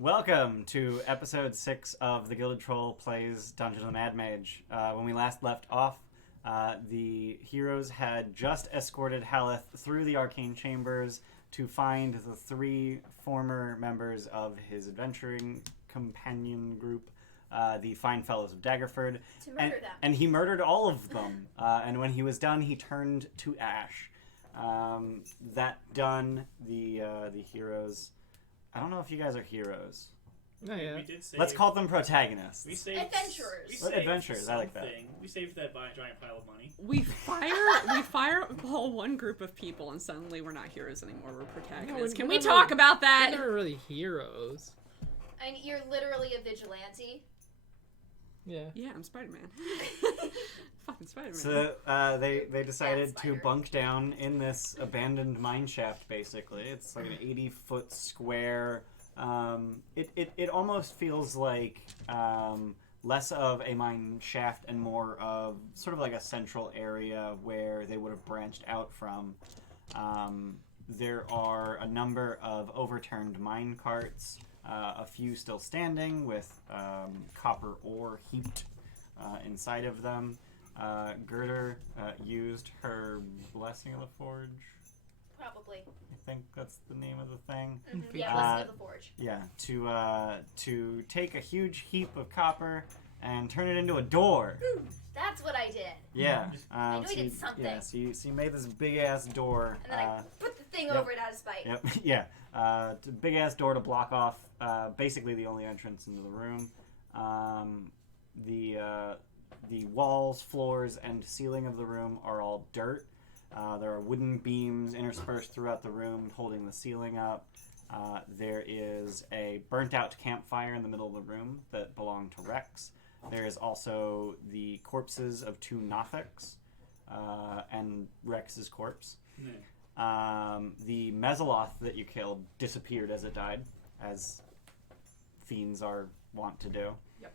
Welcome to episode 6 of the Gilded Troll Plays Dungeon of the Mad Mage. When we last left off, the heroes had just escorted Haleth through the Arcane Chambers to find the 3 former members of his adventuring companion group, the Fine Fellows of Daggerford. To murder them. And he murdered all of them. And when he was done, he turned to ash. That done, the heroes... I don't know if you guys are heroes. Oh, yeah. We did save, Let's call them protagonists. We saved Adventurers. We saved Adventurers, I like that. something. We saved that giant pile of money. We fire one group of people, and suddenly we're not heroes anymore. We're protagonists. Can we talk about that? They're not really heroes. And you're literally a vigilante. Yeah. Yeah, I'm Spider-Man. Fucking Spider-Man. So they decided to Spider. bunk down in this abandoned mine shaft. Basically, it's like an 80-foot square. It almost feels like less of a mine shaft and more of sort of like a central area where they would have branched out from. There are a number of overturned mine carts, a few still standing with copper ore heaped inside of them. Gerdur used her Blessing of the Forge. Probably. I think that's the name of the thing. Mm-hmm. Yeah, Blessing of the Forge. Yeah, to take a huge heap of copper and turn it into a door. That's what I did. Yeah. I knew I did something. Yeah, so you made this big ass door. And then I put the thing yep. over it out of spite. Yep. Yeah. Big ass door to block off basically the only entrance into the room. The walls, floors, and ceiling of the room are all dirt. There are wooden beams interspersed throughout the room holding the ceiling up. There is a burnt-out campfire in the middle of the room that belonged to Rex. There is also the corpses of 2 Nothics and Rex's corpse. The Mezzoloth that you killed disappeared as it died, as fiends are wont to do. Yep.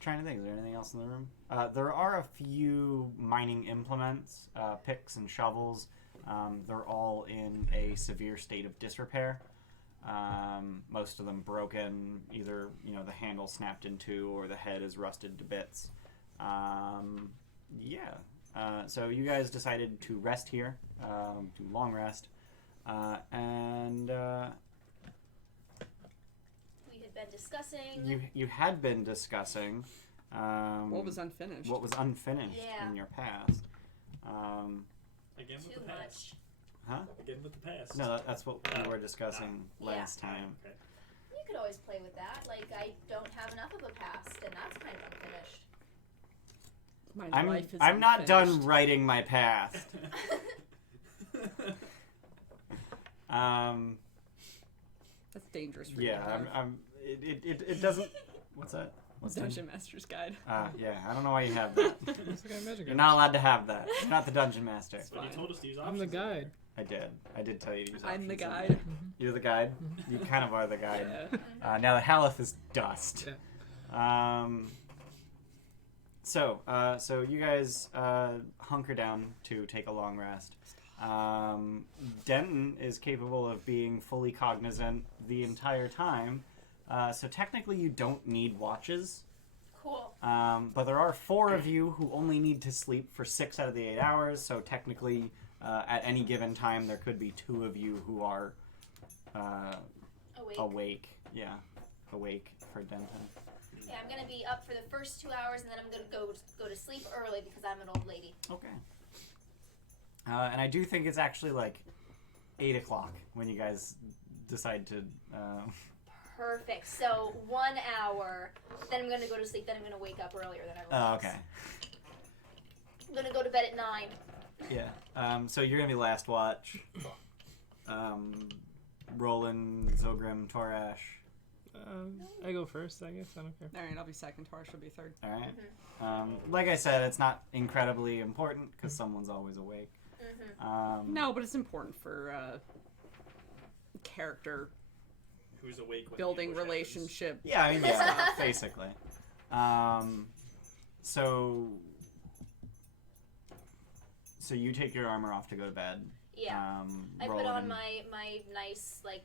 Trying to think, is there anything else in the room? There are a few mining implements, picks and shovels. They're all in a severe state of disrepair. Most of them broken, either the handle snapped in 2 or the head is rusted to bits. So you guys decided to rest here, do long rest, and We had been discussing. you had been discussing what was unfinished? what was unfinished Yeah. in your past. Again with Too the past. Huh? Again with the past. No, that's what we were discussing last time. Okay. You could always play with that. Like, I don't have enough of a past, and that's kind of unfinished. My life is I'm not done unfinished. writing my past. That's dangerous for you. Yeah, it doesn't. What's that? What's that? Dungeon Master's Guide. Yeah, I don't know why you have that. It's like a magic You're not allowed to have that. You're not the dungeon master. But you told us to use I'm options. the guide. I did tell you to use I'm the options. guide. You're the guide. You kind of are the guide. Yeah. Now the Haleth is dust. Yeah. So you guys hunker down to take a long rest. Denton is capable of being fully cognizant the entire time, so technically you don't need watches. Cool. But there are 4 of you who only need to sleep for 6 out of the 8 hours, so technically at any given time there could be 2 of you who are awake. Yeah, awake for Denton. Yeah, I'm gonna be up for the first 2 hours, and then I'm gonna go to sleep early because I'm an old lady. Okay. And I do think it's actually like 8 o'clock when you guys decide to... Perfect. So 1 hour, then I'm gonna go to sleep. Then I'm gonna wake up earlier than everyone Oh, else. okay. I'm gonna go to bed at 9. Yeah. So you're going to be last watch. Roland, Zogrim, Torash. I go first, I guess. I don't care. Alright, I'll be second. Tara will be third. All right. Like I said, it's not incredibly important because someone's always awake. No, but it's important for character Who's awake when building the ambush relationship. Yeah, I mean, yeah, basically. So you take your armor off to go to bed. Yeah. I put Roland. on my nice, like,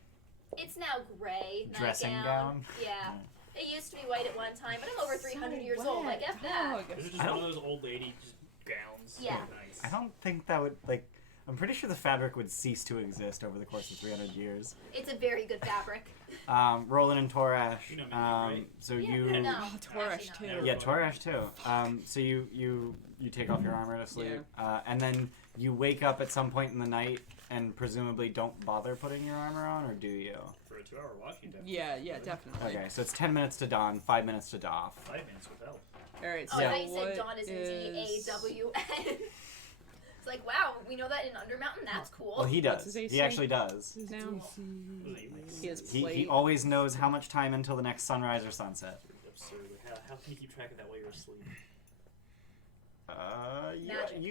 It's now gray. Dressing nightgown. gown? Yeah. It used to be white at one time, but I'm over 300 years old. Like, F that. Is it just one of those old lady just gowns? Yeah. Nice. I don't think that would, like... I'm pretty sure the fabric would cease to exist over the course of 300 years. It's a very good fabric. Roland and Torash. You know me, right? So Yeah, you... no. Oh, Torash Actually too. not. Yeah, Torash too. So you take off your armor to sleep, and then you wake up at some point in the night and presumably don't bother putting your armor on, or do you? For a 2-hour watch, you definitely. Yeah, definitely. Okay, so it's 10 minutes to dawn, 5 minutes to doff. 5 minutes with help. All right. Oh, So I thought you said what Dawn is in is- D-A-W-N. It's like, wow, we know that in Undermountain. That's cool. Well, he What's does. his AC? He actually does. Now he has He plate. always knows how much time until the next sunrise or sunset. Absurd. How can you keep track of that while you're asleep? Magic.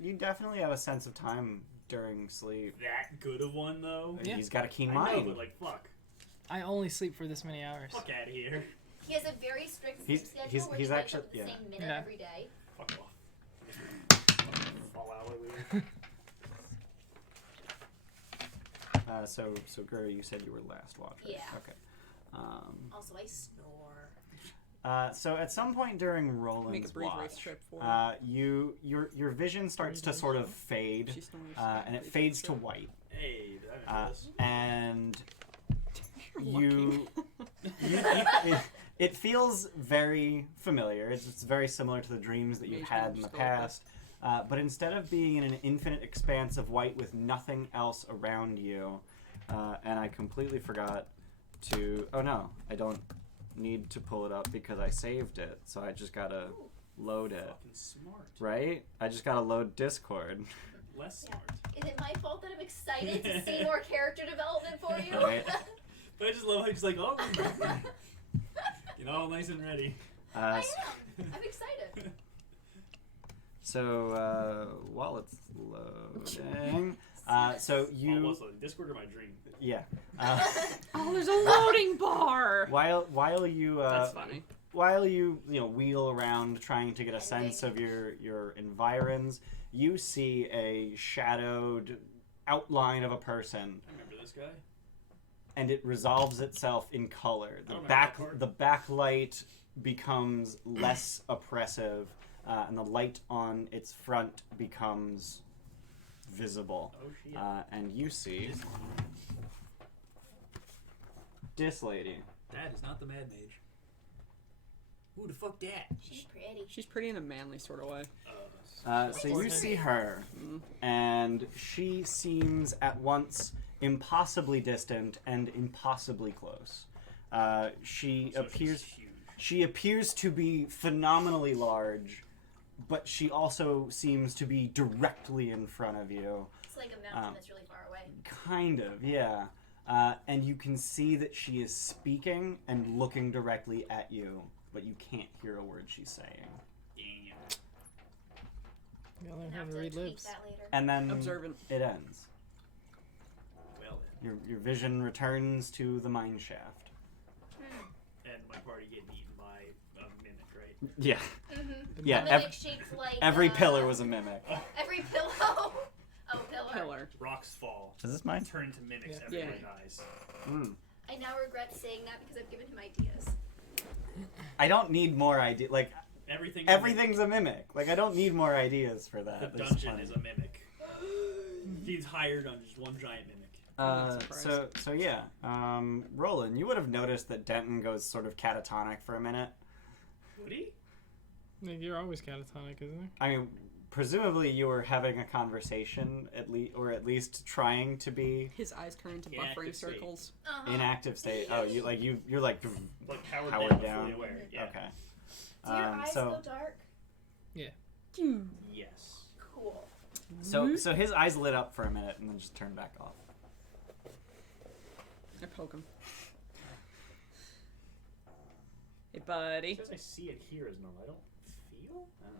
You definitely have a sense of time during sleep. That good of one, though? Yeah. He's got a keen I know, mind. but like, fuck. I only sleep for this many hours. Fuck out of here. He has a very strict sleep schedule where he's he wakes actually- up at the yeah. same minute Yeah. every day. Fuck off. Fall out later. So Gerdur, you said you were last watch, right? Yeah. Okay. Also, I snore. So at some point during Make a Roland's breathe race watch, trip for her. your vision starts to sort of fade, She snores. and it fades to white. Hey, did I miss this? And You're it feels very familiar. It's very similar to the dreams that you've Mage had Mage in the Sculptor. past. But instead of being in an infinite expanse of white with nothing else around you, and I completely forgot to... Oh no, I don't need to pull it up because I saved it, so I just gotta load it. Fucking smart. Right? I just gotta load Discord. Less Yeah. smart. Is it my fault that I'm excited to see more character development for you? Right. But I just love how he's like, oh, you know, all nice and ready. I am. I'm excited. So while it's loading, so Oh, you... what's the Discord or my dream? Yeah. Oh, there's a loading bar. While you That's funny. while you wheel around trying to get a sense of your environs, you see a shadowed outline of a person, I remember this guy. and it resolves itself in color. I remember that part. The backlight becomes less oppressive, and the light on its front becomes visible. Oh shit. And you see this lady. That is not the Mad Mage. Who the fuck that? She's pretty. She's pretty in a manly sort of way. So you see her, and she seems at once impossibly distant and impossibly close. She So appears she's huge. she appears to be phenomenally large, but she also seems to be directly in front of you. It's like a mountain that's really far away. Kind of, yeah. And you can see that she is speaking and looking directly at you, but you can't hear a word she's saying. Damn. You gotta learn I'll how have to to read tweak lips. that later. And then Observant. it ends. Well then. Your vision returns to the mine shaft. And my party getting eaten by a mimic, right? Yeah. Mm-hmm. Yeah, Mimic shaped like every pillar was a mimic. every pillow. Oh, pillar. Pillar. Rocks fall. Is this mine? Turn into mimics. Yeah. Everybody dies. Mm. I now regret saying that because I've given him ideas. I don't need more ideas. Like, Everything. everything's a mimic. Like, I don't need more ideas for The that. There's dungeon plenty. is a mimic. The entire dungeon is one giant mimic. not surprised. So yeah, Roland, you would have noticed that Denton goes sort of catatonic for a minute. Would he? Like, you're always catatonic, isn't it? I mean, presumably you were having a conversation, or at least trying to be His eyes turn into Yeah, buffering active state. circles. Uh-huh. in active state. Oh, you're like Like powered, Powered down. down. Fully aware. Yeah. okay. Do your eyes so go dark? Yes. Cool. so his eyes lit up for a minute and then just turned back off. I poke him. Hey, buddy. It says I see it here as normal. I don't feel. I don't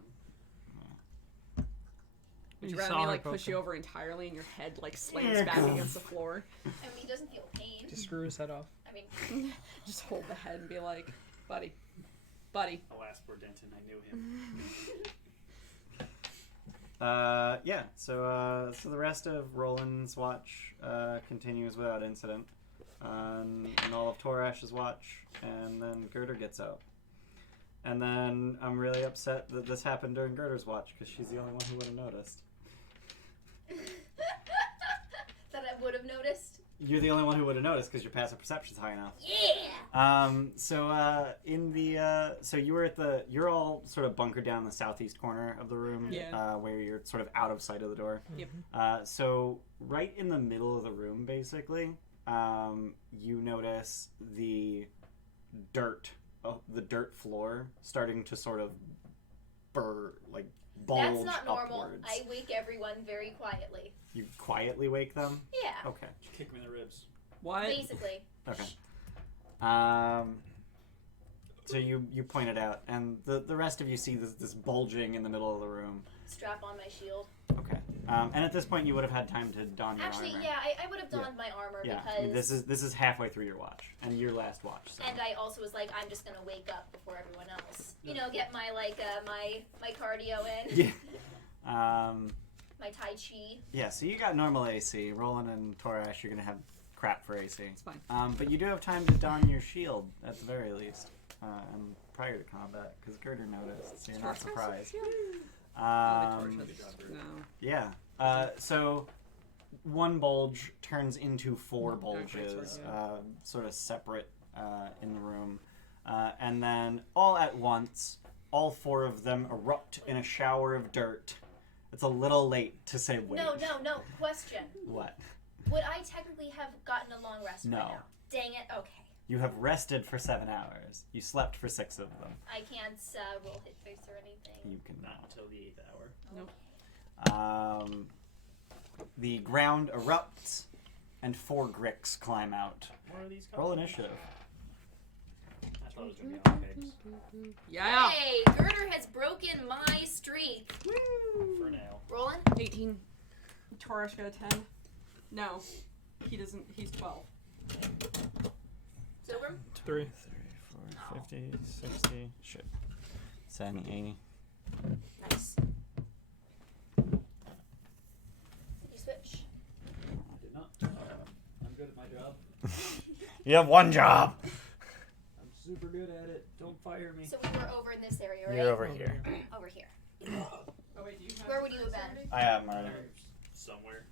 know. Would you You rather saw me her like push poke you him. over entirely and your head like slams back against the floor? I mean, he doesn't feel pain. Just screw his head off. I mean, Just hold the head and be like, buddy, buddy. Alas, poor Denton. I knew him. Yeah. So the rest of Roland's watch continues without incident. and all of Torash's watch, and then Gerdur gets out. And then I'm really upset that this happened during Gerdur's watch, because she's the only one who would have noticed. That I would have noticed. You're the only one who would have noticed, because your passive perception's high enough. Yeah! So you were you're all sort of bunkered down in the southeast corner of the room, Yeah. where you're sort of out of sight of the door. Yep. So right in the middle of the room, basically, you notice the dirt floor starting to sort of bulge That's not normal. upwards. I wake everyone very quietly. You quietly wake them? Yeah. Okay. Just kick me in the ribs. What? Basically. Okay. So you pointed out, and the rest of you see this bulging in the middle of the room. Strap on my shield. Okay. And at this point, you would have had time to don your Actually, armor. yeah, I would have donned my armor Yeah. because... I mean, this is halfway through your watch, and your last watch. So. And I also was like, I'm just gonna wake up before everyone else. You know, get my my cardio in. Yeah. My Tai Chi. Yeah. So you got normal AC. Roland and Torash, you're gonna have crap for AC. It's fine. But you do have time to don your shield at the very least, and prior to combat, because Gerdur noticed, so you're not surprised. No. Yeah. So one bulge turns into four bulges, sort of separate in the room, and then all at once, all four of them erupt in a shower of dirt. It's a little late to say wait. No. Question. What? Would I technically have gotten a long rest No. by now? Dang it. Okay. You have rested for 7 hours. You slept for 6 of them. I can't roll hit dice or anything. You can Not until the 8th hour. Nope. The ground erupts, and 4 Gricks climb out. What are these called? Roll initiative. I thought it was going to be all pigs. Yeah. Hey, Gerdur has broken my streak. For now. Roland? 18. Taurus got a 10. No. He doesn't. He's 12. Silver? 3. 40, 50, 60, shit. 70, 80. Nice. You switch. I did not. I'm good at my job. You have 1 job! I'm super good at it. Don't fire me. So we were over in this area, right? You're over here. Over here. Oh wait, do you have? Where would you have been? I have mine. Somewhere.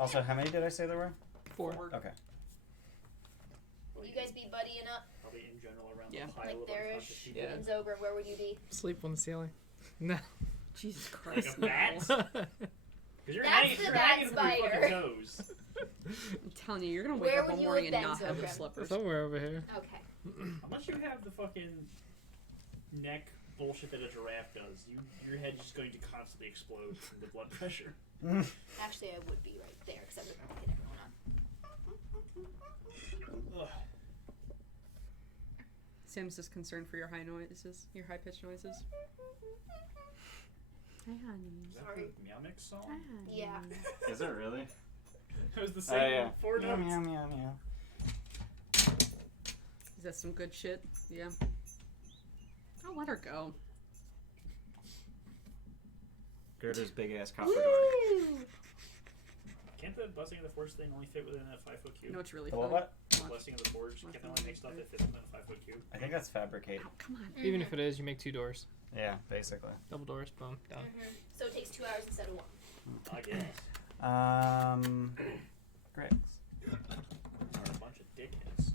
Also, how many did I say there were? 4. Okay. Would you guys be buddying up? Probably in general around Yeah. the pile Like of there unconscious is people. Yeah. in Zogren, where would you be? Sleep on the ceiling. No. Jesus Like Christ. a bat? no. Because you're That's hanging, the you're bat hanging from your spider. fucking toes. I'm telling you, you're gonna wake Where up would one you morning have and been, not have your Zogren? slippers. Somewhere over here. Okay. Unless you have the fucking neck bullshit that a giraffe does, your head is just going to constantly explode from the blood pressure. Actually, I would be right there because I would hit everyone up. Ugh. Sam's just concerned for your high noises, your high pitched noises. Hi, honey. Is that Sorry. the Meow Mix song? Yeah. Is it really? It was the same 4 Meow, notes. meow, meow, meow. Is that some good shit? Yeah. I'll let her go. Gerdur's big ass copper door. Woo! Can't the Blessing of the Forge thing only fit within a 5-foot cube? You know what's really The funny? what? Blessing of the Forge, can't they only make stuff that fits within a 5-foot cube? I think that's fabricated. Oh, come on. Even if it is, you make 2 doors. Yeah, basically. Double doors, boom, done. So it takes 2 hours instead of 1. I guess. Gricks. Are a bunch of dickheads.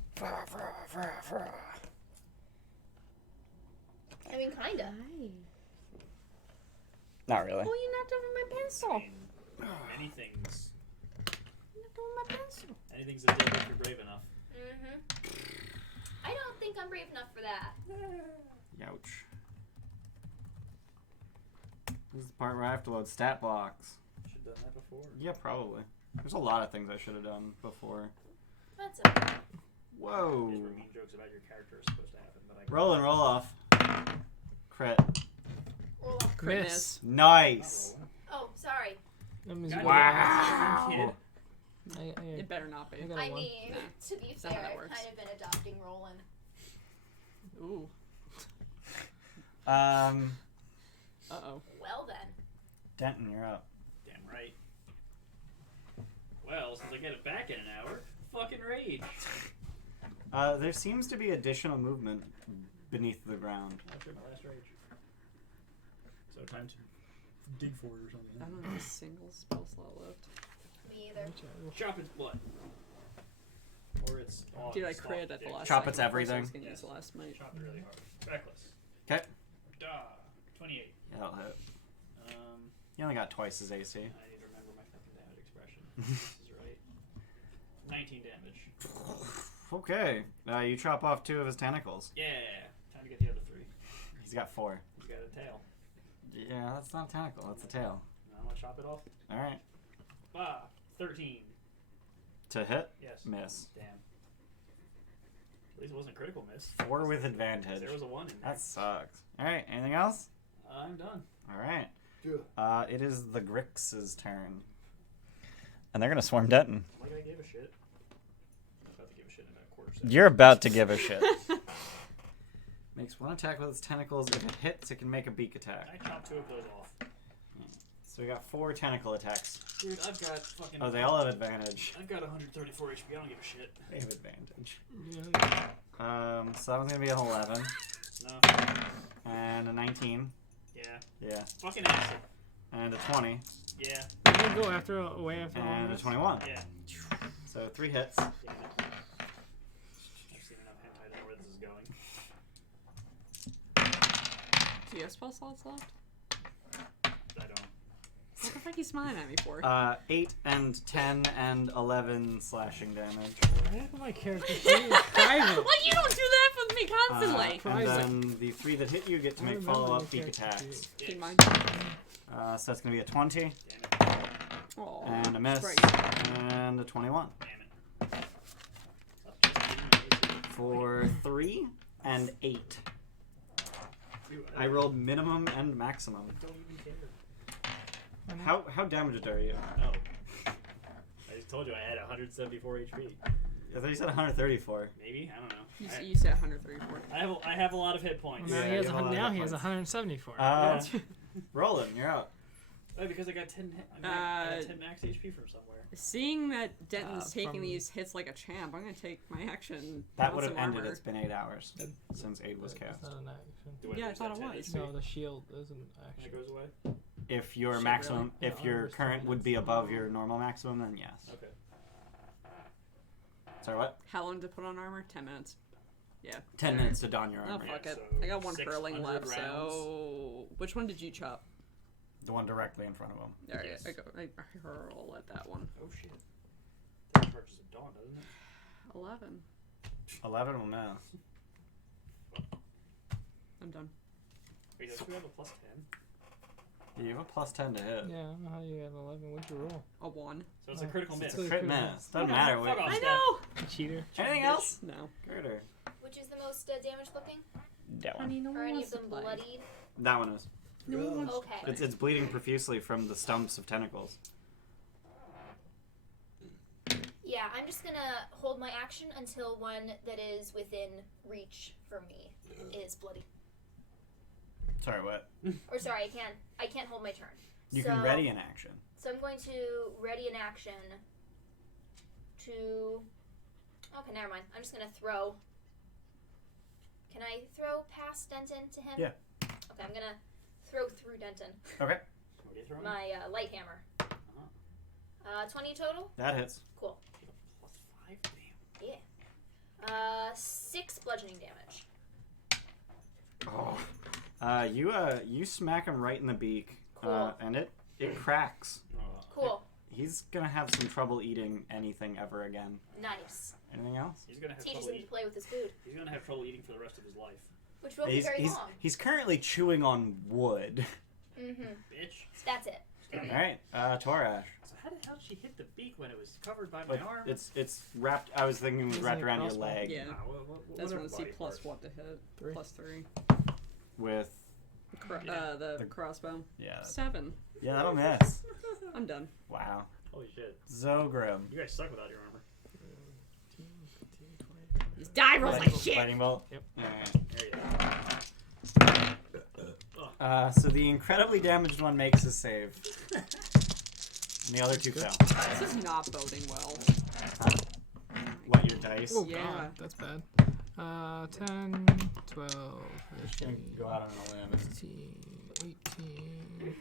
I mean, kinda. Not really. Oh, you knocked over my pencil. I mean, many things. You knocked over my pencil. Anything's a dick if you're brave enough. I don't think I'm brave enough for that. Youch. This is the part where I have to load stat blocks. Should have done that before. Yeah, probably. There's a lot of things I should have done before. That's okay. Whoa. Here's where mean jokes about your character are supposed to happen, but I Roll and roll off. Crit. Roll off. Crit Miss. Nice. Oh, sorry. That means God you Wow. damn it, It better not be. I got I a 1. mean, Nah, to be that's not how fair, that I've works. kind of been adopting Roland. Ooh. Uh-oh. Well then. Denton, you're up. Damn right. Well, since I get it back in an hour, fucking rage. There seems to be additional movement beneath the ground. After my last rage. So time to dig for it or something. I don't have a single spell slot left. Me either. Chop its butt. Or it's on. Dude, I crit at the last Chop second. its everything. I was gonna use the last might. Chop it really hard. Reckless. Okay. Duh. 28. Yeah, that'll hit. Um, You only got twice his AC. I need to remember my fucking damage expression. This is right. 19 damage. Okay. You chop off 2 of his tentacles. Yeah. Time to get the other 3. He's got 4. He's got a tail. Yeah, that's not a tentacle. That's a tail. I'm gonna chop it off. All right. 13. To hit? Yes. Miss. Damn. At least it wasn't a critical miss. 4 with advantage. There was a 1 in there. That sucks. All right. Anything else? I'm done. All right. Yeah. It is the Grix's turn. And they're going to swarm Denton. Like I gave a shit. I'm about to give a shit in about a quarter second. You're about to give a shit. Makes 1 attack with its tentacles. If it hits, it can make a beak attack. I chopped 2 of those off. So we got 4 tentacle attacks. Dude, I've got fucking... Oh, they all have advantage. I've got 134 HP. I don't give a shit. They have advantage. Yeah. So that one's going to be an 11. No. And a 19. Yeah. Yeah. Fucking acid. And a 20. Yeah. You can go after away after all And a this. 21. Yeah. So 3 hits. Damn it. I've seen enough hentai to know where this is going. Do you have spell slots left? I don't. What the fuck are you smiling at me for? 8 and 10 and 11 slashing damage. Why have my character sheet is private? Like, you don't do that with me constantly! And Surprising. then the 3 that hit you get to I make remember follow-up the beak character attacks. sheet. Keep mine. So that's going to be a 20 Damn it. Aw, and a miss right. and a 21 Damn it. Stop just giving me AC. for 3 and 8. Dude, I rolled minimum and maximum. don't even care. How damaged are you? No. I just told you I had 174 HP. I thought you said 134. Maybe? I don't know. You said 134. I have a lot of hit points. Well, now Yeah, he has, you have a lot of now hit he has points. 174. Roland, you're out. Oh, because I got 10 max HP from somewhere. Seeing that Denton's taking from- these hits like a champ, I'm gonna take my action. That put would on have some ended. armor. It's been 8 hours since 8 was That's cast. not an action. Do Yeah, I lose thought that it 10 was. HP? No, the shield isn't That action. goes away? If your Shit, maximum, really? if No, your I'm just current saying would that's- be above your normal maximum, then yes. Okay. Sorry, what? How long to put on armor? 10 minutes. Yeah. 10 minutes to don your Oh, armor. fuck Yeah, it. so I got 1 600 curling left, rounds. so... Which one did you chop? The one directly in front of him. Alright, Yes. I hurl at that one. Oh shit. That charges at dawn, doesn't it? 11. 11 will miss. I'm done. Wait, does we have a plus 10? You have a plus 10 to hit. Yeah, I don't know how you got 11. What'd you roll? A 1. So it's a critical miss. It's a crit miss. Doesn't matter. Fuck off, I Steph. know! You cheater. Anything else? No. Girder. Which is the most damaged looking? That one. Honey, no Or one any wants of to them play. bloodied? That one is. No one wants to Okay. play. It's bleeding profusely from the stumps of tentacles. Yeah, I'm just gonna hold my action until one that is within reach for me is bloody. Sorry, what? Or sorry, I can't hold my turn. You can ready an action. So I'm going to ready an action to... Okay, never mind. I'm just gonna throw. Can I throw past Denton to him? Yeah. Okay, I'm gonna throw through Denton. Okay. What are you throwing? My light hammer. 20 total? That hits. Cool. Plus 5? Damn. 6 bludgeoning damage. Oh. You smack him right in the beak. Cool. And it cracks. Cool. He's gonna have some trouble eating anything ever again. Nice. Anything else? He's gonna have Teaches trouble him to play with his food. He's gonna have trouble eating for the rest of his life. Which won't be very long. He's currently chewing on wood. Mm-hmm. Bitch. That's it. Alright, Torash. So how the hell did she hit the beak when it was covered by my But arm? it's wrapped. I was thinking it was Isn't wrapped it around your crossbow? leg. Yeah. That's what when it's plus what to hit. 3. Plus 3. With Yeah. The crossbow. yeah, 7. yeah, that'll miss. I'm done. Wow, Holy shit. Zogrim. You guys suck without your armor. 15, 20, Just die rolls like shit! Lightning bolt. Yep. Alright. There you So the incredibly damaged one makes his save, and the other 2 fail. This is not boding well. What, your dice. Oh Yeah. god, that's bad. 10, 12, Just gonna 15, go out on a limb. 16, 18, You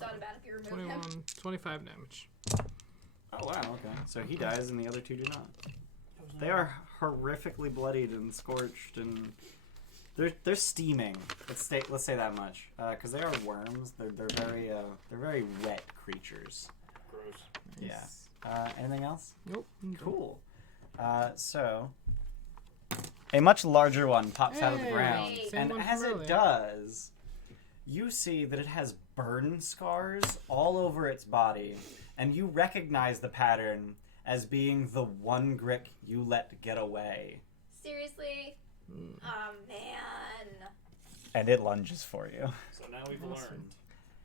thought about if you removed him. 21, 25 damage. Oh wow, okay. So he dies and the other two do not. They are horrifically bloodied and scorched, and they're steaming. Let's say that much, because they are worms. They're very wet creatures. Gross. Yeah. Anything else? Nope. Cool. So a much larger one pops out of the Hey, ground, same and one from as it earlier. does, you see that it has burn scars all over its body, and you recognize the pattern as being the one Grick you let get away. Seriously? Oh man. And it lunges for you. So now we've Awesome. learned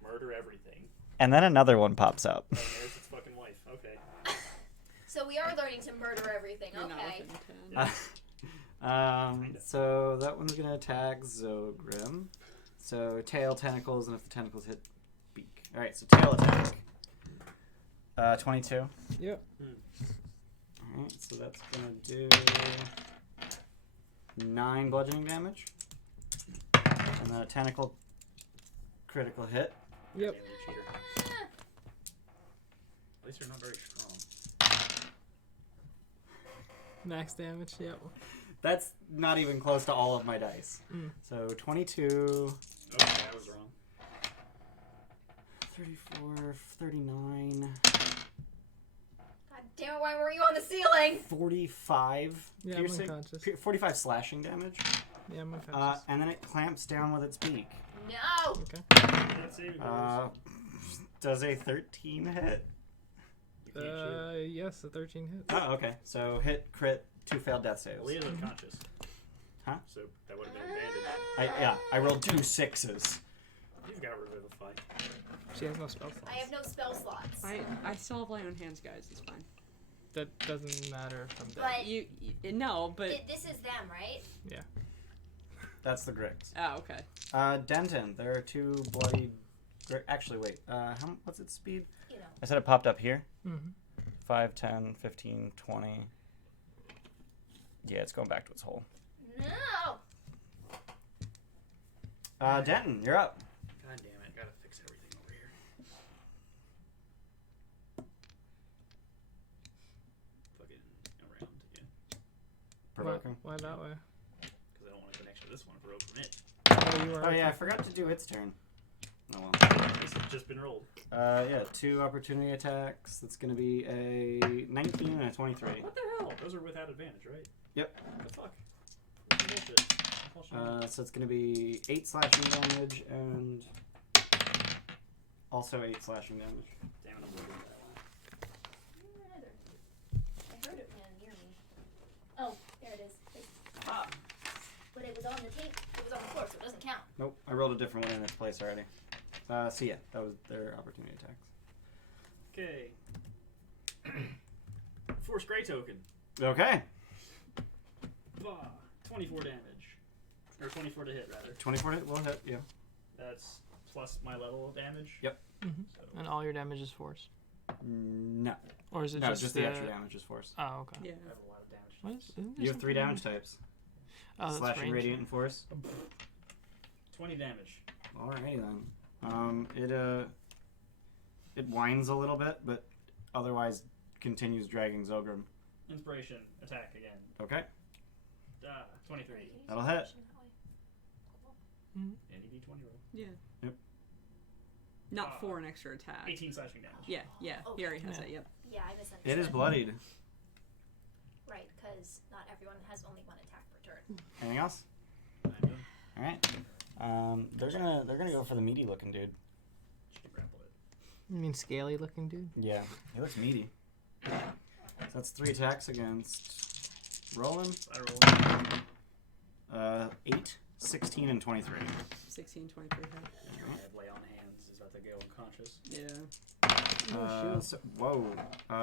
murder everything. And then another one pops up. And there's its fucking wife. Okay. So we are learning to murder everything. You're not Okay. within 10. So that one's gonna attack Zogrim. So tail, tentacles, and if the tentacles hit, beak. All right, so tail attack. 22. Yep. All right, so that's gonna do 9 bludgeoning damage, and then a tentacle critical hit. Yep. Damn, you cheater. At least you're not very strong. Max damage. Yep. That's not even close to all of my dice. So 22, Okay, I was wrong. 34, 39, God damn it, why were you on the ceiling? 45 Yeah, I'm piercing, unconscious. 45 slashing damage, Yeah, I'm unconscious. and then it clamps down with its beak. No! Okay. That saving throws. Does a 13 hit? You can't shoot. Yes, a 13 hits. Oh, okay. So hit, crit, 2 failed death saves. Leah's unconscious. Huh? So that would have been bandaged. I rolled 2 6s. You've got Revivify. She has no spell slots. I have no spell slots. I still have lay on hands, guys. It's fine. That doesn't matter from death. But You no, but this is them, right? Yeah. That's the Gricks. oh, okay. Denton, there are 2 bloody. Actually, wait. What's its speed? You know. I said it popped up here. Mm-hmm. 5, 10, 15, 20. Yeah, it's going back to its hole. No! Denton, you're up. God damn it, gotta fix everything over here. Fucking around again. Provoking. Why that way? Because I don't want to go next to this one for open it. Oh, you were. Oh yeah, I forgot to do its turn. Oh well. This has just been rolled. Yeah, 2 opportunity attacks. That's gonna be a 19 and a 23. What the hell? Those are without advantage, right? Yep. What the fuck? What's the bullshit? Bullshit. So it's gonna be 8 slashing damage and also 8 slashing damage. Damn it, I'm looking at that one. I heard it land near me. Oh, there it is. But it was on the tape. It was on the floor, so it doesn't count. Nope, I rolled a different one in its place already. So yeah, that was their opportunity attacks. Okay. Force Grey Token. Okay. Bah, 24 damage. Or 24 to hit, rather. 24 hit will hit, yeah. That's plus my level of damage. Yep. Mm-hmm. So, And all your damage is force. No. Or is it No, just, just the extra damage is force. Oh, okay. Yeah. I have a lot of damage. What is, isn't there You have 3 something- damage types. Oh, that's Slashing, range. radiant, and force. 20 damage. Alrighty then. It whines a little bit, but otherwise continues dragging Zogrim. Inspiration. Attack again. Okay. 23. That'll hit. Any D20 roll. Yeah. Yep. Not for an extra attack. 18 slashing damage. Yeah, yeah. He already has Yeah. that. Yep. Yeah, I misunderstood. It is bloodied. Right, because not everyone has only 1 attack per turn. Anything else? I'm done. Alright. They're gonna go for the meaty looking dude. She can grapple it. You mean scaly looking dude? Yeah. He looks meaty. So that's 3 attacks against Roland. I roll. 8, 16, and 23. 16, 23 hit. I have lay on hands. Is about to go unconscious. Yeah.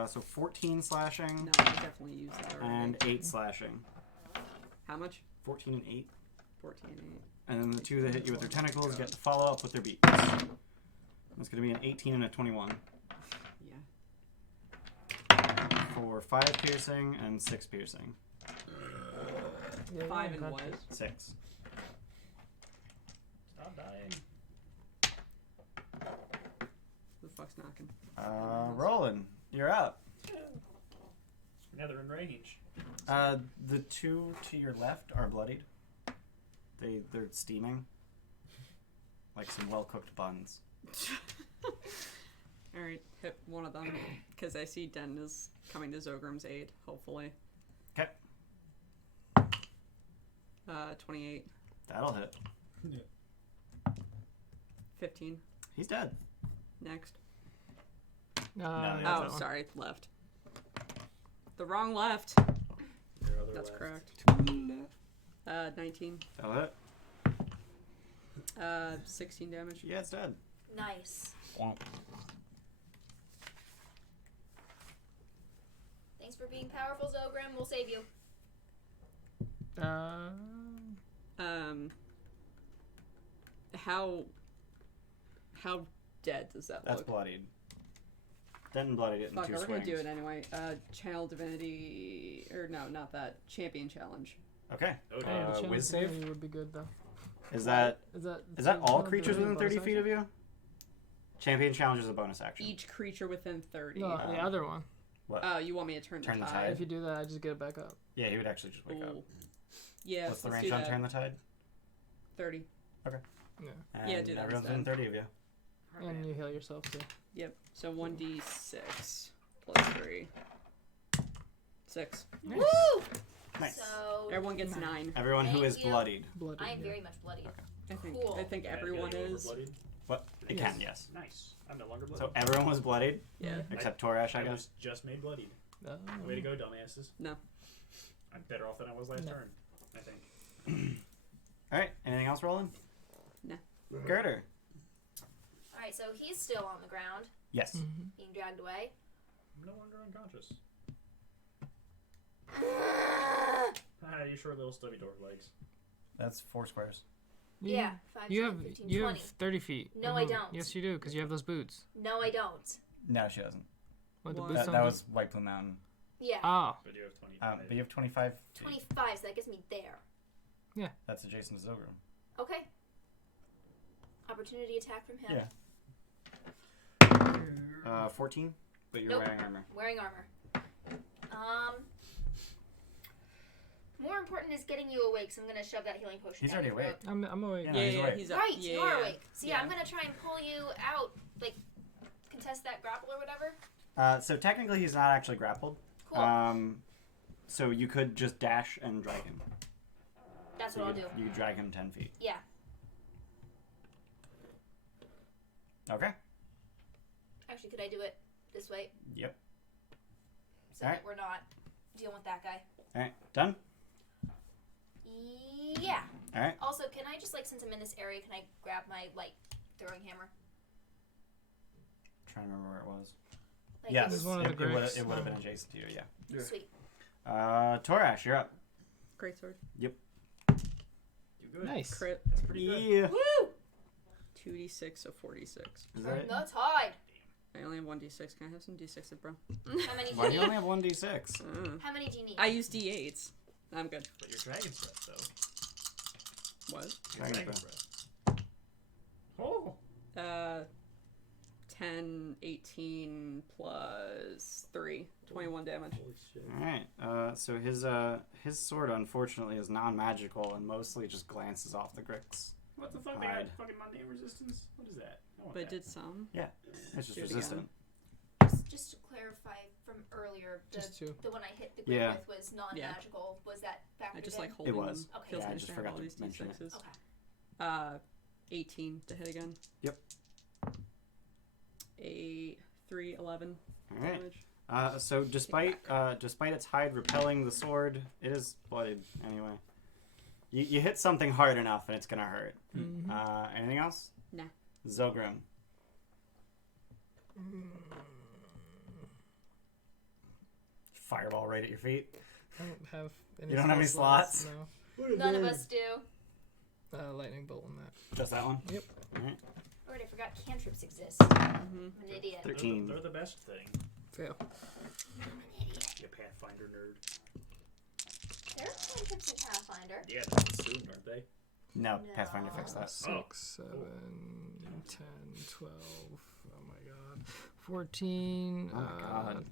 So 14 slashing No, I definitely use that already. and 8 slashing. How much? 14 and 8. 14 and 8. And then the 2 that hit you with their tentacles get to follow up with their beaks. That's going to be an 18 and a 21. Yeah. for 5 piercing and 6 piercing. Yeah, 5 you and got what? this. 6. Stop dying. Who the fuck's knocking? Roland, you're up. Now they're in range. The 2 to your left are bloodied. They're steaming. Like some well-cooked buns. Alright, hit one of them. Because I see Den is coming to Zogram's aid, hopefully. Okay. 28. That'll hit. 15. He's dead. Next. No, that's the Oh, that one. sorry, left. The wrong left. Your other That's left. correct. 19. That'll hit. 16 damage. Yeah, it's dead. Nice. Thanks for being powerful, Zogram. We'll save you. How dead does that That's look? bloodied. Then bloodied it in Fuck, 2 we're swings. gonna do it anyway. Channel Divinity, or no, not that. Champion Challenge. Okay. Okay. Oh, the chance Whiz of save? hitting would be good though. Is that Is that all creatures within 30 feet of you? Champion challenge is a bonus action. Each creature within 30. No, the other one. What? Oh, you want me to turn Turn the the tide? tide? If you do that, I just get it back up. Yeah, he would actually just wake up. Ooh. Yeah, What's the let's range do on that. Turn the Tide? 30. Yeah. And Yeah, do that everyone's instead. within 30 of you. And you heal yourself too. Yep. So 1d6 plus 3. 6. Nice. Woo! Nice. So Everyone gets 9. Everyone who Thank is you. bloodied. Bloody. I am yeah. very much bloody. Okay. Cool. I think Can I everyone feel you is. overblooded? What? It Yes. can, yes. Nice. I'm no longer bloody. So everyone was bloodied, Yeah. except Torash, I I guess. was just made bloodied. Oh. Way to go, dumbasses. No. I'm better off than I was last No. turn, I think. Alright, anything else, Roland? No. Gerdur. Alright, so he's still on the ground, Yes. Mhm. being dragged away. I'm no longer unconscious. You short little stubby dog legs. That's 4 squares. Yeah, 5, You 10, have 15, you 20. have 30 feet. No, of I movement. don't. Yes, you do, because you have those boots. No, I don't. No, she doesn't. What the What? boots That, don't that do? was White Plume Mountain. Yeah, Oh, But you have 20. But you have 25 feet. 25, so that gets me there. That's adjacent to Zogrum. Okay. Opportunity attack from him. Yeah. 14, but you're Nope. wearing armor. Wearing armor. More important is getting you awake, so I'm gonna shove that healing potion He's down already your awake. throat. I'm awake. Yeah, Yeah, he's yeah, awake. he's up. Right, Yeah, you are yeah. awake. So yeah, I'm gonna try and pull you out, like, contest that grapple or whatever. So technically he's not actually grappled. Cool. So you could just dash and drag him. That's So what I'll you do. could drag him 10 feet. Yeah. Okay. Actually, could I do it this way? Yep. So Alright. that we're not dealing with that guy. Alright, done? Yeah. Alright. Also, can I just, like, since I'm in this area, can I grab my, like, throwing hammer? Trying to remember where it was. Like, Yes, There's one of the it would Greeks. have been adjacent to you, yeah. Sweet. Torash, you're up. Great sword. You good? Nice. Crit. That's pretty good. Yeah. Woo! 2d6, so 46. Is that it? The tide. I only have 1d6. Can I have some d6s, bro? How many Why do do you you need? only have 1d6? How many do you need? I use d8s. I'm good. But your dragon breath, though. What? Your Dragon dragon breath. breath. Oh! 10, 18 plus 3. 21 damage. Holy shit. Alright, so his sword unfortunately is non-magical and mostly just glances off the Grix. What the fuck? They Hide. got fucking mundane resistance? What is that? I want But it that. did some. It's just Do it resistant. Just to clarify from earlier, Just two. the one I hit the grip Yeah. with was non-magical. Was that factored I just in? like holding was. them. Okay. Feels Yeah, I nice just to have forgot all to these mention it. d6s. Okay. 18 to hit again. Yep. 8, 3, 11 Alright. damage. So despite its hide repelling the sword, it is bloodied anyway. You hit something hard enough and it's gonna hurt. Mhm. Anything else? Nah. Zogrim. Fireball right at your feet. I don't have any You don't have any slots? No. None of us do. Lightning bolt on that. Just that one? Yep. Alright. Alright, I forgot cantrips exist. Mm-hmm. I'm an idiot. 13. They're the best thing. Fail. You Pathfinder nerd. They're cantrips in Pathfinder. Yeah, that's soon, aren't they? No, No. Pathfinder fixed that. 6, 7, 10, 12. Oh my god. 14. Oh my god.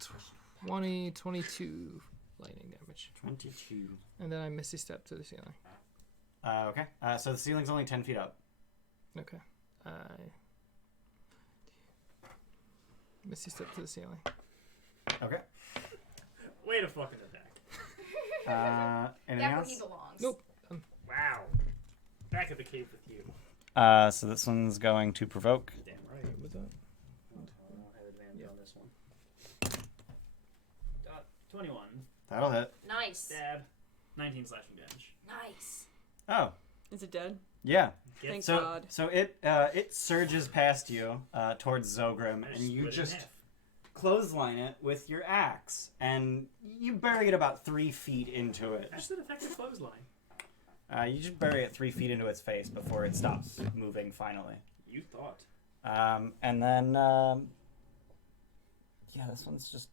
20, 22 lightning damage. 22. And then I Misty Step to the ceiling. Okay. So the ceiling's only 10 feet up. Okay. I Misty Step to the ceiling. Okay. Way to fucking attack. Anything Back where else? he belongs. Nope. Wow. Back at the cave with you. So this one's going to provoke. Damn right. What's that? I have advantage on this one. 21. That'll hit. Nice. Stab. 19 slashing damage. Nice. Oh, Is it dead? yeah. Get Thank So God. so it surges past you towards Zogrim, I and you split it in just half. clothesline it with your axe, and you bury it about 3 feet into it. That's an effective clothesline. You just bury it 3 feet into its face before it stops moving finally. You thought. And then, yeah, this one's just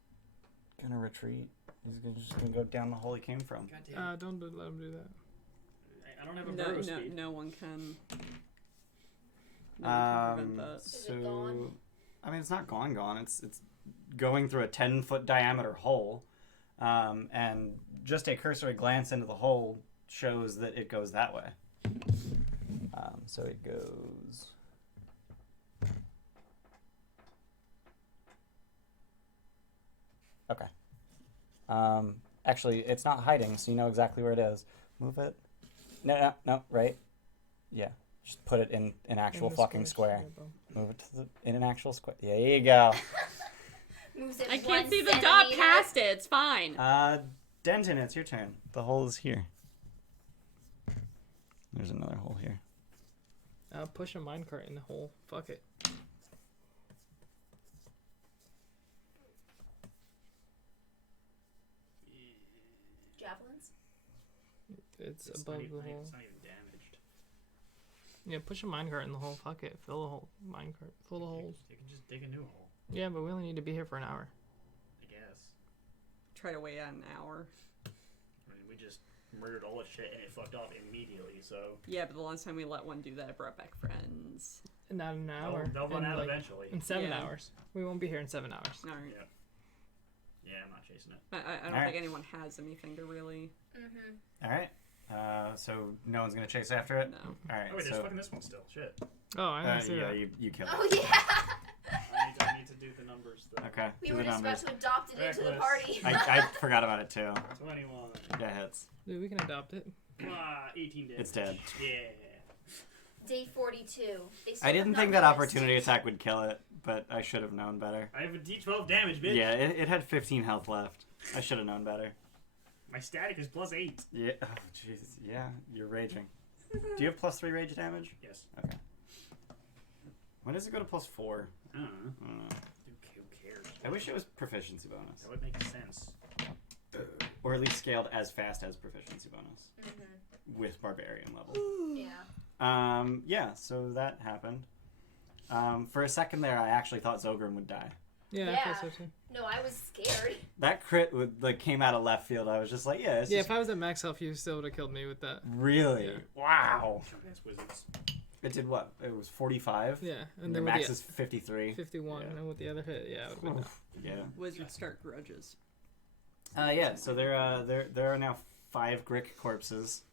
gonna retreat. He's just gonna go down the hole he came from. God damn. Don't let him do that. I don't have a No, burrow no, speed. no one can. No one can prevent that. Is it gone? I mean, it's not gone. It's going through a 10-foot diameter hole, and just a cursory glance into the hole shows that it goes that way. So it goes. Okay. Actually, it's not hiding, so you know exactly where it is. Move it. No, right? Yeah. Just put it in an actual In the fucking square. Yeah, bro. Move it to in an actual square. There you go. Moves it I 1 can't see the dot centimeter. past it. It's fine. Denton, it's your turn. The hole is here. There's another hole here. Push a minecart in the hole. Fuck it. Javelins. It's It's above not even, the hole. It's not even damaged. Yeah, push a minecart in the hole. Fuck it. Fill the hole. Minecart. Fill the holes. You can just dig a new hole, Yeah, but we only need to be here for an hour. I guess. Try to wait out an hour. I mean, we just murdered all that shit and it fucked off immediately, so. Yeah, but the last time we let one do that, it brought back friends. Not an hour. They'll run in, out like, eventually. In 7 Yeah. hours. We won't be here in 7 hours. All right. Yeah. Yeah, I'm not chasing it. I don't Alright. think anyone has anything to really. Mm-hmm. All right. So no one's gonna chase after it. No. All right. Oh wait, there's so fucking this one still. Shit. Oh, I didn't see yeah, that. you kill Oh it. yeah. I need to do the numbers though. Okay. We do were the just numbers. about to adopt it into the Reckless. party. I forgot about it too. 21. That hits. Dude, we can adopt it. 18 damage. It's dead. Yeah. Day 42. They still I have didn't not think that noticed. opportunity attack would kill it, but I should have known better. I have a D12 damage, bitch. Yeah, it had 15 health left. I should have known better. My static is +8. Yeah. Oh, Jesus. Yeah, you're raging. Do you have +3 rage damage? Yes. Okay. When does it go to +4? I don't know. I don't know. Who cares? I wish it was proficiency bonus, That would make sense. or at least scaled as fast as proficiency bonus Mm-hmm. with barbarian level. Yeah. Yeah. So that happened. For a second there, I actually thought Zogrim would die. Yeah, I Yeah. thought so too. No, I was scared. That crit came out of left field. I was just like, yeah, it's Yeah, just if I was at max health, you still would have killed me with that. really Yeah. wow. Chunk-ass wizards. It did what? It was 45. Yeah, and And then the with max the is 53. 51, Yeah. and then with the other hit, yeah, it would have been Oof. Yeah. Wizards start grudges. Yeah. So there are now 5 Grick corpses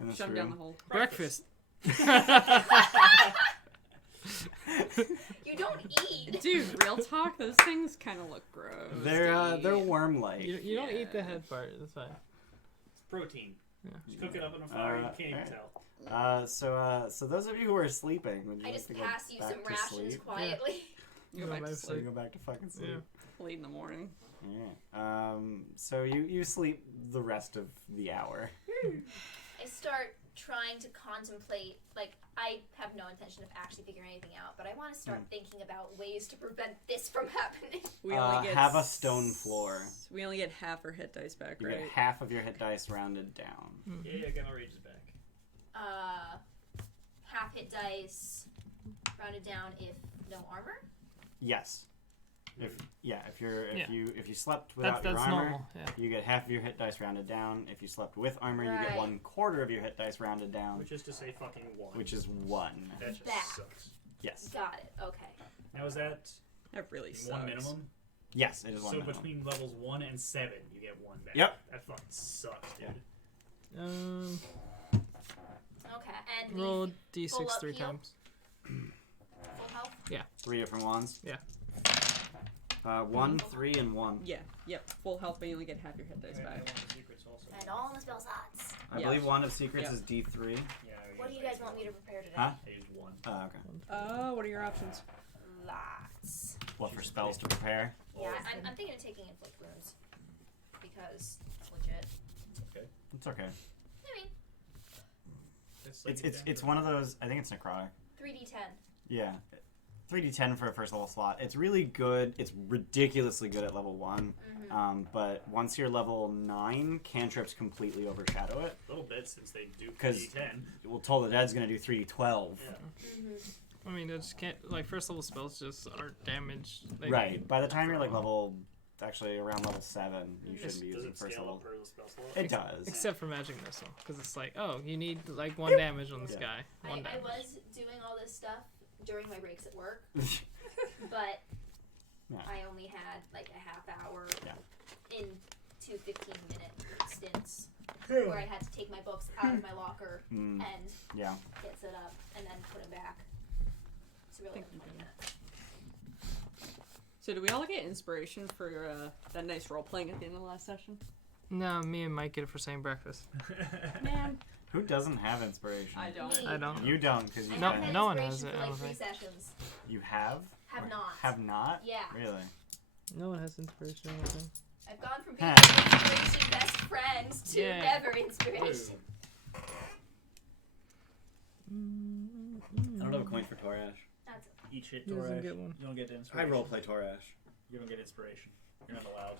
in this Shove 'em down the room. hole. breakfast. You don't eat. Dude, real talk, those things kind of look gross. They're worm-like. You don't eat the Yeah. head part. That's fine. It's protein. Yeah. Just cook it up in a fire. You can't even alright. tell. So those of you who are sleeping, would you I like just to go pass you back some to rations sleep? quietly. You go No, back to life So you sleep. go back to fucking sleep. Yeah. Late in the morning. Yeah. So you sleep the rest of the hour. I start trying to contemplate, like, I have no intention of actually figuring anything out, but I want to start thinking about ways to prevent this from happening. We only get have a stone floor. We only get half our hit dice back, You right? get half of your hit dice rounded down. Yeah, get my rages back. Half hit dice, rounded down if no armor. Yes. If you slept That's without your armor, normal. Yeah. you get half of your hit dice rounded down. If you slept with armor, you get Right. 1/4 of your hit dice rounded down, Which is to say fucking 1. which is 1. That just Back. sucks. Yes. Got it. Okay. Now is that That really sucks. 1 minimum? Yes, it is 1 So minimum. between levels 1 and 7, you get 1 back. Yep. That fucking sucks, dude. Okay. And Roll full d6 up 3 heal? times. full health. 3 different ones. Yeah. 1, 3, and 1. Yeah, yep. Full health, but you only get half your hit dice I back. want the secrets also. And all the spell slots. I Yeah. believe Wand of Secrets Yeah. is D3. Yeah, I What do you guys want me to prepare today? Huh? I used 1. Oh, okay. What are your options? Lots. What for spells to prepare? Yeah, I'm thinking of taking inflict wounds because it's legit. It's okay. I mean, It's one of those. I think it's necrotic. 3d10. Yeah. 3d10 for a first level slot. It's really good. It's ridiculously good at level 1. But once you're level 9, cantrips completely overshadow it. A little bit since they do 'Cause- 10. Well, Toll the Dead's going to do 3d12. Yeah. I mean, it just can't. Like, first level spells just aren't damage. Like, Right. By the time you're like actually around level 7, you shouldn't be Does using it first scale level. up per the spell slot? It does. Except for magic missile, because it's like, oh, you need like 1 damage on this Yeah. guy. 1 I damage. was doing all this stuff during my breaks at work, but Yeah. I only had like a half hour Yeah. in 2 15-minute stints where I had to take my books out of my locker Mm, and yeah. get set up and then put them back. It's really like 20 minutes. So do we all get inspiration for that nice role playing at the end of the last session? No, me and Mike get it for saying breakfast. Man, Who doesn't have inspiration? I don't. Me. I don't. You don't, because you I No- haven't had no one has inspiration it, for I like don't 3 think. sessions. You have? Have Or not. Have not? Yeah. Really? No one has inspiration. I don't think. I've gone from being Huh. inspiration best friends to Yeah. never inspiration. I don't have a coin for Torash. That's Each hit He doesn't Torash, get one. you don't get I inspiration. roleplay Torash. You don't get inspiration. You're not allowed.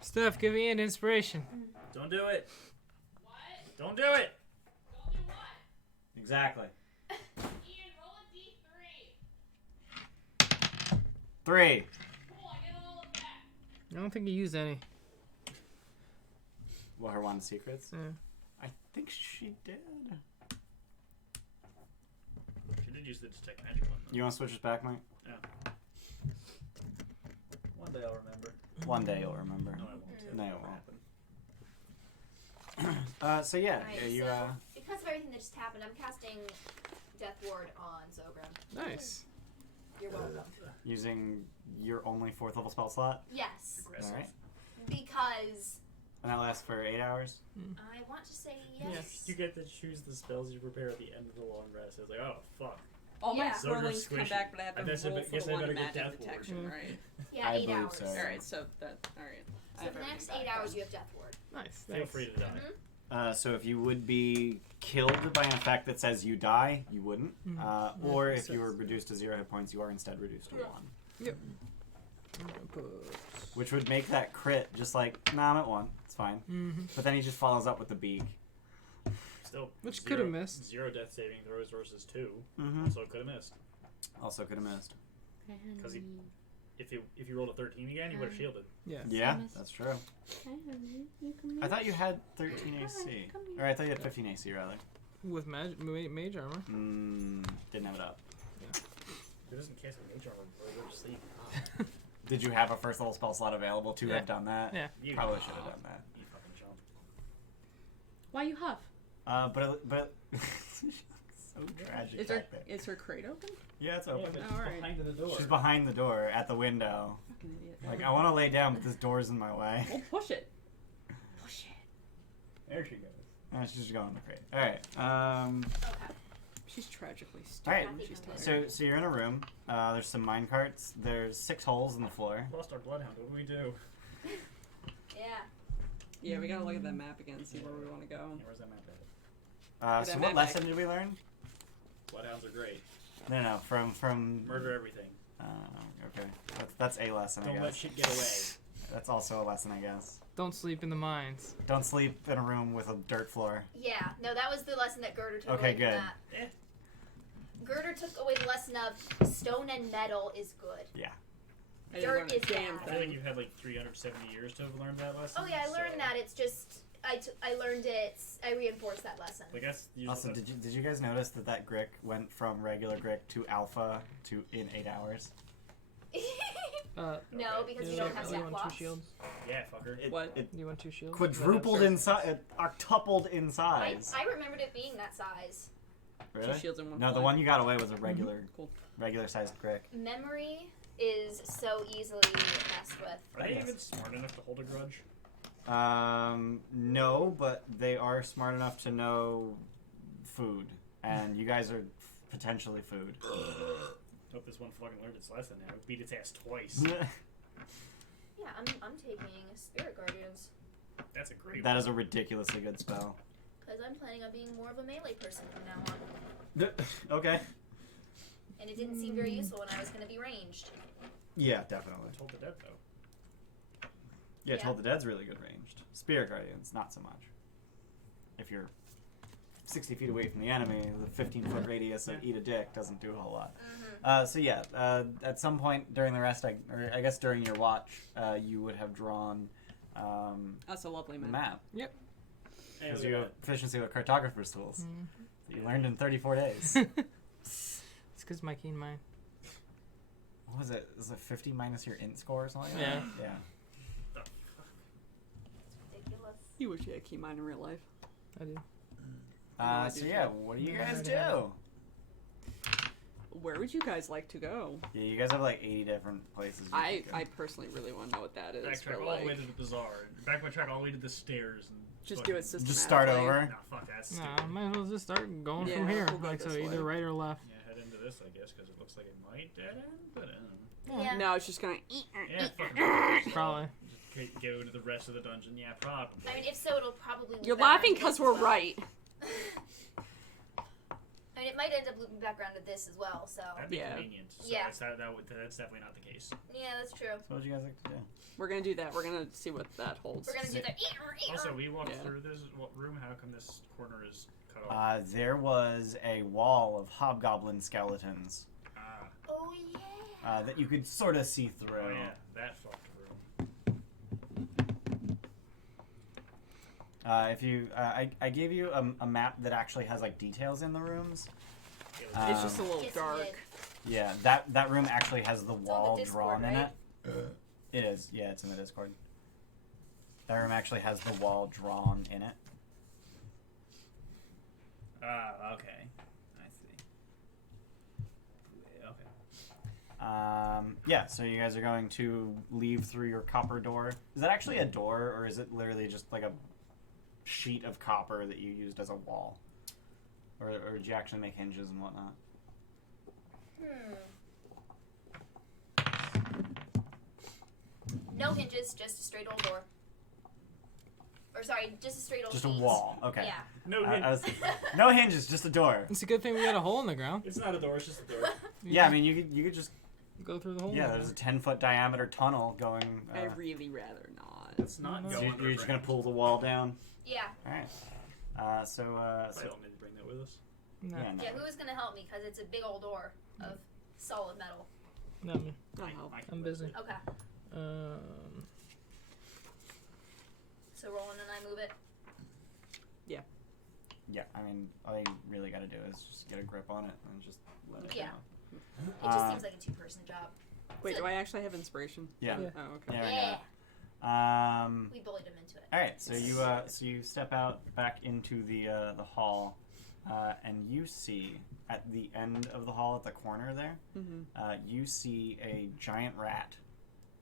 Steph, give me an inspiration. Don't do it. What? Don't do it. Exactly. Ian, roll a d3. 3. Cool, I get all of that. I don't think you used any. What, her Wand of Secrets? Yeah. I think she did. She did use the detect magic one. Though. You want to switch us back, Mike? One day I'll remember. One day you'll remember. No, I won't. No, it won't. So yeah, Alright, you so because of everything that just happened, I'm casting Death Ward on Zogrim. Nice. You're welcome. using your only 4th level spell slot. Yes, Aggressive. Alright. because And that lasts for 8 hours. I want to say yes. You get to choose the spells you prepare at the end of the long rest. I was like, oh, fuck. all my Yeah. swirlings come Squishy. back, but I have I to guess I roll be- for guess the I one better in get magic Death Ward. detection, right? Yeah, I 8 believe hours. so. All right, so that all right. So for the next 8 hours, you have Death Ward. Nice. Feel free to die. So if you would be killed by an effect that says you die, you wouldn't. Or if you were reduced to 0 hit points, you are instead reduced to 1. Yep. Which would make that crit just like, nah, I'm at 1. It's fine. But then he just follows up with the beak. Still, Which zero- could have missed. 0 death saving throws versus 2. Mm-hmm. So it could have missed. Also could have missed. Because if you rolled a 13 again, he would have shielded. Yeah. Yeah, that's true. I thought you had 13 AC. Or I thought you had 15 AC, rather. With mage armor. Didn't have it up. It doesn't cast a mage armor before you go to sleep. Did you have a first level spell slot available to Yeah. have done that? Yeah. You Probably should have done that. You fucking chump. Why you huff? But so tragic Is her back there. is her crate open? Yeah, it's open. All right. behind the door. She's behind the door at the window. Fucking idiot. Like, I want to lay down, but this door's in my way. Well, push it. Push it. There she goes. She's just going to the crate. All right. Okay. She's tragically All stupid. right. when she's tired. So you're in a room. There's some mine carts. There's 6 holes in the floor. Lost our bloodhound. What do we do? Yeah. Yeah, we gotta look at that map again, see where we want to go. Yeah, where's that map at? So that what map lesson did we learn? Bloodhounds are great. No, from. Murder everything. Okay. That's a lesson, I Don't guess. let shit get away. That's also a lesson, I guess. Don't sleep in the mines. Don't sleep in a room with a dirt floor. Yeah. No, that was the lesson that Gerdur took Okay, away good. from that. Eh. Gerdur took away the lesson of stone and metal is good. Yeah. I didn't learn dirt a is damn bad. I feel like you've had like 370 years to have learned that lesson. Oh yeah, I learned that. It's just I learned it. I reinforced that lesson. I guess. Also, did you guys notice that Grick went from regular Grick to Alpha in 8 hours? No, because we don't have you stat want blocks. 2 shields? Yeah, fucker. What? It You want 2 shields? quadrupled in size, octupled in I size. remembered it being that size. Really? 2 shields in one. No, the point. one you got away was a regular, Cool. regular sized Grick. Memory is so easily messed with. Are they Yes. even smart enough to hold a grudge? No, but they are smart enough to know food, and you guys are potentially food. Hope this one fucking learned its lesson now. Beat its ass twice. Yeah, I'm taking Spirit Guardians That's a great That one. is a ridiculously good spell. because I'm planning on being more of a melee person from now on. Okay. And it didn't seem very useful when I was going to be ranged. Yeah, definitely. Told the dead though. Yeah, Yeah. Toll the Dead's really good ranged. Spirit Guardians, not so much. If you're 60 feet away from the enemy, the 15-foot radius of Eat a Dick doesn't do a whole lot. So yeah, at some point during the rest, or I guess during your watch, you would have drawn That's a lovely the man. map. Hey, Because look you at have proficiency with cartographer's tools. That you learned in 34 days. It's because my keen mind. What was it? Is it 50 minus your int score or something? Like Yeah. that? Yeah. that. Ridiculous. You wish you had key mine in real life. I do. I So do yeah, too. what do you Yeah, guys I do. do? Where would you guys like to go? Yeah, you guys have like 80 different places. You I could go. personally really want to know what that is. Backtrack But all the way like, to the bazaar. Backtrack all the way to the stairs. And just fucking- do it systematically. Just start over. Nah, fuck that. Stupid. Nah, might as well just start going Yeah, from here. we'll go Like, so this either way. right or left. Yeah, head into this, I guess, because it looks like it might dead end, but I don't know. Yeah. No, it's just gonna. Yeah, fucking Probably. just go to the rest of the dungeon. Yeah, probably. I mean, if so, it'll probably loop You're back laughing around to because this we're as well. right. I mean, it might end up looping back around to this as well, so. That'd be Yeah. convenient. So Yeah. that's definitely not the case. Yeah, that's true. So what would you guys like to do? We're gonna do that. We're gonna see what that holds. We're gonna do the. Also, we walked Yeah. through this room. How come this corner is cut off? There was a wall of hobgoblin skeletons Ah, Oh yeah. that you could sort of see through. oh yeah, that fucked room. If you, I gave you a map that actually has like details in the rooms. It's just a little Yes, dark. it Yeah, that room actually has the on the wall Discord, drawn in right? it. It is. Yeah, it's in the Discord. That room actually has the wall drawn in it. Ah, okay. I see. Okay. Yeah, so you guys are going to leave through your copper door. Is that actually a door, or is it literally just like a sheet of copper that you used as a wall? Or did you actually make hinges and whatnot? No hinges, just a straight old door. Or sorry, just a straight old. Just a sheet. wall. Okay. Yeah. No, I was- no hinges, just a door. It's a good thing we got a hole in the ground. it's not a door. It's just a door. Yeah, I mean you could just Go through the hole. yeah. There's a 10-foot diameter tunnel going. I'd really rather not. It's not No, go So you're underground. just gonna pull the wall down. Yeah. All right. I So don't need to bring that with us. No, yeah, no. Yeah. Who is gonna help me? Because it's a big old door of solid metal. not me. I'll help. I can I'm live busy. with it. Okay. So Roland and I move it. Yeah, I mean, all you really got to do is just get a grip on it and just let it Yeah. go. It just seems like a two-person job. Wait, do I actually have inspiration? Yeah. Yeah. Oh, okay. There we Yeah. go. We bullied him into it. All right, so you step out back into the hall, and you see at the end of the hall, at the corner there, you see a giant rat,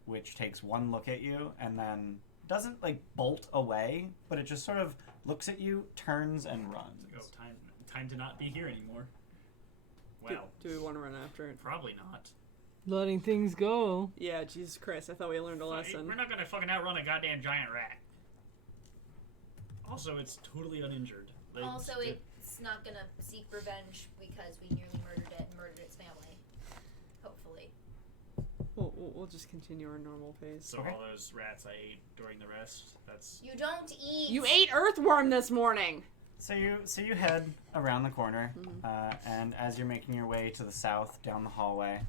which takes one look at you and then doesn't like bolt away, but it just sort of looks at you, turns, and runs. Oh, time to not be here anymore. Do, Wow. do we want to run after it? Probably not. Letting things go. Yeah, Jesus Christ! I thought we learned a lesson. We're not gonna fucking outrun a goddamn giant rat. Also, it's totally uninjured. Like, Also, it's not gonna seek revenge because we nearly murdered it and murdered its family. Hopefully. We'll just continue our normal pace. So all those rats I ate during the rest, that's You don't eat. You ate earthworm this morning. So you head around the corner, and as you're making your way to the south down the hallway,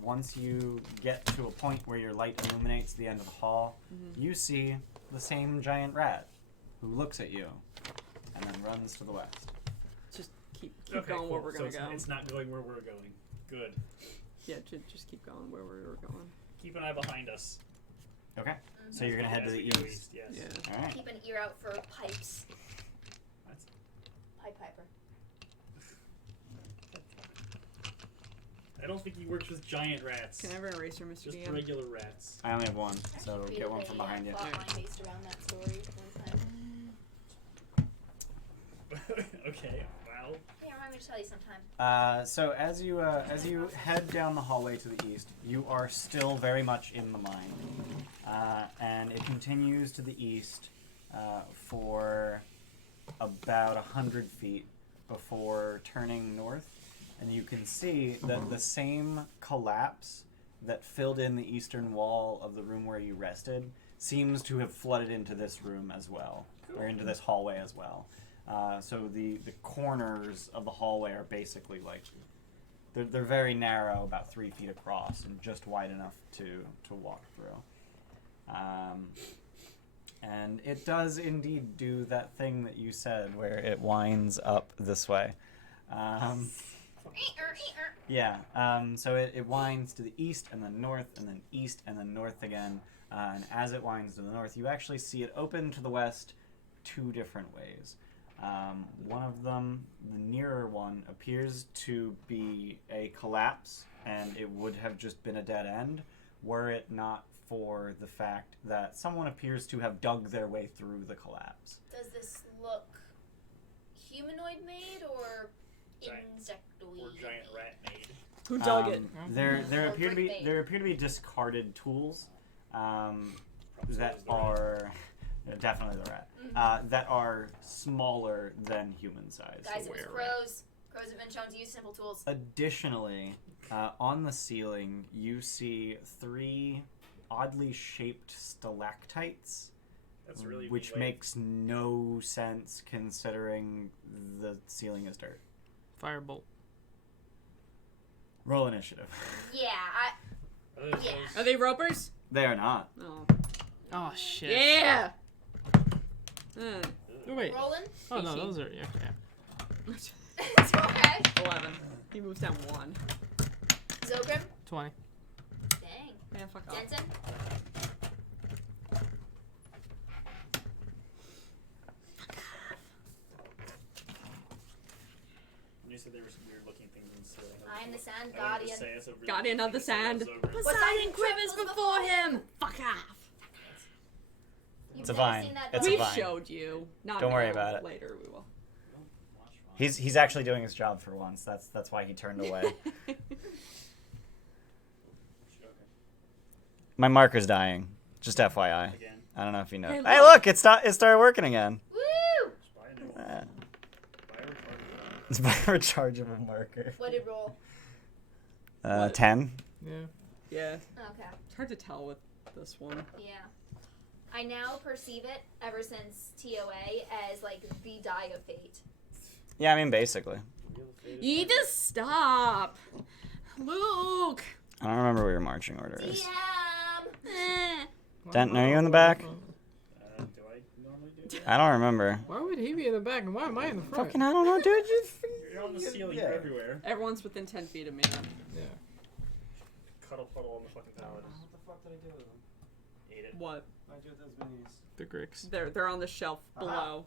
once you get to a point where your light illuminates the end of the hall, you see the same giant rat who looks at you and then runs to the west. Just keep Okay, going cool. where we're So gonna go. It's not going where we're going. Good. Yeah, just keep going where we're going. Keep an eye behind us. Okay. So you're gonna head to As the we go east. Yes. Yeah. All right. Keep an ear out for pipes. That's- Pipe Piper. I don't think he works with giant rats. Can I have an eraser, Mr. Just DM? regular rats. I only have one, I so should read get a one from behind you. plot line based around that story one time. Okay. Well. Yeah, remind me to tell you sometime. So as you head down the hallway to the east, you are still very much in the mine, and it continues to the east for about 100 feet before turning north, and you can see that the same collapse that filled in the eastern wall of the room where you rested seems to have flooded into this room as well, or into this hallway as well. So the corners of the hallway are basically like they're very narrow, about 3 feet across, and just wide enough to walk through. And it does indeed do that thing that you said, where it winds up this way. Yeah. So it winds to the east and then north and then east and then north again. And as it winds to the north, you actually see it open to the west 2 different ways. One of them, the nearer one, appears to be a collapse, and it would have just been a dead end were it not for the fact that someone appears to have dug their way through the collapse. Does this look humanoid made or Giant- insectoid? Or giant rat made. Who dug it? There Or appear to be brick-made. there appear to be discarded tools that was the rat. are definitely the rat that are smaller than human size. Guys, so it was were rat. crows. Crows have been shown to use simple tools. Additionally, on the ceiling, you see 3 oddly shaped stalactites, That's really which weird. makes no sense considering the ceiling is dirt. Firebolt. Roll initiative. Yeah, Are those- Yeah. Are they ropers? They are not. Oh. Oh shit. Yeah. Oh, wait. Roland. Oh no, 18. those are yeah. It's okay. 11. He moves down 1. Zogrim. 20. Dang. Man, fuck off. Denton. When you said there were some weird looking things in the ceiling. I am the sand I wanted to guardian. say it's a really Guardian weird of the thing to say sand. about Zogrim. Poseidon quivers before him. Fuck off. You've It's a never vine. seen that It's a We've vine. showed you. Not Don't worry now. about it. Later we will. Watch Vine. He's actually doing his job for once. That's why he turned away. Okay. My marker's dying. Just FYI. Again. I don't know if you know. Hey, Hey, look. look! It started working again. Woo! Just buy a new one. Uh, Buy a retarded it's my rechargeable marker. What did roll? 10. Yeah. Yeah. Okay. It's hard to tell with this one. Yeah. I now perceive it ever since TOA as like the die of fate. Yeah, I mean basically. one. You need to stop. Luke. I don't remember what your marching order is. DM. Eh. Denton, are you in the back? Do I normally do that? I don't remember. Why would he be in the back and why am I in the front? Fucking, I don't know, dude. You're on the ceiling. Yeah. You're everywhere. Everyone's within 10 feet of me. Yeah. Cuddle puddle on the fucking paladin. What the fuck did I do with them? Ate it. What? I do with those minis. The Gricks. They're on the shelf Uh-huh. below.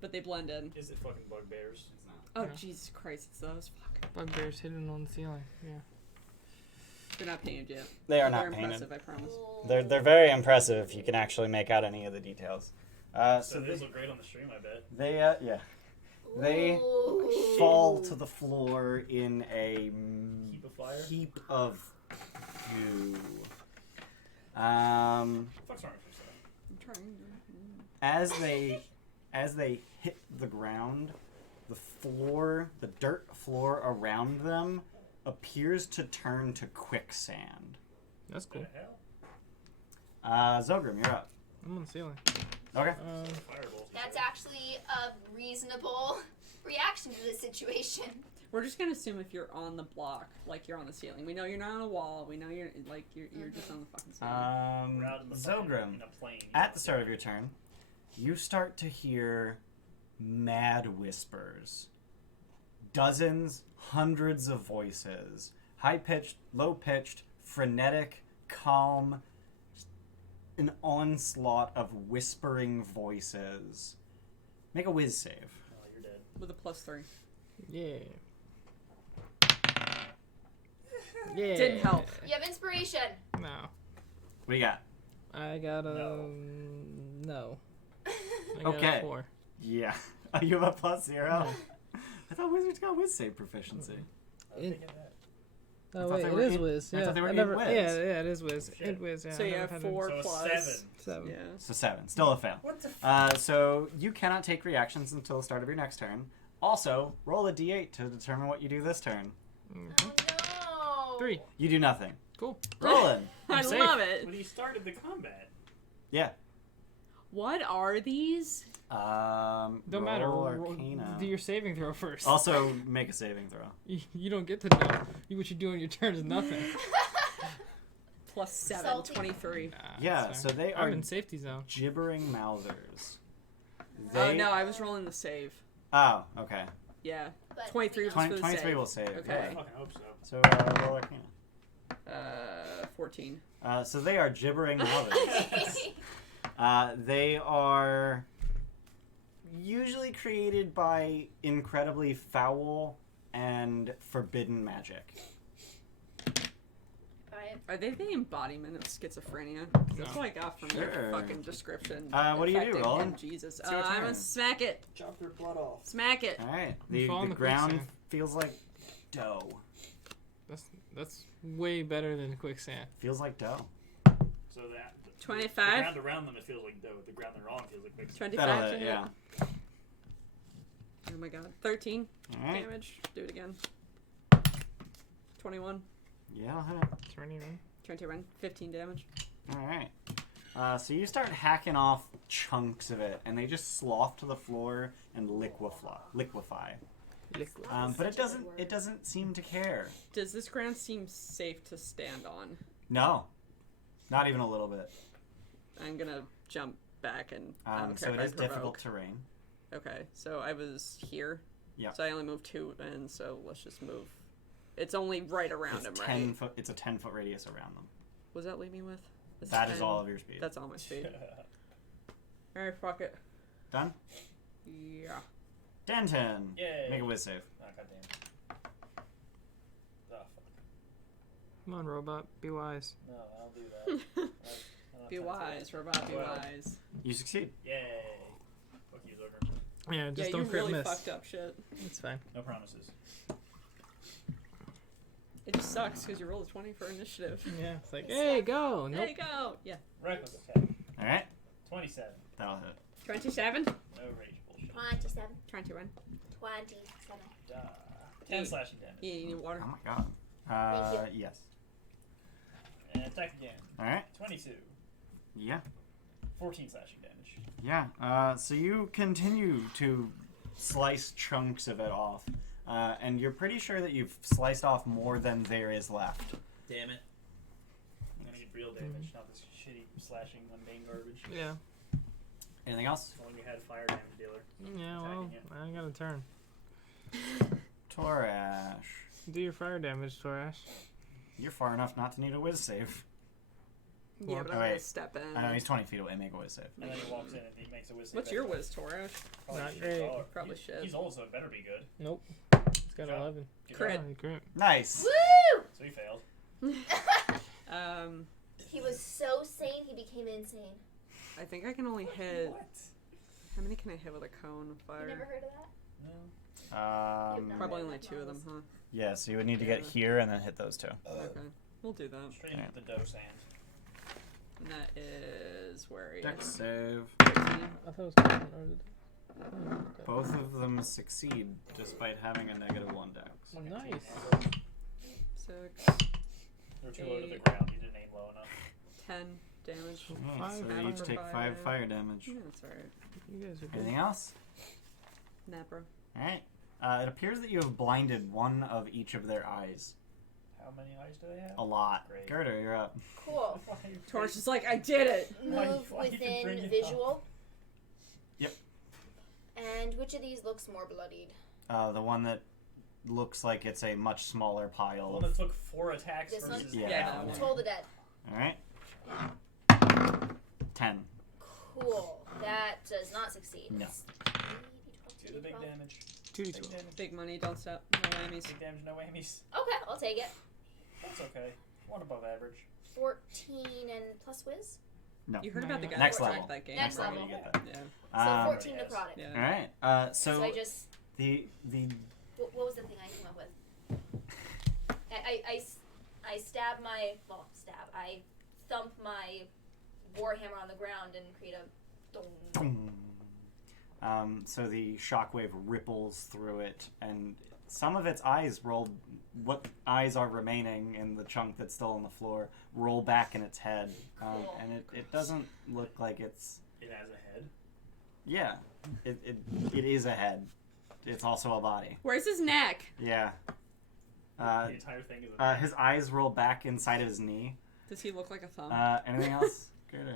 But they blend in. Is it fucking bugbears? It's not. Oh, Yeah. Jesus Christ, it's those. Fuck. Bugbears hidden on the ceiling. Yeah. They're not painted yet. They are They're not painted. impressive, I promise. They're very impressive if you can actually make out any of the details. So So these they, look great on the stream, I bet. yeah. They Ooh. fall to the floor in a Heap of fire. heap of goo. Fuck's wrong with yourself? I'm trying. As they hit the ground, the dirt floor around them appears to turn to quicksand. That's cool. What the hell? Zogrim, you're up. I'm on the ceiling. Okay. Fireballs. That's actually a reasonable reaction to this situation. We're just gonna assume if you're on the block, like you're on the ceiling. We know you're not on a wall. We know you're you're just on the fucking ceiling. We're out in the fucking- Zogrim, in a plane. at the start of your turn, you start to hear mad whispers. Dozens, hundreds of voices. High-pitched, low-pitched, frenetic, calm. An onslaught of whispering voices. Make a whiz save. Oh, you're dead. With a +3. Yeah. Yeah. Didn't help. You have inspiration. No. What do you got? I got a no. I got Okay. a 4. Yeah. Oh, you have a +0? I thought wizards got whiz save proficiency. I was thinking that. I Oh thought wait, they it were is in- whiz. I Yeah, thought they were I in never. whiz. Yeah, it is whiz. Shit. It whiz. Yeah. So I you never have had 4 So plus 7. 7. Yeah. So 7. Still a fail. What the So you cannot take reactions until the start of your next turn. Also, roll a d8 to determine what you do this turn. Oh no. 3. You do nothing. Cool. Roland. I safe. love it. When he started the combat. Yeah. What are these? Don't matter. roll Roll- Arcana. Do your saving throw first. Also, make a saving throw. You don't get to know. What you do on your turn is nothing. +7, Salty. 23. Nah, Yeah, it's so fine. they I'm are in safety zone. gibbering mouthers. Oh no, I was rolling the save. Oh, okay. Yeah. But 23 was 20, for the 23 save. will save. Okay. I Yeah. fucking hope so. So roll Arcana. 14. So they are gibbering mouthers. They are usually created by incredibly foul and forbidden magic. Are they the embodiment of schizophrenia? 'Cause That's No. what I got from Sure. your fucking description. What do you do, affecting Roland? him, Jesus. It's your I'm turn. gonna smack it. Chop their blood off. Smack it. All right. You fall The in the ground quicksand. feels like dough. That's way better than quicksand. Feels like dough. So that. The 25? ground around them, it feels like dough. The ground they're on feels like quicksand. 25 That'll to hit, hit. yeah. Oh my god. 13 All right. damage. Do it again. 21. Yeah, I'll hit it. 21. 21. 15 damage. All right. So you start hacking off chunks of it, and they just slough to the floor and liquefy. Liquid. But it doesn't seem to care. Does this ground seem safe to stand on? No, not even a little bit. I'm gonna jump back and I don't So care it if I is difficult provoke. terrain. Okay, so I was here. Yeah. So I only moved 2, and so let's just move. It's only right around It's him, 10 right? foot. It's a 10-foot radius around them. Was that leave me with? It's That is 10. all of your speed. That's all my speed. Alright, fuck it. Done. Yeah. Denton. Yay. Make a whiz save. Oh, goddamn. Oh, fuck. Come on, robot. Be wise. No, I'll do that. I don't have Be time for wise, robot, be Well. wise. You succeed. that. Yay. Fuck you, Zogrim. Yeah, just Yeah, don't you crit really miss. fucked up shit. It's fine. No promises. It just sucks because you rolled a 20 for initiative. Yeah, it's like, hey, go. There Nope. you go. Yeah. Reckless attack. All right. 27. That'll hit. 27. No rage bullshit. 27. 21. 27. 10 Hey. slashing damage. Yeah, you need water. Oh my god. Thank Yes. And attack again. All right. 22. Yeah. 14 slashing damage. Yeah. So you continue to slice chunks of it off, and you're pretty sure that you've sliced off more than there is left. Damn it. I'm gonna get real damage, not this shitty slashing mundane garbage. Yeah. Anything else? When we had fire damage dealer. Yeah, well, Attacking you. I got a turn. Torash. Do your fire damage, Torash. You're far enough not to need a whiz save. Yeah, but Oh, I'm wait. gonna step in. I know he's 20 feet away. Make a whiz save. And then he walks in and he makes a whiz. What's your whiz, Torres? Not great. Probably he's, shit. He's old, so it better be good. Nope. It's got Good job. 11. Good Crit. job. Oh, crit. Nice. Woo! So he failed. He was so sane, he became insane. I think I can only hit. What? How many can I hit with a cone of You fire? never heard of that? No. Probably only 2 of them, huh? Yeah, so you would need to get here and then hit those two. Okay, we'll do that. Straight into the dough sand. And that is where he Dex is. save. 13. I thought it was common, or did it? Both of them succeed despite having a -1 dex. Oh, nice. 6, They were too low to the ground. You didn't aim low enough. 10, damage. Alright, so Five you each for take 5 fire. fire damage. Yeah, that's alright. You guys are good. Anything else? Nah, bro. Alright. It appears that you have blinded one of each of their eyes. How many eyes do they have? A lot. Great. Gerdur, you're up. Cool. Torch is like, I did it! Why Move you can bring within it visual. Yep. And which of these looks more bloodied? The one that looks like it's a much smaller The pile. one that took 4 attacks This one? versus Yeah. Yeah, half. that one. Toll the Dead. Alright. 10. Cool. That does not succeed. No. It's Do the big 12. damage. 2d12. Big damage. Big money, don't stop. No whammies. Big damage, no whammies. Okay, I'll take it. That's okay. One above average. 14 and plus whiz. No. You heard about the guy Next that level. attacked that game. Next Next level. level you get that. Yeah. So 14 yes. necrotic. Yeah. Alright. So I just. the What was the thing I came up with? I stab my. Well, stab. I thump my warhammer on the ground and create a. Dong. So the shockwave ripples through it, and some of its eyes roll. What eyes are remaining in the chunk that's still on the floor roll back in its head, Cool. and it doesn't look like it's. It has a head. Yeah, it is a head. It's also a body. Where's his neck? Yeah. The entire thing is a His eyes roll back inside of his knee. Does he look like a thumb? Anything else? Gerdur?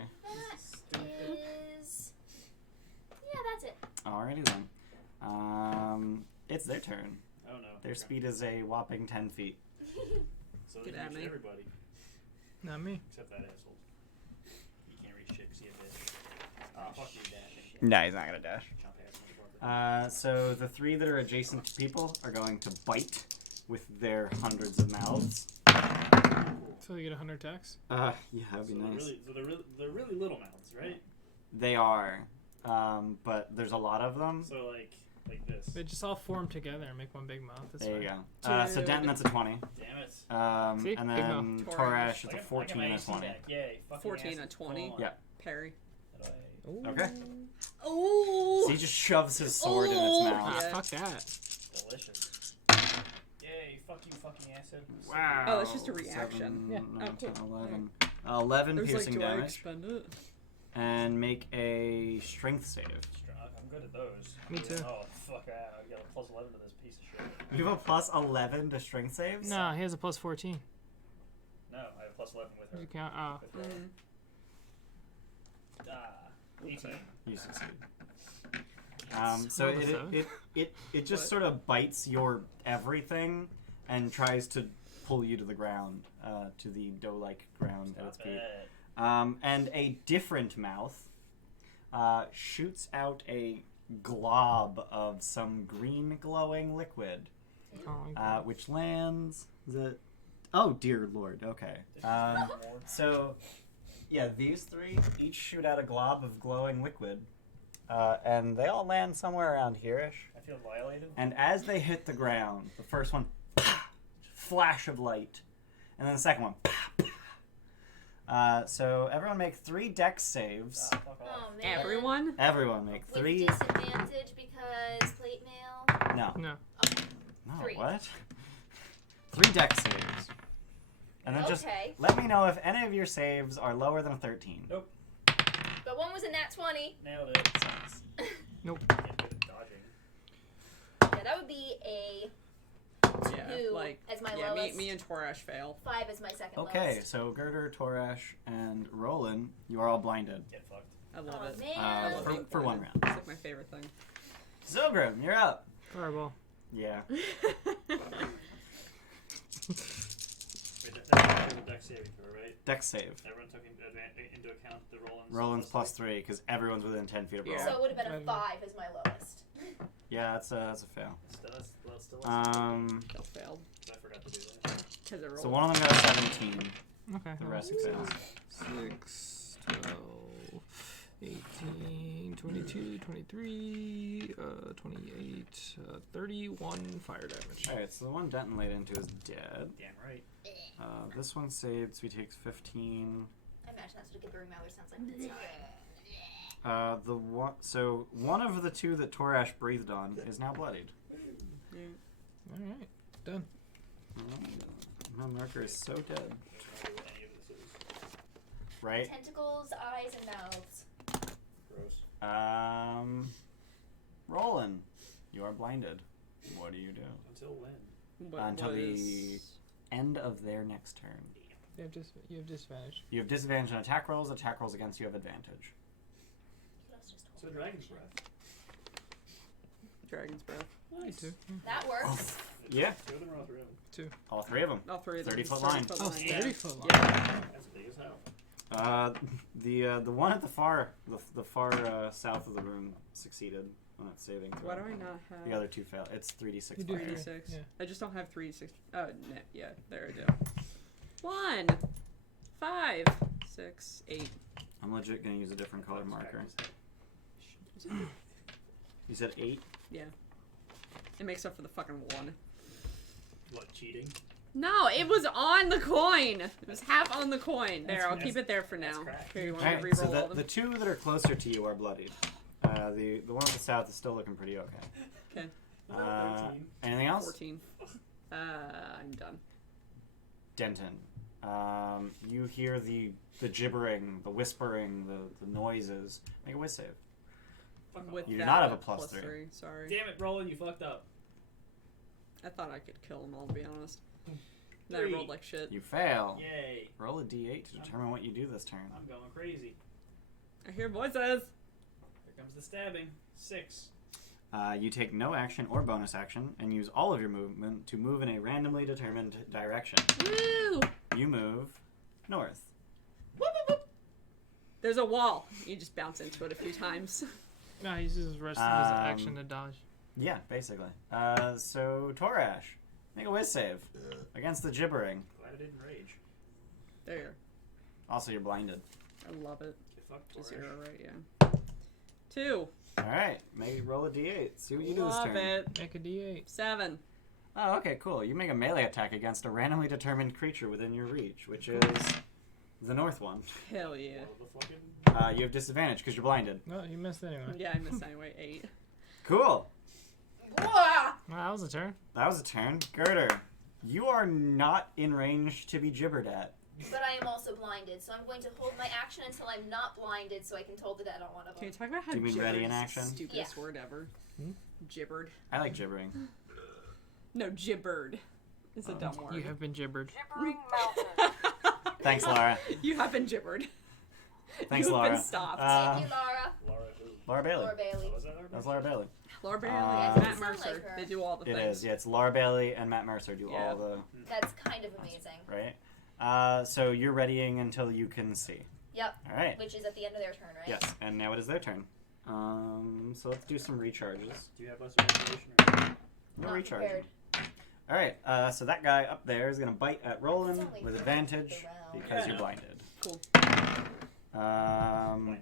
That is. Yeah, that's it. Alrighty then. It's their turn. Oh no. Their speed is a whopping 10 feet. So Get they at reach me. everybody. Not me. Except that asshole. You can't reach shit because he has this. Fuck you, dash. No, he's not gonna dash. Jump ass. So the 3 that are adjacent to people are going to bite with their hundreds of mouths. Cool. So you get 100 attacks? Yeah, that'd be So nice. they're really little mouths, right? They are, but there's a lot of them. So like this. They just all form together and make one big mouth. That's There you fine. go. So Denton, that's a 20. Damn it. See? And Big then mouth. Torash, it's I a got 14 my and a AC 20. back. Yay. Fucking 14 ass. and 20? Hold on. Yeah. Parry. How do I- Ooh. Okay. Oh! So he just shoves his sword in its Ooh. mouth. Ah, Yeah. fuck that. Delicious. Yay. Fuck you, fucking acid. Wow. Oh, that's just a reaction. 7, Yeah. 9, Oh, 10, cool. 11. 11 There's piercing like, do I damage. expend it? And make a strength save. I'm good at those. Me too. Oh, fuck that. I got a plus 11 to this piece of shit. You have a plus 11 to strength saves? No, he has a plus 14. No, I have a plus 11 with her. You count. Oh. With her. Mm. 18. You succeed. That's So roll the seven. it just What? sort of bites your everything and tries to pull you to the ground, to the dough-like ground at its Stop feet. it. And a different mouth shoots out a glob of some green glowing liquid, Oh, my God. which lands. Oh dear lord. Okay. More. So, yeah, these 3 each shoot out a glob of glowing liquid, and they all land somewhere around here-ish. I feel violated. And as they hit the ground, the first one, flash of light, and then the second one, so everyone make 3 dex saves. Ah, fuck off. Oh man. Everyone? Everyone make With 3. disadvantage because plate mail. No, No. no, 3. what? 3 dex saves. And then just Okay. let me know if any of your saves are lower than a 13. Nope. But one was a nat 20. Nailed it. Nope. Can't do the dodging. Yeah, that would be a Yeah, 2 like, as my yeah, lowest. me and Torash fail. 5 as my second Okay, lowest. so Gerdur, Torash, and Roland, you are all blinded. Get fucked. I love Oh it. man. I love for- being for one blinded. It's like my favorite thing. Zogrim, you're up. Fireball. Yeah. Wait, that's a dex saving throw, right? Dex save. Everyone took into account the Roland's. Roland's plus 3 because everyone's within 10 feet of Yeah. Roland. So it would have been a Right. 5 as my lowest. Yeah, that's a fail. Still Still failed. I forgot to do that. Because it rolled. So one of them got a 17. Okay. The rest fails. 6, 12, 18, 22, 23, 28, 31 fire damage. Alright, so the one Denton laid into is dead. Damn right. This one saved, so he takes 15. I imagine that's what a Gibbering Mouth sounds like. But it's not. So one of the 2 that Torash breathed on is now bloodied. Yeah. Alright. Done. My marker is so dead. I don't know what any of this is. right? Tentacles, eyes, and mouths. Gross. Roland, you are blinded. What do you do? Until when? What Until the was- end of their next turn. You have disadvantage. You have disadvantage on attack rolls. Attack rolls against you have advantage. What else just So told Dragon's Breath. Dragon's Breath. You too. That works. Yeah. 2 of them or all 3 of them? All 3 of them. All three of them. 30-foot line. 30-foot Oh, line, yeah. 30-foot line. Yeah. That's big as hell. The one at the far south of the room succeeded on its saving throw. Why do I not have The other 2 fail. It's 3d6 You do fire. 3d6? Yeah. I just don't have 3d6. Oh, no, yeah, there I do. 1, 5, 6, 8. I'm legit gonna use a different color marker. You said 8? Yeah. It makes up for the fucking 1. What, cheating? No, it was on the coin. It was half on the coin. There, I'll That's- keep it there for that's now. cracked. Here, you want me to Alright, so reroll all the them? 2 that are closer to you are bloodied. The one at the south is still looking pretty okay. Okay, Was that 13? Anything else? 14. I'm done. Denton. You hear the gibbering, the whispering, the noises. Make a whiz save. Fuck off. With You do that, not have a plus plus 3. Sorry. Damn it, Roland, you fucked up. I thought I could kill them all, to be honest. Then I 3. rolled like shit. You fail. Yay. Roll a d8 to determine what you do this turn. I'm going crazy. I hear voices. Here comes the stabbing. 6. You take no action or bonus action and use all of your movement to move in a randomly determined direction. Woo! You move north. There's a wall. You just bounce into it a few times. No, he uses the rest of his action to dodge. Yeah, basically. So Torash, make a whiz save against the gibbering. Glad I didn't rage. There. Also, you're blinded. I love it. Get fucked, Just Torash. 0, right? Yeah. 2. All right, maybe roll a d8. See what you do this Love turn. it. Make a d8. 7. Oh, okay, cool. You make a melee attack against a randomly determined creature within your reach, which is the north one. Hell yeah. What the fucking... You have disadvantage because you're blinded. No, you missed anyway. Yeah, I missed anyway. 8. Cool. Wah! Wow, that was a turn. That was a turn. Gerdur, you are not in range to be gibbered at. But I am also blinded, so I'm going to hold my action until I'm not blinded so I can toll the dead on one of Can you them. talk about how Do you mean ready in gibbered is action? the stupidest Yeah. word ever? Hmm? Gibbered. I like gibbering. No, gibbered. It's a dumb word. You have been gibbered. Thanks, Laura. You have been gibbered. Thanks, You've Laura. been stopped. Thank you, Laura. Laura who? Laura Bailey. Laura Bailey. Oh, was that Laura? That's Laura Bailey. Laura Bailey Uh, and Matt Doesn't sound Mercer. like her. They do all the It things. is. Yeah, it's Laura Bailey and Matt Mercer do Yeah. all the That's kind of amazing. right. So you're readying until you can see. Yep. All right. Which is at the end of their turn, right? Yes, and now it is their turn. So let's do some recharges. Do you have lesser restoration or No Not recharge. prepared. All right. So that guy up there is gonna bite at Roland It's only with for advantage the round. because Yeah. you're blinded. Cool.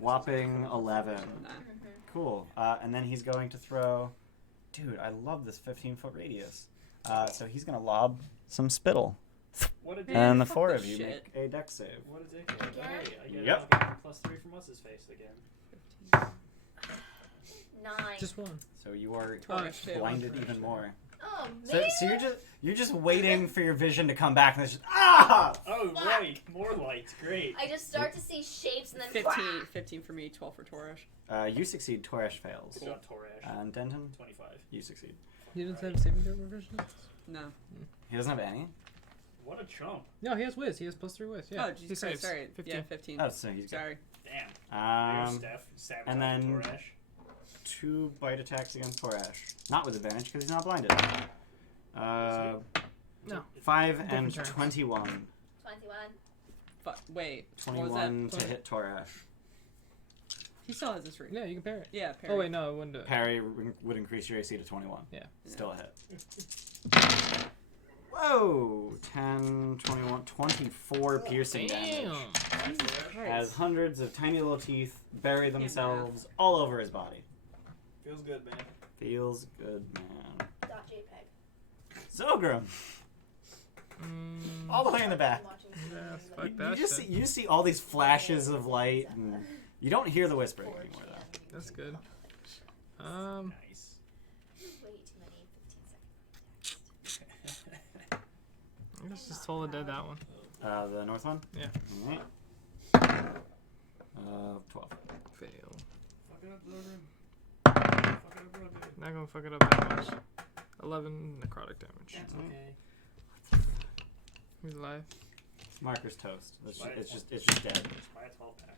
Whopping 11. Nah. Cool. And then he's going to throw. Dude, I love this 15-foot radius. So he's gonna lob some spittle, What a and the fuck 4 this of you shit. make a dex save. What a dickhead. Again? Hey, I get Yep. I'll get +3 from what's his face again. 9. Just one. So you are Torash, too. blinded even more. Oh, So, man. so you're just waiting for your vision to come back, and it's just ah. Oh, Fuck. right. More light. Great. I just start to see shapes and then 15 for me, 12 for Torash. You succeed. Torash fails. Good job, Torash. And Denton, 25. you succeed. He doesn't have saving throw revision? No. He doesn't have any. What a chump. No, he has whiz. He has +3 whiz. Yeah. Oh, he Jesus saves. Christ. Sorry. 15. Yeah, 15. Oh, so he's good. Sorry. Damn. There's Steph. Sabotage and then- Torash. 2 bite attacks against Torash. Not with advantage because he's not blinded. No. 5 and Different turns. 21. 21. Wait. What was 21 that? to hit Torash. He still has this ring. Yeah, you can pair it. Yeah, parry. Oh, wait, no, it wouldn't do it. Parry would increase your AC to 21. Yeah. Still a hit. Whoa! 10, 21, 24 piercing damage. Damn. Jesus As Christ. hundreds of tiny little teeth bury themselves all over his body. Feels good, man. Feels good, man. .jpg. Zogrim! All the way in the back. I'm watching Yeah, videos fuck of that You just shit. you see all these flashes of light, and you don't hear the whispering 4G anymore, though. That's good. Nice. Way too many 15 seconds. Let's just toll the dead that one. The north one? Yeah. Alright. 12. Fail. Fuck it up, Logan. Fuck it up, Logan. Not gonna fuck it up that much. 11 necrotic damage. That's okay. He's alive. Marker's toast. It's Why- just dead. Just buy a 12-pack.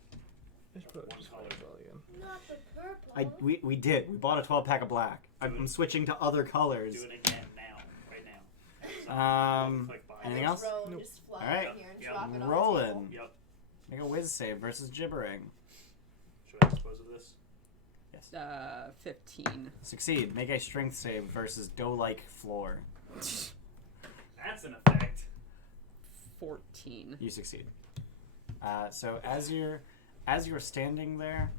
Just put One just color. as well again. Not the purple. We did. We bought a 12-pack of black. I'm switching to other colors. Do it again now. Right now. Anything else? Roan Nope. just fly Alright. in here and Yep. drop it on Rolling. the table. Yep. Make a whiz save versus gibbering. Should I dispose of this? Yes. 15. Succeed. Make a strength save versus dough-like floor. That's an effect. 14. You succeed. So as you're standing there,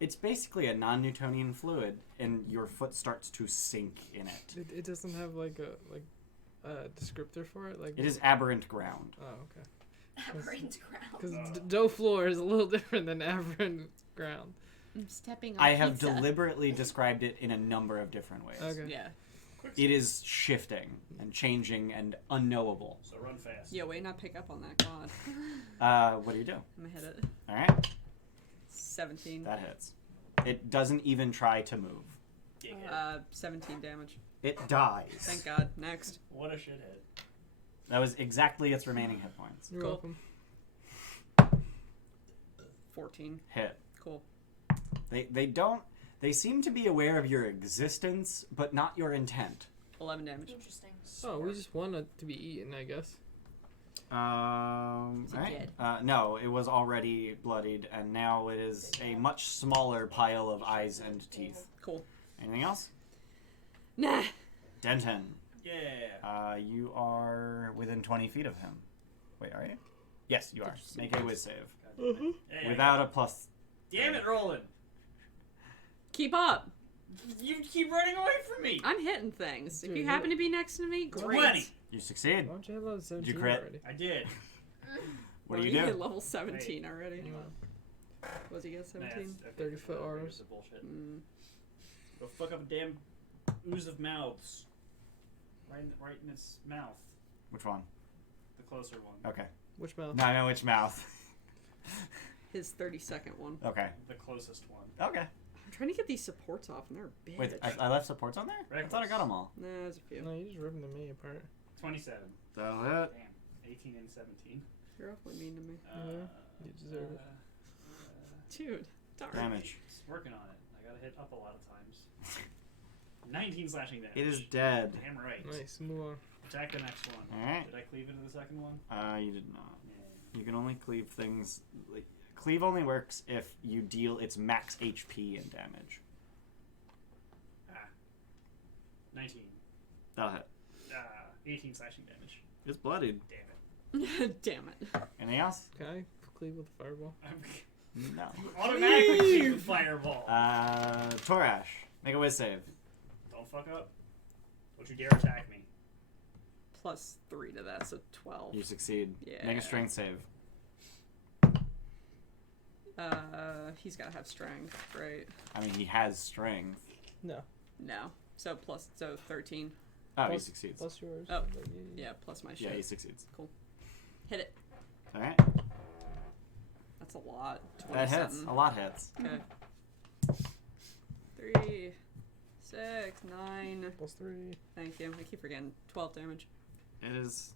it's basically a non-Newtonian fluid, and your foot starts to sink in it. It doesn't have like a descriptor for it. Like It is aberrant ground. Oh, okay. Aberrant ground. Because dough floor is a little different than aberrant ground. I'm stepping on I have pizza. deliberately described it in a number of different ways. Okay. Yeah. It is shifting and changing and unknowable. So run fast. Yo, wait, not pick up on that, God. What do you do? I'm gonna hit it. All right, 17. that hits. It doesn't even try to move. 17 damage. It dies. Thank God. Next. What a shithead. That was exactly its remaining hit points. You're Cool. welcome. 14. Hit. Cool. They seem to be aware of your existence, but not your intent. 11 damage. Interesting. Oh, we just want it to be eaten, I guess. Is it Right. No, it was already bloodied, and now it is a much smaller pile of eyes and teeth. Cool. Anything else? Nah. Denton. Yeah. You are within 20 feet of him. Wait, are you? Yes, you are. Make a whiz save. God damn it. Hey, Without a plus. Damn it, Roland. Keep up. You keep running away from me. I'm hitting things. If Dude, you you- happen to be next to me, great. 20. You succeed. Why don't you have level 17 crit? already? I did. What do Well, you hit do? level 17 already. Hang on. What was he get, 17? 30-foot auras. Bullshit. Mm. Go fuck up a damn ooze of mouths. Right in its mouth. Which one? The closer one. Okay. Which mouth? Now I know which mouth. His 32nd one. Okay. The closest one. Okay. I'm trying to get these supports off, and they're a bitch. Wait, I left supports on there? I thought I got them all. Nah, there's a few. No, you just ripping me apart. 27. That'll Damn. 18 and 17. You're awfully mean to me. You deserve it. Dude, darn. Damage. Just working on it. I gotta hit up a lot of times. 19 slashing damage. It is dead. Damn right. Nice, move on. Attack the next one. Alright. Did I cleave into the second one? You did not. Yeah. You can only cleave things. Cleave only works if you deal its max HP and damage. 19. That'll hit. 18 slashing damage. It's bloodied. Damn it. Damn it. Anything else? Can I cleave with a fireball? No. Automatically cleave with fireball. Torash, make a whiz save. Don't fuck up. Don't you dare attack me. Plus 3 to that, so 12. You succeed. Yeah. Make a strength save. He's gotta have strength, right? I mean, he has strength. No. No. So 13. Oh, he Plus- succeeds. Plus yours. Oh. But Yeah, plus my Yeah, shit. he succeeds. Hit it. All right. That's a lot. 20 That hits. something. A lot hits. Okay. 3, 6, 9. Plus 3. Thank you. I keep forgetting. 12 damage. It is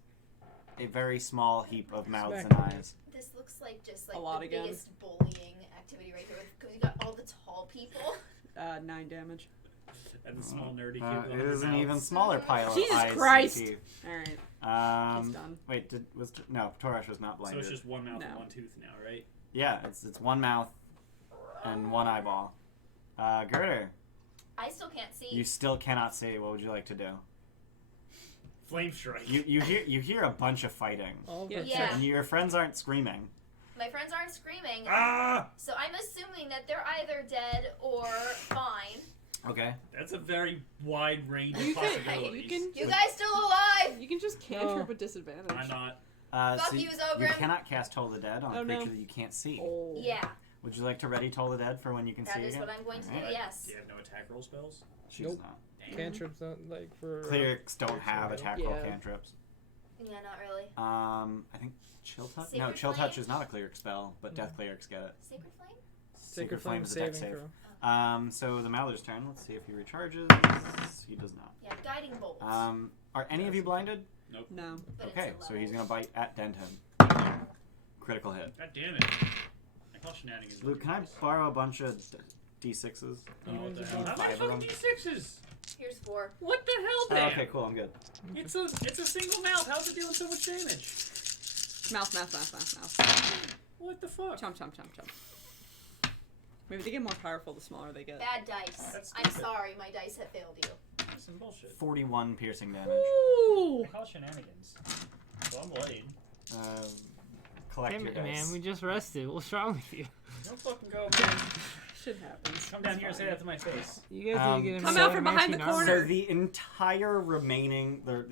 a very small heap of mouths Smack. and eyes. This looks like just like A lot the again. biggest bullying activity right here because you got all the tall people. 9 damage. And the small nerdy kid. with It 100 is an mouths. even smaller pile Jesus of eyes. Christ! And teeth. Alright. He's done. Wait, no? Torash was not So blinded. it's just one mouth and No. one tooth now, right? Yeah, it's one mouth and one eyeball. Gerdur, I still can't see. you still cannot see. What would you like to do? Flame strike. You hear a bunch of fighting, All Yeah. the Yeah. and your friends aren't screaming. My friends aren't screaming, Ah! so I'm assuming that they're either dead or fine. Okay. That's a very wide range You of can- possibilities. you can- You guys still alive? You can just cantrip No. with disadvantage. I'm not. Fuck you, you Zogrim. cannot cast Toll the Dead on Oh, a no. creature that you can't see. Oh. Yeah, Would you like to ready Toll the Dead for when you can that see is again? what I'm going to do. Alright. Yes. Do you have no attack roll spells? She's Nope. not. Damn. cantrips don't like for. Clerics don't have attack roll Yeah. cantrips. Yeah, not really. I think Chill Touch. No, Sacred Chill Flame? Touch is not a cleric spell, but Death Clerics get it. Sacred Flame? Sacred Flame Flame is a dex saving save. throw. So the Mallor's turn. Let's see if he recharges. He does not. Yeah, Guiding Bolt. Are any of you blinded? No. but Okay, it's a so he's level. gonna bite at Denton. Critical hit. God damn it. I call shenanigans. Luke, can I borrow a bunch of D6s? Oh, what the hell? Five How many of fucking them. D6s? Here's 4. What the hell, Oh, Dan? okay, cool. I'm good. It's a single mouth. How's it dealing so much damage? Mouth. What the fuck? Chomp. Maybe they get more powerful the smaller they get. Bad dice. That's I'm stupid. sorry, my dice have failed you. That's some bullshit. 41 piercing damage. Ooh! I call it shenanigans. So I'm bloodied. Collect Damn your it, dice. man. We just rested. What's wrong with you? Don't fucking go, man. Shit happens. Come down It's here and say fine. that to my face. You guys need to get Come him out from behind the matching armor. corner. So the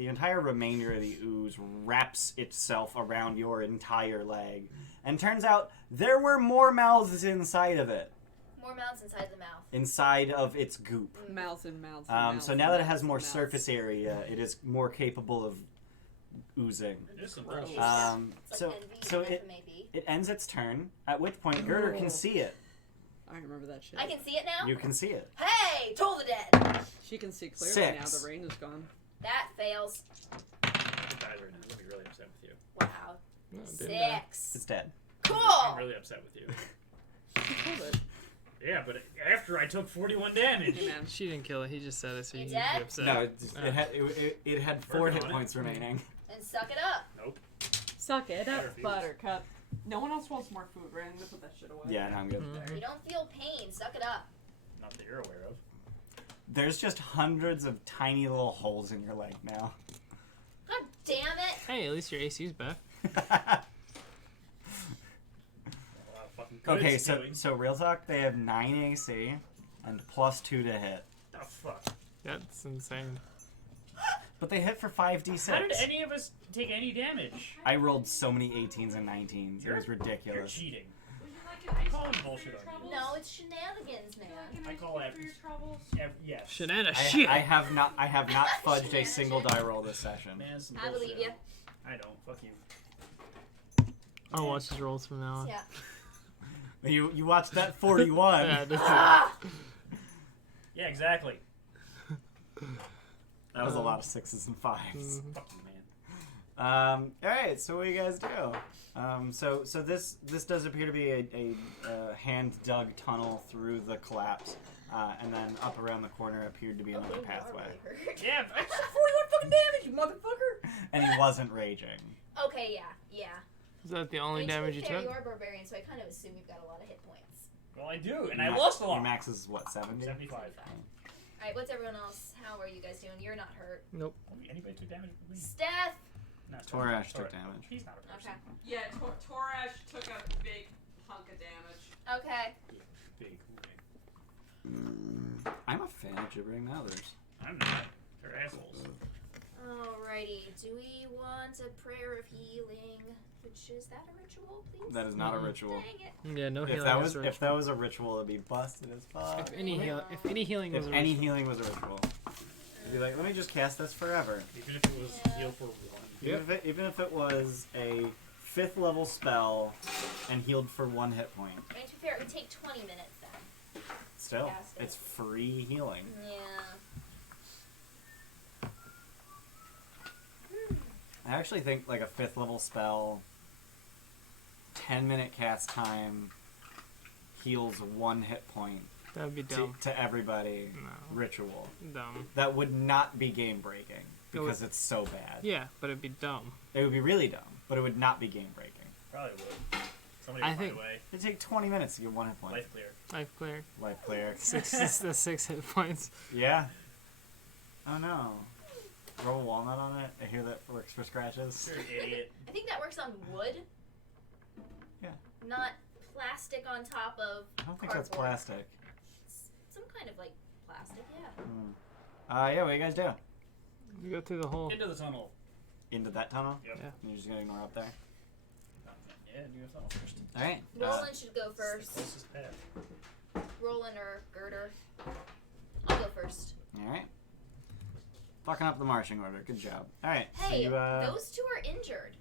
entire remainder of the ooze wraps itself around your entire leg, and turns out there were more mouths inside of it, More mouths inside the mouth. inside of its goop. Mouths and mouths. So now that it has more surface area, it is more capable of oozing. It is some Gross. bullshit. It's So like envy so and it FMAP. it ends its turn. At which point Gerdur can see it. I remember that shit. I can see it now? You can see it. Hey! Toll the Dead! She can see clearly 6. now. The rain is gone. That fails. If it dies right now, I'm gonna be really upset with you. Wow. No, it didn't die. 6. It's dead. Cool! I'm really upset with you. She killed it. Yeah, but after I took 41 damage. Hey man. She didn't kill it. He just said it, so You you dead? get upset. No, it had 4 Working hit on it. points remaining. And suck it up. Nope. Suck it up, Butterfield. Buttercup. No one else wants more food, right? I'm gonna put that shit away. Yeah, no, I'm good. Mhm. You don't feel pain. Suck it up. Not that you're aware of. There's just hundreds of tiny little holes in your leg now. God damn it. Hey, at least your AC's back. A lot of fucking good Okay, it's doing. so real talk, they have 9 AC and +2 to hit. The fuck? That's insane. But they hit for 5d6. How did any of us take any damage? I rolled so many 18s and 19s. It was You're ridiculous. cheating. Would you like an ice Calling cream for bullshit your on you. troubles? No, it's shenanigans, Would you man. like an I ice call cream that- for your troubles? Yes. Shenanigans. I Shit. have not fudged a single die roll this session. Man, some I believe bullshit. you. I don't. Fuck you. I'll watch his rolls from now on. Yeah. You watched that 41. Yeah, that's Ah! Yeah, exactly. That was a lot of 6s and 5s. Mhm. Fuck you, man. All right, so what do you guys do? So this does appear to be a hand dug tunnel through the collapse, and then up around the corner appeared to be another Oh, you are pathway. really hurt. Yeah, I took 41 fucking damage, you motherfucker! And he wasn't raging. Okay, yeah. Is that the I only mean, to damage be you fair, took? you are barbarian, so I kind of assume you've got a lot of hit points. Well, I do, and Your I max- lost a lot. Your max is what, 70? 75. Alright, what's everyone else? How are you guys doing? You're not hurt. Nope. Anybody took damage but me? Steph! Not Torash took Torash. damage. He's not a person. Okay. Yeah, Torash took a big hunk of damage. Okay. Big. I'm a fan of gibbering mouthers. I'm not. They're assholes. Alrighty. Do we want a prayer of healing? Which is that a ritual, please? That is not a Mhm. ritual. Dang it. Yeah, no If healing. that is was ritual. if that was a ritual, it'd be busted as fuck. If any healing was If a any ritual. healing was a ritual, it'd be like, let me just cast this forever. Even if it was Yeah. heal for 1. Even if it was a 5th level spell and healed for 1 hit point, I mean, to be fair, it would take 20 minutes then. still, Cast it. it's free healing. Yeah. I actually think like a 5th level spell, 10-minute cast time, heals 1 hit point That would be dumb. to everybody. No. Ritual Dumb. that would not be game breaking It would- because it's so bad. Yeah, but it'd be dumb. It would be really dumb, but it would not be game breaking. Probably would. Somebody I would find think- a way. It'd take 20 minutes to get 1 hit point. Life clear. Life clear. Life clear. That's 6 hit points. Yeah. Oh no. Roll a walnut on it. I hear that works for scratches. You're an idiot. I think that works on wood. Yeah. Not plastic on top of I don't think that's cardboard. plastic. It's some kind of like plastic, yeah. Yeah, what do you guys do? You go through the hole. Into the tunnel. Into that tunnel? Yep. Yeah. And you're just gonna ignore up there? Yeah, do the tunnel first. Alright. Roland should go It's the first. closest path. Roland or Gerdur. I'll go first. Alright. Fucking up the marching order. Good job. All right. Hey, so you, those two are injured.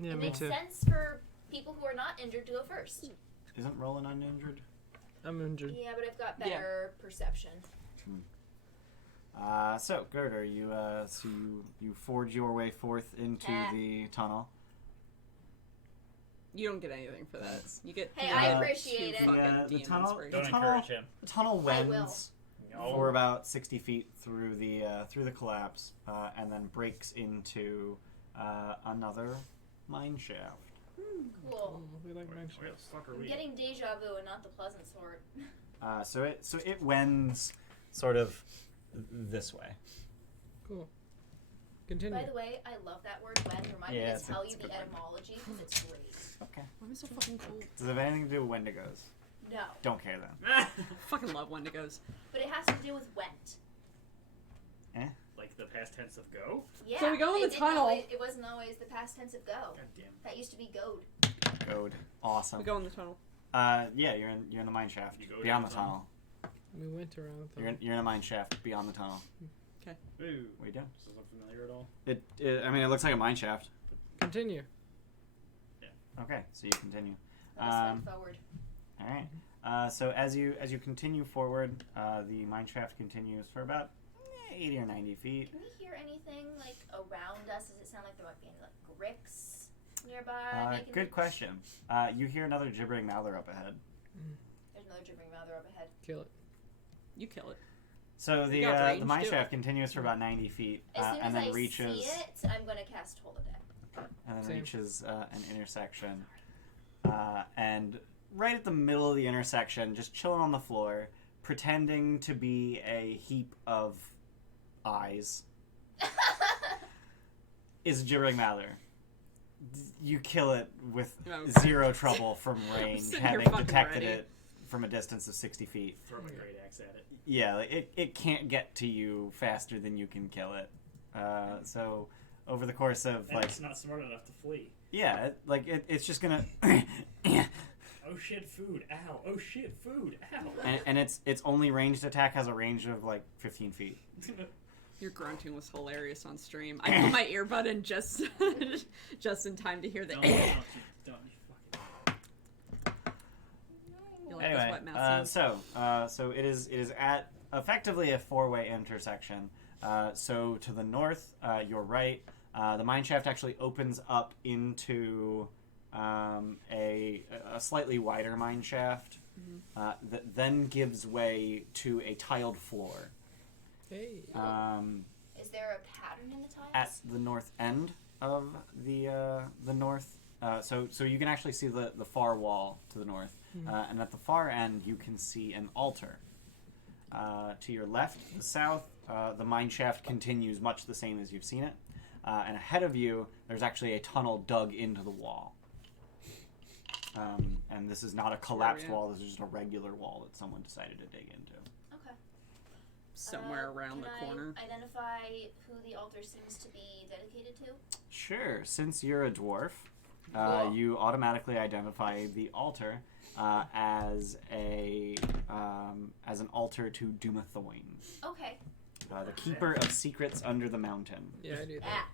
Yeah, It me makes too. sense for people who are not injured to go first. Isn't Roland uninjured? I'm injured. Yeah, but I've got better perception. So Gerdur, you forge your way forth into the tunnel. You don't get anything for that. You get. Hey, you I get appreciate two it. fucking The DM tunnel- inspiration. Don't tunnel- encourage him. The tunnel I will. wends No. for about 60 feet through the collapse, and then breaks into another mine shaft. Cool. We like Where magic. the fuck are I'm we? getting deja vu and not the pleasant sort. So it wends sort of this way. Cool. Continue. By the way, I love that word when. Remind me Yeah, to it's a- tell it's you a the good word. etymology because it's great. Okay. Why am I so fucking cool? Does it have anything to do with Wendigos? No, Don't care then. Fucking love Wendigos. but it has to do with went. Like the past tense of go? Yeah. So we go in it the didn't tunnel. It wasn't always the past tense of go. God damn. That used to be goad. Goad. Awesome. We go in the tunnel. Yeah, you're in the mine shaft. You go Beyond down the the tunnel. We went around. You're in a mine shaft beyond the tunnel. Ooh. What are you doing? Does this look familiar at all? I mean, it looks like a mine shaft. Continue. Okay, so you continue. Let us went forward. All right. So as you continue forward, the mine shaft continues for about 80 or 90 feet. Can we hear anything like around us? Does it sound like there might be any like gricks nearby? making Good question. You hear another gibbering mouther up ahead. There's another gibbering mouther up ahead. Kill it. You kill it. So the got range, mine do it. shaft continues for about 90 feet, As soon and as then I reaches see it, I'm gonna cast Hold of It. and then Same. reaches an intersection, and right at the middle of the intersection, just chilling on the floor, pretending to be a heap of eyes, is a gibbering mouther. You kill it with Okay. zero trouble from range, sitting here having fucking detected ready. it from a distance of 60 feet. Throw my great axe at it. Yeah, like, it can't get to you faster than you can kill it. So over the course of And it's not smart enough to flee. yeah, it's just gonna Oh shit, food. Ow. Oh shit, food. Ow. and its only ranged attack has a range of like 15 feet. Your grunting was hilarious on stream. I put my earbud in just just in time to hear the. Don't you fucking. You like Anyway, those wet mouth sounds? so it is at effectively a four-way intersection. So to the north, your right, the mine shaft actually opens up into a slightly wider mine shaft that then gives way to a tiled floor. Hey. Is there a pattern in the tiles? At the north end of the north, so you can actually see the far wall to the north, and at the far end you can see an altar. To your left, the south, the mine shaft continues much the same as you've seen it, and ahead of you there's actually a tunnel dug into the wall. And this is not a collapsed wall, this is just a regular wall that someone decided to dig into. Okay. Somewhere around the corner. Can I identify who the altar seems to be dedicated to? Sure, since you're a dwarf, Cool. you automatically identify the altar as an altar to Dumathoin, Okay. the keeper of secrets under the mountain. Yeah, I do that.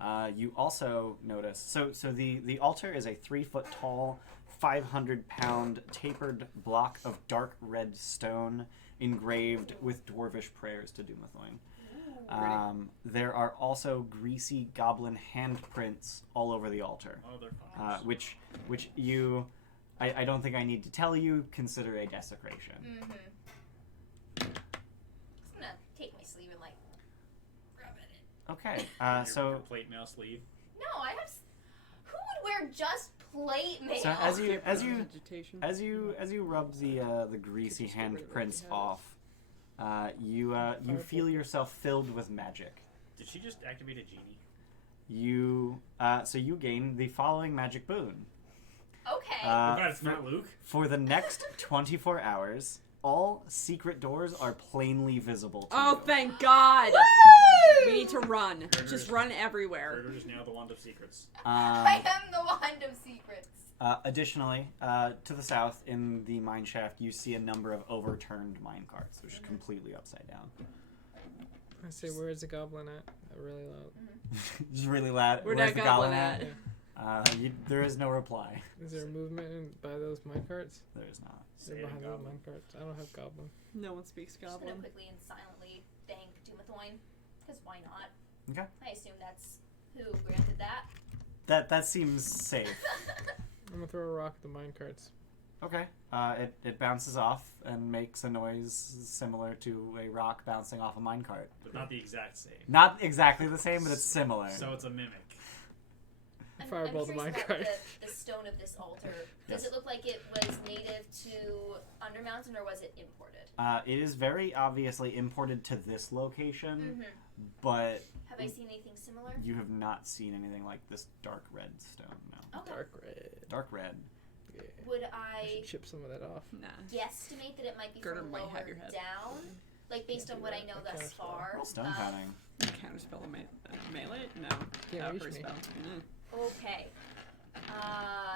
Ah. You also notice, so the altar is a 3-foot tall, 500-pound tapered block of dark red stone engraved with dwarvish prayers to Dumathoin. There are also greasy goblin handprints all over the altar, Oh, they're fine. which you, I don't think I need to tell you, consider a desecration. Mm-hmm. I'm gonna take my sleeve and like rub it in. Okay, Your so plate mail sleeve. No, I have. Who would wear just plate mail? So Vegetation. as you rub the greasy Just get rid of it handprints if you off, you feel yourself filled with magic. Did she just activate a genie? You gain the following magic boon. Okay. Oh god, it's not Luke. For the next 24 hours, all secret doors are plainly visible to Oh, you. thank God! Woo! We need to run. Gerdur Just is- run everywhere. Gerdur is now the wand of secrets. I am the wand of secrets. Additionally, to the south in the mine shaft, you see a number of overturned mine carts, which is completely upside down. I say, where's the goblin at? Really loud. Just really loud. Where'd Where's that the goblin goblin at? Yeah. There is no reply. Is there movement by those minecarts? There is not. They're Say behind those goblin. minecarts. I don't have goblin. No one speaks I'm just gonna goblin. quickly and silently thank Doomathoin, because why not? Okay. I assume that's who granted that. That seems safe. I'm gonna throw a rock at the minecarts. Okay. It bounces off and makes a noise similar to a rock bouncing off a minecart. But not the exact same. Not exactly the same, but it's similar. So it's a mimic. I'm Fireball the curious about minecart. the stone of this altar. Yes. Does it look like it was native to Undermountain, or was it imported? It is very obviously imported to this location, Mm-hmm. but Have I seen anything similar? you have not seen anything like this dark red stone. No. Okay. Dark red. Dark red. Yeah. Would I I should chip some of that off. Nah. guesstimate that it might be Gerdur from might lower have your head. down? Like, based Can't on do what I that. know I thus can't spell. far. Roll stone counting. Counterspell a melee? No. Can't reach Upper me. spell. Okay.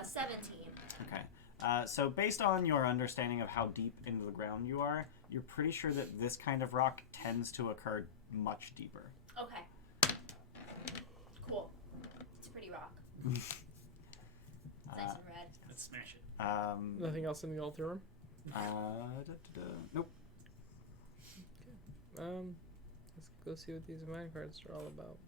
17. Okay. So based on your understanding of how deep into the ground you are, you're pretty sure that this kind of rock tends to occur much deeper. Okay. Cool. It's a pretty rock. It's nice and red. Let's smash it. Nothing else in the altar room? Nope. Let's go see what these minecarts are all about.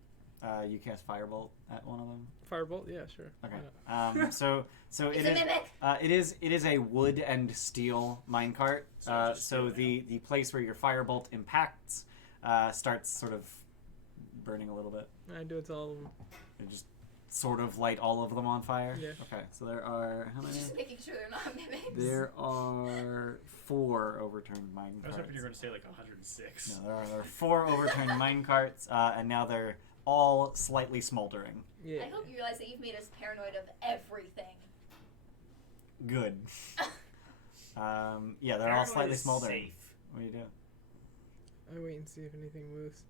You cast Firebolt at one of them. Firebolt? Yeah, sure. Okay. Why not? So It's it a is. mimic! It is a wood and steel minecart. So just So steel the place where your firebolt impacts starts sort of burning a little bit. I do it to all of them. It just sort of light all of them on fire. Yeah. Okay. So there are how many? Just making sure they're not mimics. There are 4 overturned I was hoping you minecarts. were going to say like 106. No, there are 4 overturned minecarts, and now they're all slightly smoldering. Yeah. I hope you realize that you've made us paranoid of everything. Good. Yeah, they're all Paranoid slightly is smoldering. safe. What do you do? I wait and see if anything moves.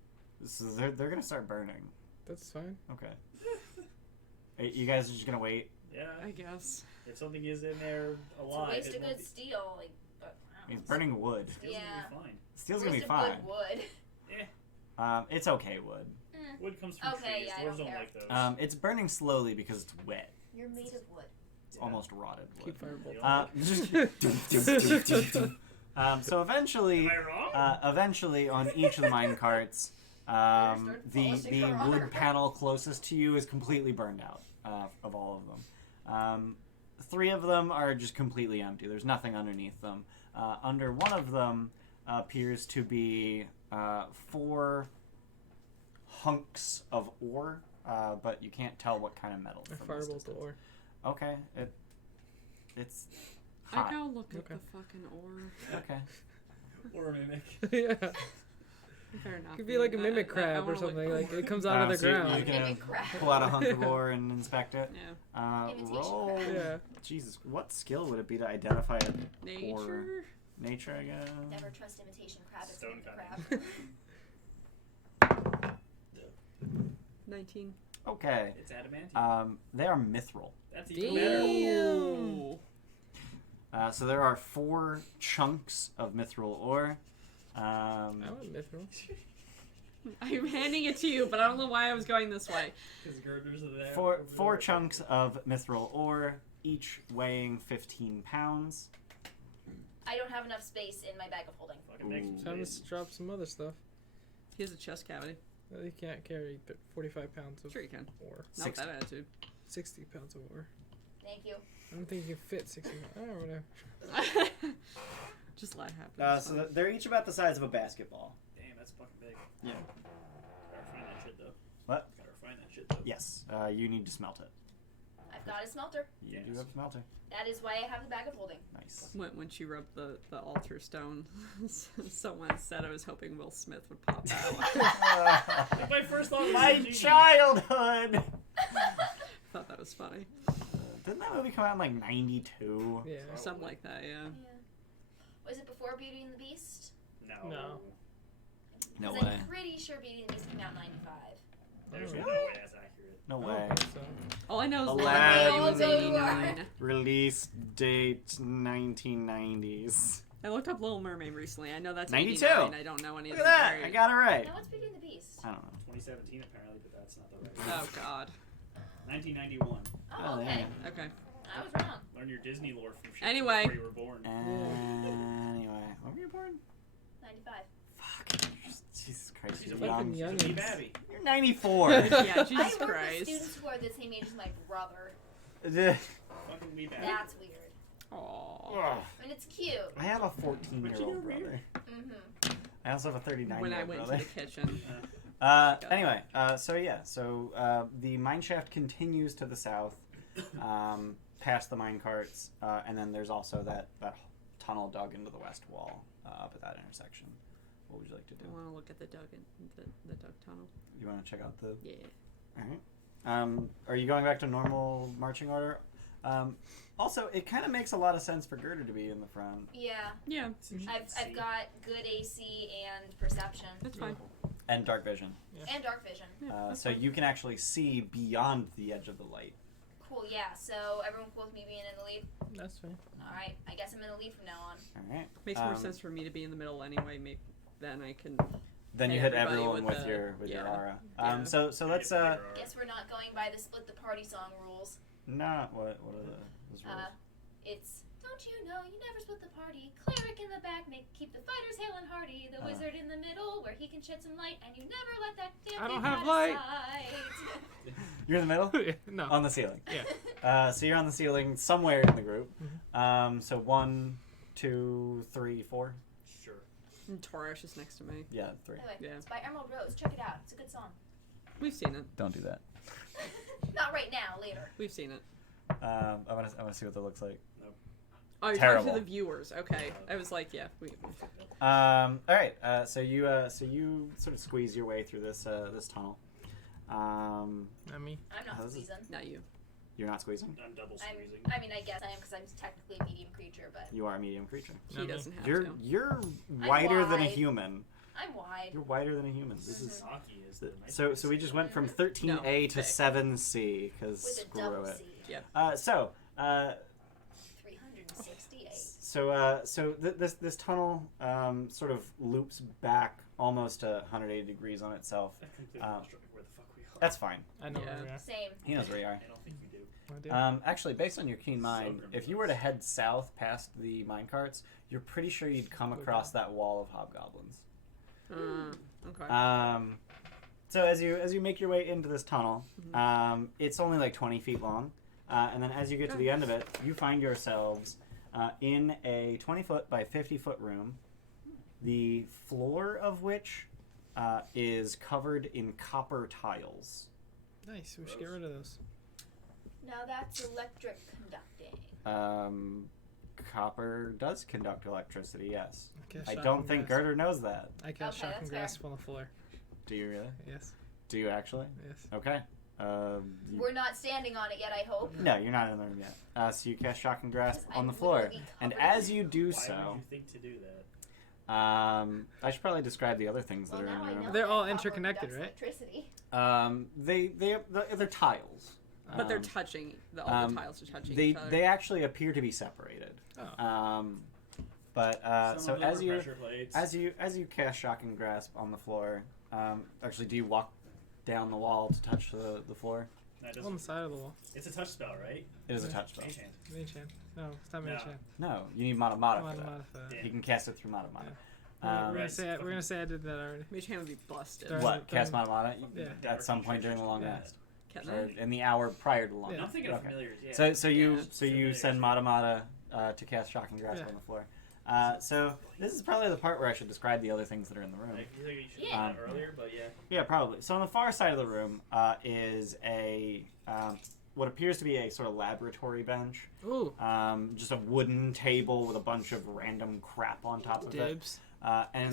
So they're gonna start burning. That's fine. Okay. Hey, you guys are just gonna wait. Yeah. I guess. If something is in there It's a alive, waste it of won't good be. steel. Like, but, wow. It's burning wood. Steel's Yeah. gonna be fine. Steel's gonna be Waste of fine. good wood. It's okay wood. Wood comes from Okay, trees. yeah, I Dwarves don't don't care. like those. It's burning slowly because it's wet. You're made of wood. It's Yeah. almost rotted wood. Keep firebolt. So eventually, Am I wrong? eventually on each of the mine carts, Start the polishing her armor. wood panel closest to you is completely burned out of all of them. 3 of them are just completely empty. There's nothing underneath them. Under one of them appears to be 4 hunks of ore, but you can't tell what kind of metal. I from this firebolt the distance. ore. Okay, it's I hot. go look at Okay. the fucking ore. Okay. Or a mimic. Yeah. Fair enough. Could be like a I- mimic I crab or wanna look something. for Like ore. it comes out of the So ground. you can Mimic crab. pull out a hunk of ore and inspect it. Yeah. Imitation Roll. crab. Yeah. Jesus, what skill would it be to identify it? Nature. Nature, I guess. Never trust imitation crab. It's Stone mimic cutting. crab. 19. Okay. It's adamantium. They are mithril. That's even better. Damn. So there are 4 chunks of mithril ore. I want mithril. I'm handing it to you, but I don't know why I was going this way. Because girders are there. Four over there. chunks of mithril ore, each weighing 15 pounds. I don't have enough space in my bag of holding. Fucking make some Time space. to drop some other stuff. He has a chest cavity. Well, you can't carry 45 pounds of Sure you can. ore. Not with that attitude. 60 pounds of ore. Thank you. I don't think you can fit 60 pounds. I don't know. Just let it happen. So they're each about the size of a basketball. Damn, that's fucking big. Yeah. Gotta refine that shit though. What? Gotta refine that shit though. Yes. You need to smelt it. I've got a smelter. You Yes. do have a smelter. That is why I have the bag of holding. Nice. When she rubbed the altar stone, someone said I was hoping Will Smith would pop out. Like my first thought was My genie. childhood! Thought that was funny. Didn't that movie come out in like 92? Yeah. Something like that, yeah. Was it before Beauty and the Beast? No. No. No 'Cause way. I'm pretty sure Beauty and the Beast came out in 95. There's Oh. no way that's accurate. No I way. don't think so. All I know is Aladdin. Aladdin was 89. Release date 1990s. I looked up Little Mermaid recently. I know that's 92. 89. I don't know any Look of at the that! very... I got it right. Now what's Beauty and the Beast? I don't know. 2017 apparently, but that's not the right. Oh God. 1991. Oh, okay. Okay. I was wrong. Learn your Disney lore from shit Anyway. before you were born. Anyway, when were you born? 95. Fuck. Jesus Christ, She's a you're fucking young. young. She's a wee babby. You're 94. Yeah, I Jesus work with Christ. students who are the same age as my brother. Fucking wee babby. That's weird. Aww. I mean, it's cute. I have a But you 14-year-old know, brother. Mm-hmm. I also have a 39-year-old When I brother. went to the kitchen. Anyway, so the mine shaft continues to the south, past the mine carts, and then there's also that tunnel dug into the west wall up at that intersection. What would you like to do? I want to look at the dug tunnel. You want to check out the? Yeah. All right. Are you going back to normal marching order? Also, it kind of makes a lot of sense for Gerdur to be in the front. Yeah. Yeah. I've got good AC and perception. That's fine. And dark vision. And dark vision. Yeah, that's So fine. you can actually see beyond the edge of the light. Cool, yeah. So everyone cool with me being in the lead? That's fine. Alright, I guess I'm in the lead from now on. All right. Makes more sense for me to be in the middle anyway. Then I can. Then you Hey, hit everybody everyone with with the- your yeah. aura. Yeah. So let's Guess we're not going by the split the party song rules. not what are those rules? It's don't you know you never split the party. Cleric in the back keep the fighters hale and hearty. The wizard in the middle where he can shed some light, and you never let that damn I don't thing have go light. aside. You're in the middle? No. On the ceiling. Yeah. So you're on the ceiling somewhere in the group. So 1, 2, 3, 4. Sure. And Torish is next to me. Yeah, 3. By the way, Yeah. it's by Emerald Rose. Check it out. It's a good song. We've seen it. Don't do that. Not right now. Later. We've seen it. I want to see what that looks like. Oh, you're Terrible. talking to the viewers. Okay. I was like, yeah. All right. So you sort of squeeze your way through this tunnel. Not me. I'm not How's it- squeezing. Not you. You're not squeezing. I'm double squeezing. I mean, I guess I am because I'm technically a medium creature, but You are a medium creature. He Not me. doesn't have You're to. wider than a wide. human. I'm wide. You're wider than a human. This is Saki is the nice so. way So to we say just it. went from 13A to thick. 7C because With a screw double it. C. Yep. So 368. this tunnel sort of loops back almost 180 degrees on itself. I completely lost track of where the fuck we are. That's fine. I know Yeah. where we are. Same. He knows where you are. I don't think you do. I do. Actually, based on your keen mind, So if you were to head south past the minecarts, you're pretty sure you'd come across that wall of hobgoblins. Okay. So as you make your way into this tunnel, it's only like 20 feet long, and then as you get to the end of it, you find yourselves in a 20-foot by 50-foot room, the floor of which is covered in copper tiles. Nice. We should get rid of those. Now that's electric conducting. Copper does conduct electricity, yes. Cast I shock don't and think grasp. Gerdur knows that. I cast Okay, shock that's and fair. grasp on the floor. Do you really? Yes. Do you actually? Yes. Okay. We're not standing on it yet, I hope. No, you're not in the room yet. So you cast shock and grasp Because on I'm the floor, literally and covered as in- you do Why so, would you think to do that? I should probably describe the other things Well, that are now in I the know room. They're that all copper interconnected, conducts right? Electricity. They're tiles. But they're Um, touching. All the tiles are touching They each other. they actually appear to be separated. Oh. But Some so of them as are you pressure plates. as you cast shock and grasp on the floor, actually, do you walk down the wall to touch the floor? No, it doesn't- On the side of the wall. It's a touch spell, right? It is a Yeah. touch spell. Mage hand. Mage hand. No, it's not No. mage hand. No, you need Mata Mata Come for on, that. modify. Yeah. You can cast it through Mata Mata. We're Um, gonna say we're gonna say I did that already. Mage hand would be busted. Darn. what? Cast Darn. Mata Mata Yeah. at some point during the long Yeah. rest, Can or they? in the hour prior to long Yeah. I'm rest. thinking of Okay. familiars, yeah. So you Yeah. send Familiars. Mata Mata to cast shock and grasp Yeah. on the floor. So this is probably the part where I should describe the other things that are in the room. Like, you think you should Yeah. have done that earlier, but yeah. Yeah, probably. So on the far side of the room is a what appears to be a sort of laboratory bench. Ooh. Just a wooden table with a bunch of random crap on top of it. Dibs. And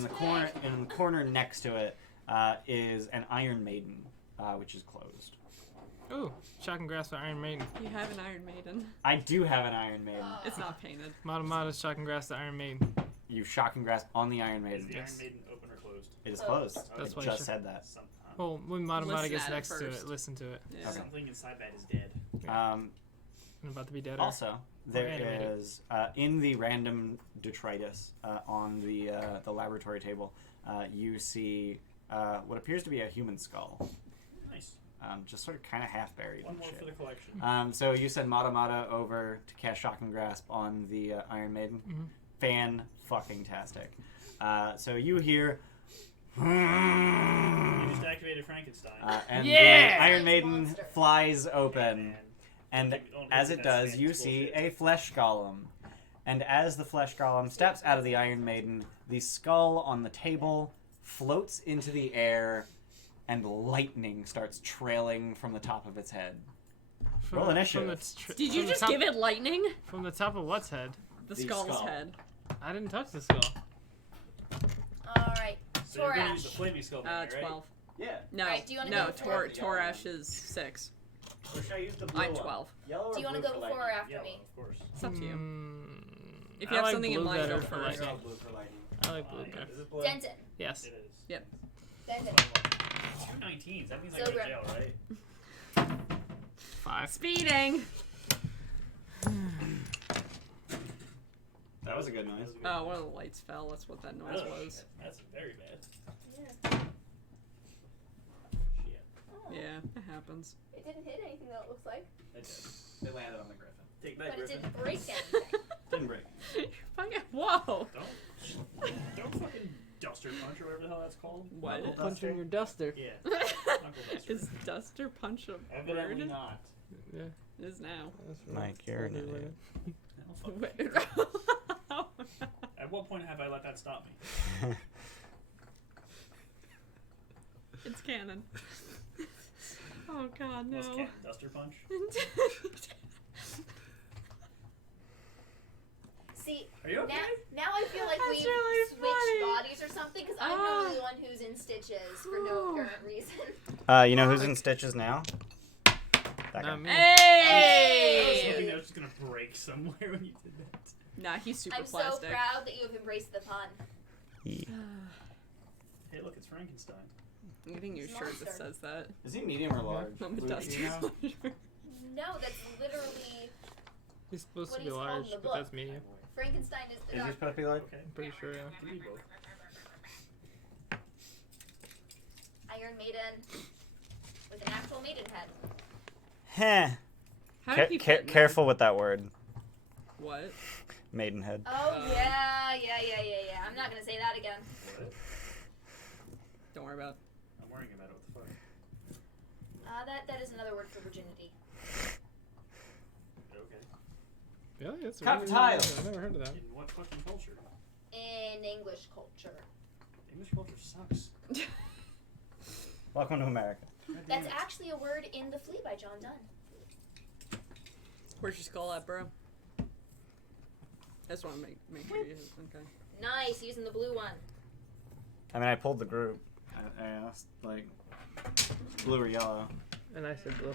in the corner next to it is an Iron Maiden, which is closed. Ooh. Shock and grasp for Iron Maiden. You have an Iron Maiden. I do have an Iron Maiden. It's not painted. Mata shock and grasp the Iron Maiden. You shock and grasp on the Iron Is Maiden. the Yes. Iron Maiden open or closed? It is Closed. closed. That's I why you just should- said that. Well, when Mata Listen gets at it next to first. it, listen to it. Yeah. Okay. Something inside that is dead. Um, I'm about to be dead. also, there animated. is in the random detritus on the laboratory table. You see what appears to be a human skull, Nice. just sort of kind of half buried. One in more shit. for the collection. So you send Mata over to cast Shock and Grasp on the Iron Maiden. Mhm. Fan-fucking-tastic. So you hear... You just activated Frankenstein. and Yeah! the Iron Maiden Monster. flies open. And And don't as look it at that does, stance you see bullshit. a flesh golem. And as the flesh golem steps out of the Iron Maiden, the skull on the table floats into the air, and lightning starts trailing from the top of its head. Roll initiative. Did you just give it lightning? From the top of what's head? The The skull's skull. head. I didn't touch the skull. Alright. So you're going to use the Torash. flaming skull, right? 12. Yeah. No, Alright, do you wanna no, go for it? Torash is 6. Or should I use the blue I'm one? 12. Yellow Do you want want to to go before or after Yellow, me? of course. It's up to you. If I you have like something in blue mind, better go for first. lightning. blue for lightning. I like blue Yeah. better. Is it blue? Denton. Yes. It is. Yep. Denton. 2 19s. That means I go to Silver. jail, right? 5. Speeding! That was a good noise. Oh, one of the lights fell. That's what that noise Ugh, was. That's very bad. Yeah. Shit. Oh, Yeah, it happens. It didn't hit anything that it looks like. It did. It landed on the griffin. Take But that, it Griffin. didn't break anything. Didn't break. Fucking, whoa! Don't fucking duster punch or whatever the hell that's called. What? Knuckle Punching your duster. Yeah. Knuckle duster. Is Duster Punch a Evidently word? not. Yeah. It is now. That's Mike, you're an idiot. Hell, fuck. Wait. At what point have I let that stop me? It's canon. Oh god, no. What's canon? Duster punch? See, Are you okay? now I feel like That's we've really switched funny. bodies or something because I'm Ah. normally the one who's in stitches for no apparent reason. You know who's in stitches now? That guy. Not me. I was Hey! hoping that was just gonna break somewhere when you did that. Nah, he's super I'm so plastic. proud that you have embraced the pun. Hey, look, it's Frankenstein. I'm getting you a shirt that Monster. says that. Is he medium or large? I'm a Blue, Duster do you know? Punch. No, that's literally He's supposed What to be he's called large, in the but book. that's medium. Frankenstein is the Is he supposed to be large? Okay. I'm pretty sure, yeah. Can be both. Iron Maiden with an actual maiden head. Heh. How did he fit in there? Careful with that word. What? Maidenhead. Oh yeah. I'm not gonna say that again. What? Don't worry about it. I'm worrying about it. What the fuck? That is another word for virginity. Okay. Really? That's Cup really tile. I've never heard of that. In what fucking culture? In English culture. English culture sucks. Welcome to America. God damn That's it. actually a word in The Flea by John Donne. Where's your skull at, bro? I just want to make sure you. Okay. Nice, using the blue one. I mean, I pulled the group. I asked, like, blue or yellow. And I said blue.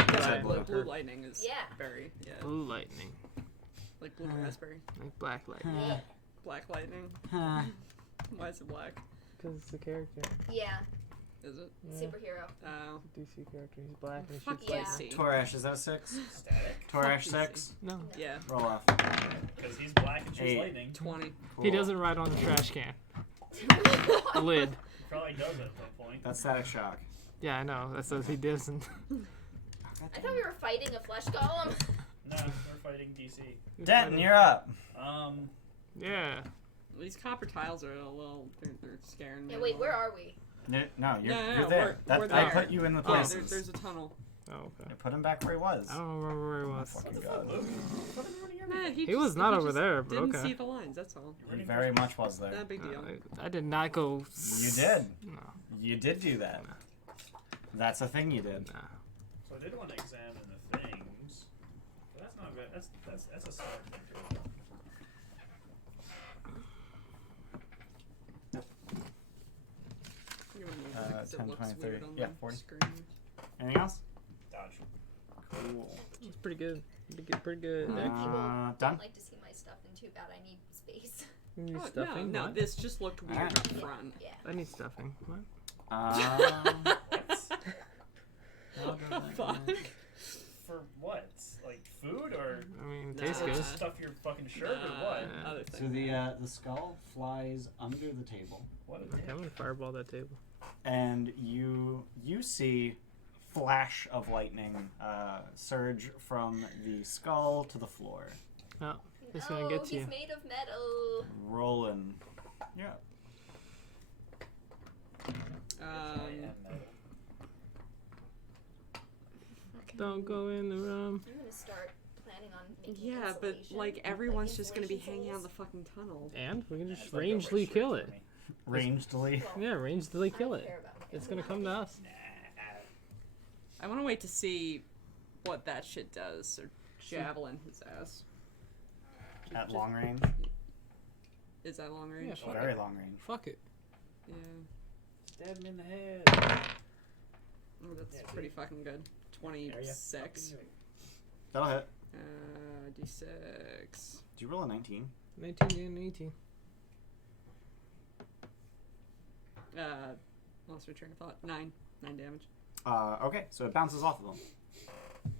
I said Blue. blue. Blue lightning is Yeah. berry. Yeah. Blue lightning. Like blue raspberry. Like black lightning. Yeah. Black lightning. Why is it black? Because it's a character. Yeah. Is it? Yeah. Superhero. Oh. DC character. He's black and he Fuck shoots yeah. lightning. DC. Torash, is that a 6? Static. Torash Fuck 6? No. Yeah. Roll off. Because he's black and she's 8. lightning. 20. He doesn't ride on the trash can. A lid. He probably does at some point. That's static shock. Yeah, I know. That says he doesn't. I thought we were fighting a flesh golem. No, we're fighting DC. Denton, you're up. Yeah. These copper tiles are a little. They're scaring me. Yeah, a wait, little. where are we? No, you're No, there. we're I there. put you in the Yeah, places. there's a tunnel. Oh, okay. I put him back where he was. I don't remember where he was. Fucking God. Nah, He was not over there, but didn't okay. see the lines. That's all. He very much was there. Not a big deal. I did not go. You did. No. You did do that. That's a thing you did. Nah. So I did want to examine the things. But that's not good. That's a start. I'm gonna move it 'cause it 10, looks 20, 30. weird on Yeah, the 40. screen. Anything else? Dodge. Cool. It's pretty good. Pretty good. People Done? don't like to see my stuff, and too bad I need space. You need Oh, stuffing? no, What? this just looked weird Alright. up front. Yeah. I need stuffing. What? Fuck. For what? Like food or I mean, Nah. tastes good. stuff your fucking shirt or what? Nah. Other So thing. the skull flies under the table, What a Okay, dick. I'm gonna fireball that table. and you see flash of lightning surge from the skull to the floor. Oh, it's gonna get he's you. made of metal. Rolling. Yeah. Don't go in the room. I'm gonna start planning on making Yeah, but insulation, like everyone's just gonna be insulation hanging out in the tools. fucking tunnel. And we can Yeah, just it's like no rangely restrict kill for it. me. Rangedly. Well, Yeah, rangely kill I it. care about my It's gonna come to us. Nah. I want to wait to see what that shit does. Or javelin his ass. At long range. Is that long range? Yeah, fuck Very it. long range. Fuck it. Yeah. Stab him in the head. Oh, that's Yeah, pretty dude. fucking good. 26. That'll hit. D6. Did you roll a 19? 19 and 18. Lost my train of thought. 9 damage. Okay, so it bounces off of them.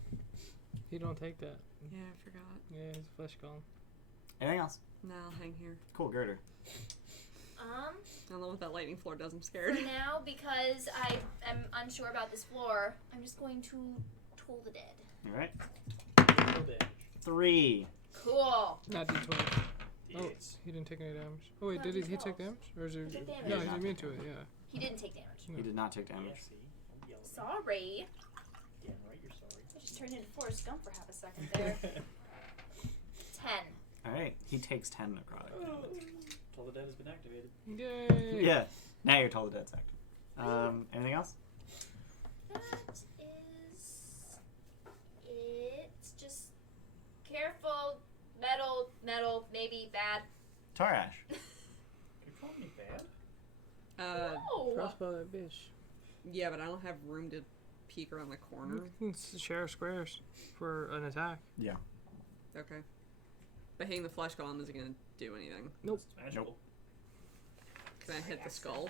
He don't take that. Yeah, I forgot. Yeah, he's a flesh golem. Anything else? Nah, I'll hang here. Cool, Gerdur. I don't know what that lightning floor does. I'm For scared. now, because I am unsure about this floor, I'm just going to toll the dead. All right. Critical damage. 3. Cool. Not D20. Oh, D8s. he didn't take any damage. Oh wait, No, did he take D12. damage? Or is it? He took damage. No, He he's did immune not to it. Yeah. He didn't take damage. He did not take damage. Yeah, see? Don't yell at me. Sorry. Damn right you're sorry. I just turned into Forrest Gump for half a second there. 10. All right. He takes 10 necrotic damage. Toll the dead has been activated. Yay! Yeah. Now you're told the dead's active. Anything else? That is it. Just careful. Metal, maybe bad. Tarash. You're calling me bad? No. Crossbow that bitch. Yeah, but I don't have room to peek around the corner. You can share squares for an attack. Yeah. Okay. But hitting the flesh golem isn't gonna do anything. Nope. It's magical. Can I hit the skull?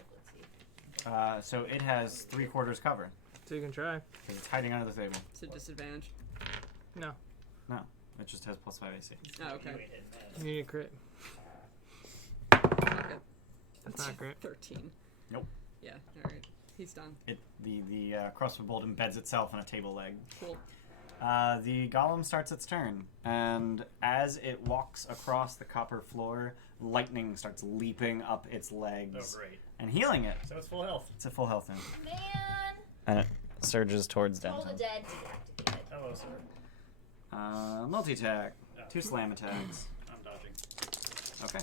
Let's see. So it has 3/4 cover. So you can try. Because it's hiding under the table. It's a disadvantage. No, No. It just has +5 AC. Oh, You okay. ain't hitting that. you need a crit. Fuck it. That's not great. 13. Nope. Yeah, alright. He's done. The crossbow bolt embeds itself in a table leg. Cool. The golem starts its turn, and as it walks across the copper floor, lightning starts leaping up its Oh, legs great. and healing it. So it's full health. It's a full health now. Man. And it surges towards Toll the Denton. dead deactivated. Hello, sir. Multi-attack. Oh. 2 slam attacks. I'm dodging. Okay.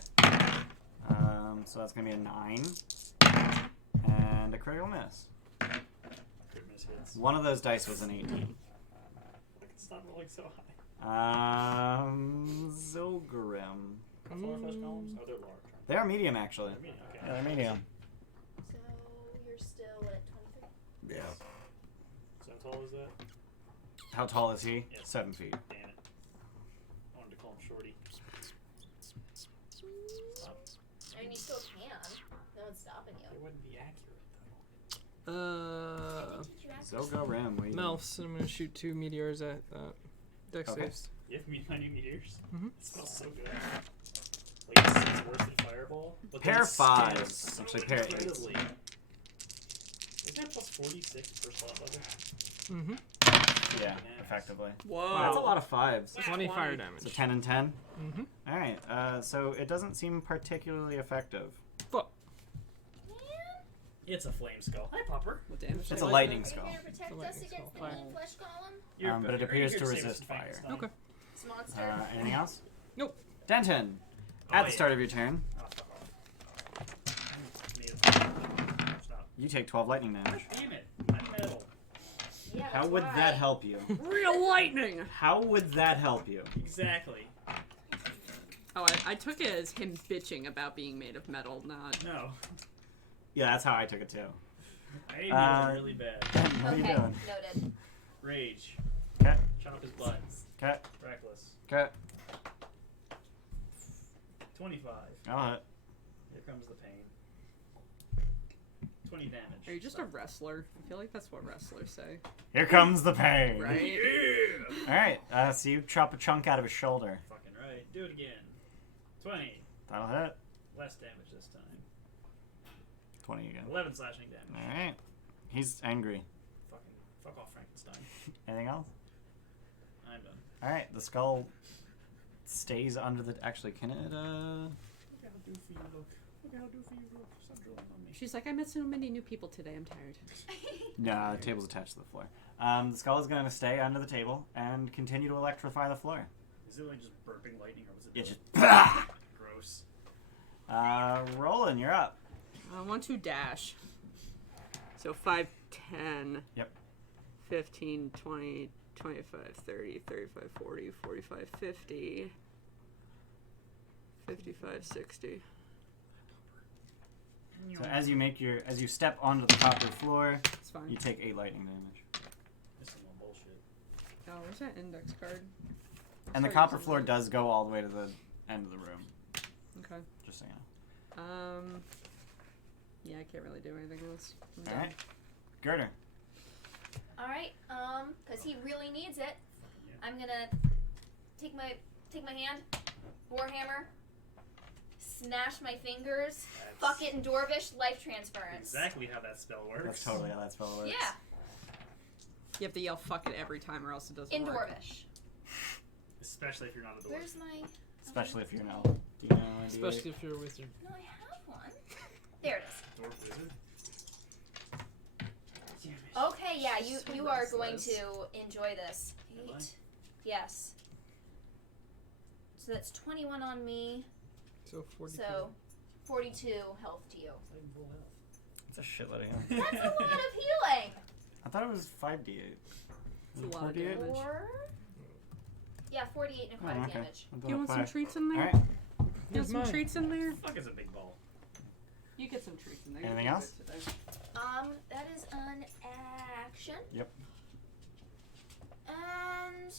So that's going to be a 9. And a critical miss. Crit miss hits. One of those dice was an 18. Look, it's not rolling so high. Zilgrim. How far are flesh columns? Oh, they're large. They are medium, actually. I mean, okay. Yeah, they're medium. So you're still at 23. Yeah. So how tall is that? How tall is he? Yeah. 7 feet. Damn it. I wanted to call him Shorty. Stop. I mean, you still can. No one's stopping you. It wouldn't be accurate, though. Did you ask Zilgrim, what are you doing? Melfs. I'm gonna shoot 2 meteors at dex Okay. saves. You have me my new meteors? Mhm. It smells so good. Like, it's worse than Fireball. But then Pair it scales 5s. so Actually, pair 8s. incredibly. Isn't that plus 46 per slot level? Mm-hmm. Yeah, effectively. Whoa. That's a lot of 5s. 20 fire So damage. So 10 and 10? Mm-hmm. Alright, so it doesn't seem particularly effective. Fuck. Man, It's a flame skull. Hi, Popper. What damage? It's a does lightning are you skull. here to protect The us lightning against the skull. mean flesh golem? You're But it you're appears here to save us resist from fire. Frankenstein. Okay. This monster. Anything else? Nope. Denton, Oh, at the yeah. start of your turn, Oh, fuck off. Need a- Stop. you take 12 lightning damage. Damn it. I'm metal. Yeah, How that's would why. that help you? Real lightning! How would that help you? Exactly. Oh, I took it as him bitching about being made of metal, not... No. Yeah, that's how I took it too. I ate metal really bad. Denton, what are you Okay, doing? noted. Rage. Okay, Chop his butt. okay, Reckless. okay. 25. I'll hit. Here comes the pain. 20 damage. Are you just a wrestler? I feel like that's what wrestlers say. Here comes the pain. Right? Yeah! Alright, so you chop a chunk out of his shoulder. Fucking right. Do it again. 20. That'll hit. Less damage this time. 20 again. 11 slashing damage. Alright. He's angry. Fucking fuck off, Frankenstein. Anything else? I'm done. Alright, the skull stays under the... Actually, can it, Look how doofy you look. Look how doofy you look. Stop drilling on me. She's like, I met so many new people today. I'm tired. No, the table's attached to the floor. The skull is going to stay under the table and continue to electrify the floor. Is it like just burping lightning or was it It just... gross? Roland, you're up. I want to dash. So 5, 10. Yep. 15, 20, 25, 30, 35, 40, 45, 50. 55, 60. So as you step onto the copper floor, It's fine. you take 8 lightning damage. This is more bullshit. Oh, where's that index card? And the Sorry, copper using floor that. does go all the way to the end of the room. Okay. Just so you know. Yeah, I can't really do anything else. I'm done. Alright. Gerdur. Alright, because he really needs it. Yeah. I'm gonna take my hand, warhammer, smash my fingers, That's fuck it in Dwarvish, life transference. exactly how that spell works. That's totally how that spell works. Yeah, You have to yell fuck it every time or else it doesn't in work. Dwarvish. Especially if you're not a dwarf. Where's my... Especially if you're no. Do you know Especially if you're a wizard. No, I have one. There it is. Dwarf wizard. Okay, yeah, you are going restless. to enjoy this. Am I? 8. Yes. So that's 21 on me, So 42. so 42 health to you. It's like full health. It's a shitload of healing. That's a lot of healing! I thought it was 5d8. It's a lot of 4d8? damage. 4? Yeah, 48 Oh, necrotic okay. damage. I thought You want some 5. treats in there? Alright. You Here's want some mine. treats in there? Fuck is a big ball. You get some treats in there. Anything You're else? good today. That is an action. Yep. And...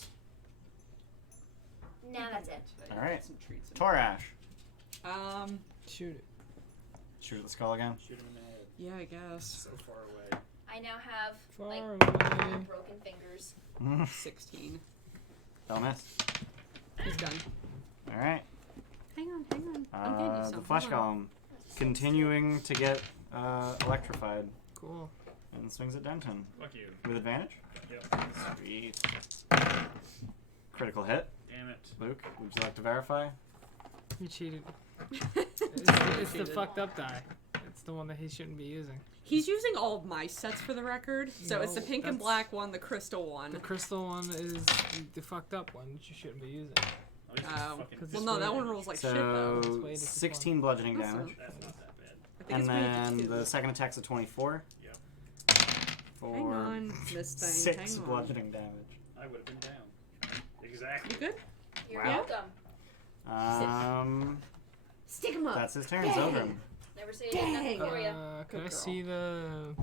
Now that's it. Today. All right. Get some treats in Torash. Shoot it. Shoot at the skull again. Shoot him in the head. Yeah, I guess. So far away. I now have, Far like, away. broken fingers. 16. Don't miss. He's done. Alright. Hang on, hang on. I'm getting you some. The flesh Hold on. golem continuing to get electrified Cool. and swings at Denton. Fuck you. With advantage? Yep. Sweet. Critical hit. Damn it. Luke, would you like to verify? You cheated. It's the Cheated. fucked up die. It's the one that he shouldn't be using. He's using all of my sets for the record. So it's the No, pink and that's- black one, the crystal one. The crystal one is the fucked up one that you shouldn't be using. At least it's Oh. fucking Well, Well, no, that one damage. rolls like shit though. It's So, way different 16 bludgeoning Awesome. damage. That's not that bad. I think And it's made then it to the 2. second attack's a 24. Yep. For Hang on, Miss Thing. 6 hang on. bludgeoning damage. I would have been down. Exactly. You good? You're Wow. welcome. Stick him up. That's his turn. It's over him. Never say I did nothing for you. Can I Good see the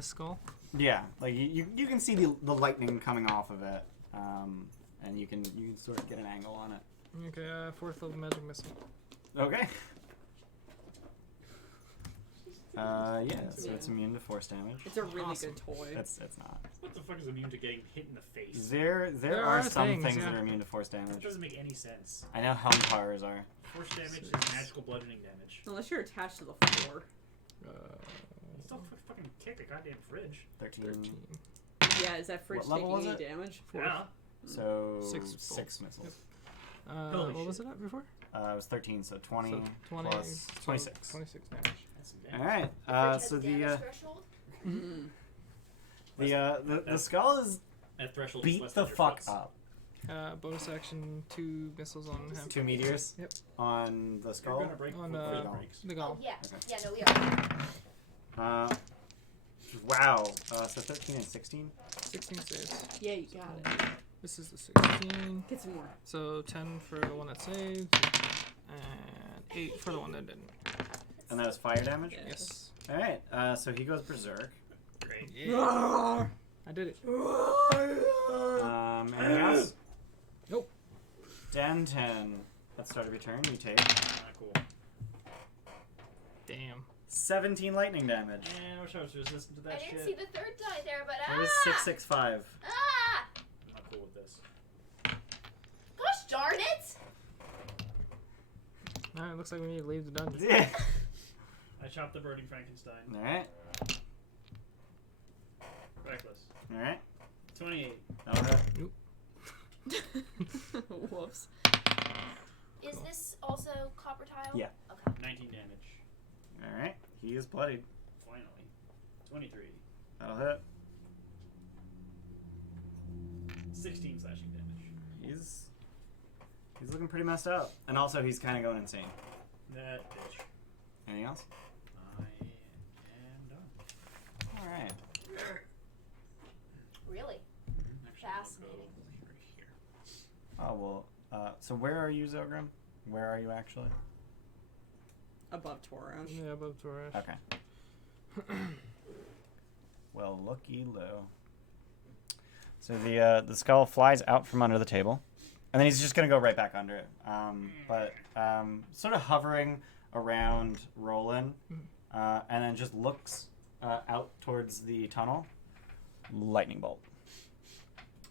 skull? Yeah, like you can see the lightning coming off of it, and you can sort of get an angle on it. Okay, 4th level magic missile. Okay. Yeah, so it's immune to force damage. It's a really Awesome. good toy. It's not. What the fuck is immune to getting hit in the face? There are some things, things yeah. that are immune to force That damage. doesn't make any sense. I know helm powers are. Force damage is magical bludgeoning damage. Unless you're attached to the floor. Still fucking kick a goddamn fridge. 13. Yeah, is that fridge What level taking was any it? damage? Yeah. So 6 6 missiles. Holy What was shit. it at before? It was 13, so 20, So 20 plus 26. 26 damage. That's some All damage. right. So damage threshold? Mm. the skull is That threshold is beat less the than your fuck face. up. Bonus action, 2 missiles on him. 2 meteors. Yep. On the You're skull. gonna break On, before it uh, breaks. The Oh, golem. yeah. Okay. Yeah, no, we are. Wow. So 13 and 16. 16 saves. Yeah, you got it. This is the 16. Get some more. So 10 for the one that saved, and 8 for the one that didn't. And that was fire damage. Yeah. Yes. All right. So he goes berserk. Great. Yeah. I did it. Anything else? Nope. Denton. At the start of your turn, you take Not cool. Damn. 17 lightning damage. And I wish I was resistant to I that didn't shit. see the third die there, but That was 665. Ah! I'm not cool with this. Gosh darn it! Alright, looks like we need to leave the dungeon. Yeah. I chopped the burning Frankenstein. Alright. Reckless. Alright. 28. That'll hit. Whoops. Is this also copper tile? Yeah. Okay. 19 damage. Alright. He is bloodied. Finally. 23. That'll hit. 16 slashing damage. He's looking pretty messed up. And also he's kinda going insane. That bitch. Anything else? I am done. Alright. Really? Actually, I'll Fascinating. go right here. Oh well, so where are you, Zogrim? Where are you actually? Above Torres. Yeah, above Torres. Okay. Well, looky low. So the skull flies out from under the table, and then he's just gonna go right back under it. But sort of hovering around Roland, and then just looks out towards the tunnel. Lightning bolt.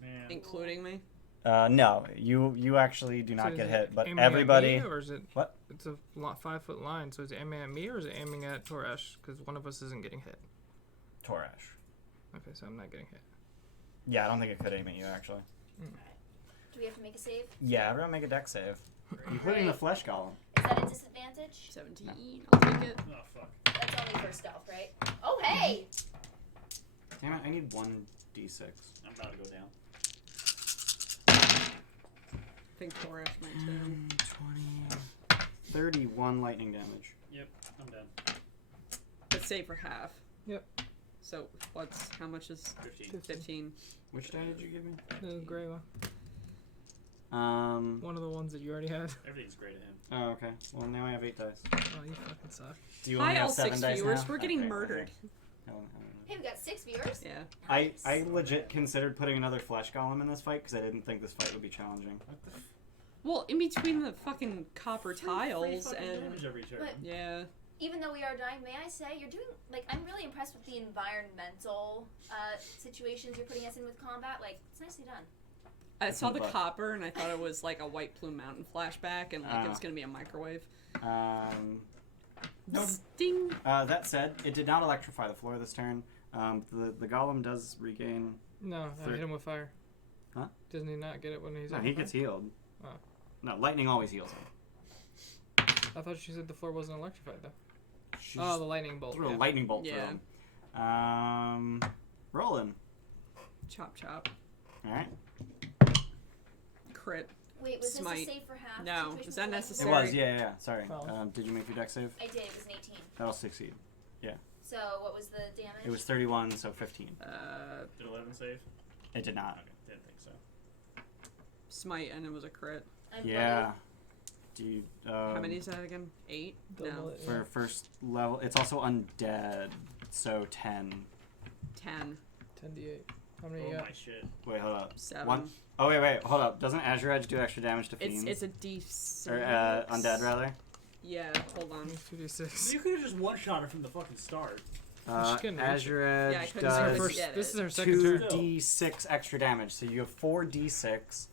Man. Including me. No, you actually do So not is get it hit, but aiming at everybody. me, or is it What? It's a 5-foot line, so is it aiming at me or is it aiming at Toresh? Because one of us isn't getting hit. Torash. Okay, so I'm not getting hit. Yeah, I don't think it could aim at you actually. Do we have to make a save? Yeah, everyone make a dex save, including the Right. flesh golem. Is that a disadvantage? 17. I'll take it. Oh, fuck. That's only for stealth, right? Oh, hey! Damn it! I need 1d6. I'm about to go down. I think Torres might too. 20, 31 lightning damage. Yep, I'm done. But save for half. Yep. So how much is 15. 15? Which die did you give me? The gray one. One One of the ones that you already had. Everything's great at him. Oh, okay. Well, now I have 8 dice. Oh, you fucking suck. Do you Hi, only have all 7 6 dice viewers. now? We're getting Okay, murdered. okay. Hey, we got 6 viewers. Yeah. I legit considered putting another flesh golem in this fight because I didn't think this fight would be challenging. What the f- Well, in between the fucking copper free tiles fucking and damage every turn. But- yeah. Even though we are dying, may I say, you're doing, like, I'm really impressed with the environmental situations you're putting us in with combat. Like, it's nicely done. I saw the But- copper and I thought it was like a White Plume Mountain flashback and like it was gonna be a microwave. No. Sting. That said, it did not electrify the floor this turn. The golem does regain. No, I Three. hit him with fire. Huh? Doesn't he not get it when he's No, on he fire? gets healed. Oh. No, lightning always heals him. I thought she said the floor wasn't electrified though. She Oh, just the lightning bolt. threw a Yeah. lightning bolt Yeah. through him. Roland. Chop chop. All right. Crit. Wait, was Smite. this a save for half? No, situation is that for lightning? It necessary? was. Yeah. Sorry. Well. Did you make your dex save? I did. It was an 18. That'll succeed. So what was the damage? It was 31, so 15. Did 11 save? It did not. Okay, didn't think so. Smite and it was a crit. I'm Yeah. Do you? How many is that again? 8? Double No. it, For yeah. first level, it's also undead, so 10. 10. 10d8. How many Oh you got? my shit. Wait, hold up. 7. One. Oh wait, hold up. Doesn't Azure Edge do extra damage to fiends? It's a D6. or undead rather? Yeah, hold on. 2d6. You could have just one-shot her from the fucking start. She couldn't reach Azure Yeah, I Edge couldn't This is her Does- does first. get This it. is her second turn. 2d6 extra damage. So you have 4d6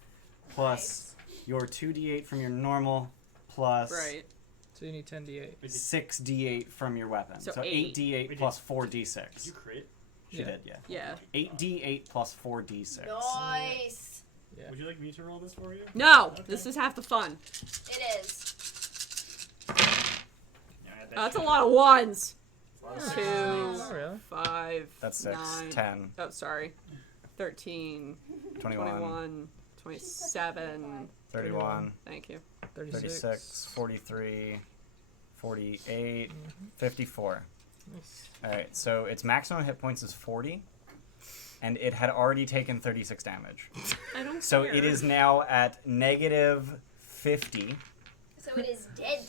plus your 2d8 from your normal plus Right. So you need 10d8. 6d8 from your weapon. So So 8. 8d8 Wait, plus Did 4d6. you crit? She Yeah. did, yeah. Yeah. 8d8 plus 4d6. Nice. Yeah. Would you like me to roll this for you? No! Okay. This is half the fun. It is. Yeah, I had that That's a shit. lot of ones. That's a lot of Yeah. Two. Not really. 5. That's 6. 9. 10. Oh, sorry. 13. 21. 21. 27. 31. Thank you. 36. 43. 48. Mm-hmm. 54. Nice. Alright, so its maximum hit points is 40. And it had already taken 36 damage. I don't So care. it is now at negative 50. So it is dead.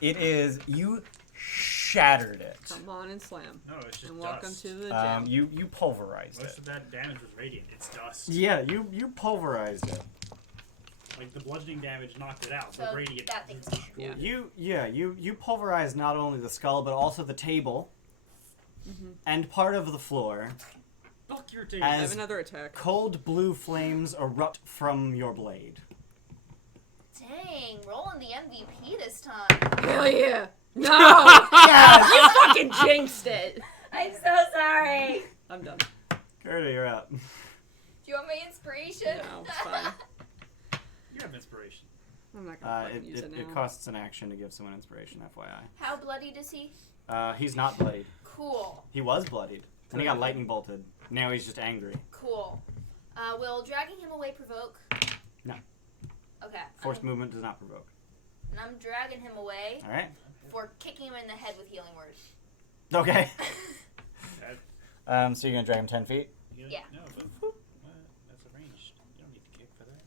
It is. You shattered it. Come on and slam. No, it's just And welcome dust. to the gym. You pulverized Most it. of that damage was radiant. It's dust. Yeah, you pulverized it. Like the bludgeoning damage knocked it out, so So Brady gets that thing's destroyed. Yeah. You pulverize not only the skull but also the table and part of the floor. Fuck your table. I have As another attack. cold blue flames erupt from your blade. Dang, rolling the MVP this time. Hell yeah! No! You fucking jinxed it! I'm so sorry. I'm done. Gerdur, you're up. Do you want my inspiration? No, it's fine. You have inspiration. I'm not gonna fucking use It it now. costs an action to give someone inspiration, FYI. How bloodied is he? He's not bloodied. Cool. He was bloodied. And he got lightning bolted. Now he's just angry. Cool. Will dragging him away provoke? No. Okay. Forced movement does not provoke. And I'm dragging him away Alright? for kicking him in the head with healing word. Okay. Okay. So you're gonna drag him 10 feet? Yeah. No, but that's a range. You don't need to kick for that.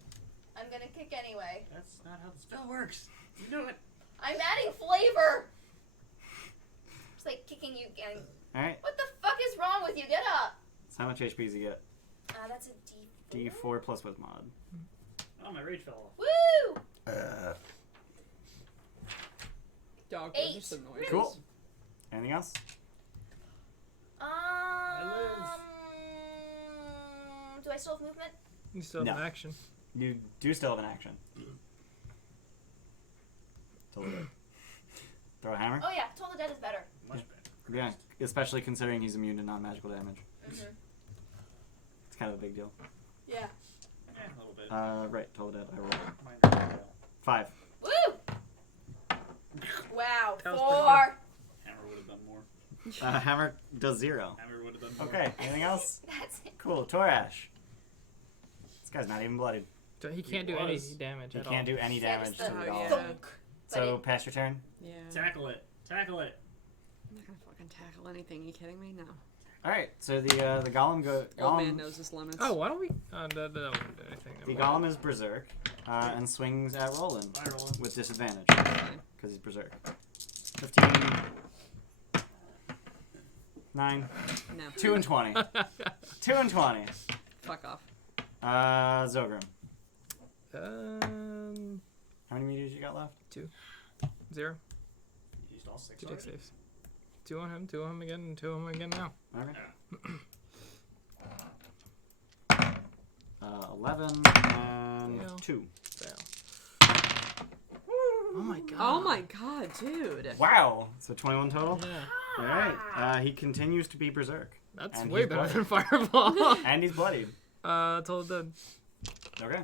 I'm gonna kick anyway. That's not how the spell works. You know it. I'm adding flavor. It's like kicking you again. Alright. What the fuck is wrong with you? Get up. So how much HP does he get? That's a D4. D4 plus with mod. Oh, my rage fell off. Woo! Dog, those are 8. some noises. Cool. Anything else? Do I still have movement? You still have No. an action. You do still have an action. Totally good. Throw a hammer? Oh yeah, Toll the Dead is better. Much better. Yeah, especially considering he's immune to non-magical damage. It's kind of a big deal. Yeah. Yeah, a little bit. Right, Toll the Dead. I rolled Mine 5. Woo! Wow, That was 4. Hammer would have done more. Hammer does 0. Hammer would have done more. Okay, anything else? That's it. Cool, Torash. This guy's not even bloodied. So he can't do any was. damage He at can't all. do any damage to Except it the- at all. yeah. Thunk. So, But pass your turn. Yeah. Tackle it. Tackle it. I'm not gonna fucking tackle anything. You kidding me? No. Alright, so the golem Old man golem, knows his limits. Oh, why don't we? That wouldn't do anything. the Never mind. golem is berserk and swings at Roland Bye, Roland. with disadvantage Fine. because he's berserk. 15, 9, No. 2 and 20. 2 and 20. Fuck off. Zogrim. How many meters you got left? 0. You used all 6 2 already? dick saves. 2 on him, 2 on him again, and 2 on him again now. Okay. 11 and Fail. 2. Fail. Oh my god. Oh my god, dude. Wow. So 21 total. Yeah. All right. He continues to be berserk, That's And way he's better bloody. than Fireball. and he's bloodied. Told dead. Okay.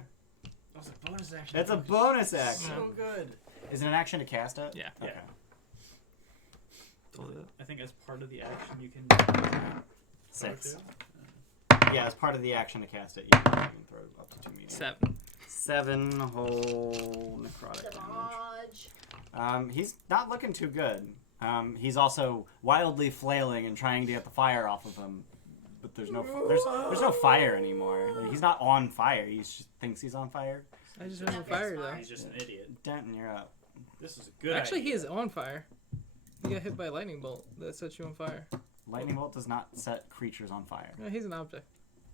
That was a bonus action. That's a bonus action. Yeah. So good. Is it an action to cast it? Yeah. Okay. Told dead. I think as part of the action you can 6. throw Yeah, as part of the action to cast it, you can throw up to 2 meters. 7. 7 whole necrotic damage. Damage. He's not looking too good. He's also wildly flailing and trying to get the fire off of him, but there's no no fire anymore. Like, he's not on fire. He just thinks he's on fire. I just went on fire though. He's just an idiot. Denton, you're up. This is a good Actually, idea. he is on fire. He got hit by a lightning bolt that sets you on fire. Lightning bolt does not set creatures on fire. No, he's an object.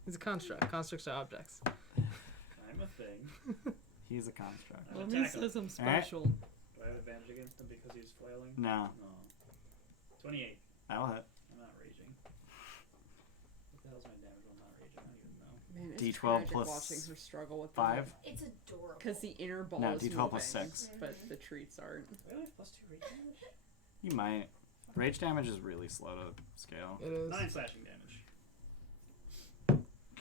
He's a construct. Constructs are objects. I'm a thing. He's a construct. I'm Well, an he attacker. says I'm Alright. special. Do I have advantage against him because he's flailing? No, No. 28. that'll hit. I'm not raging. What the hell's my damage while not raging? I don't even know. Man, it's D12 tragic plus watching her struggle with 5. It's adorable. Because the inner ball No, is D12 plus moving, 6. but the treats aren't. Really? Plus 2 rage damage? You might. Rage damage is really slow to scale. It is. 9 slashing damage.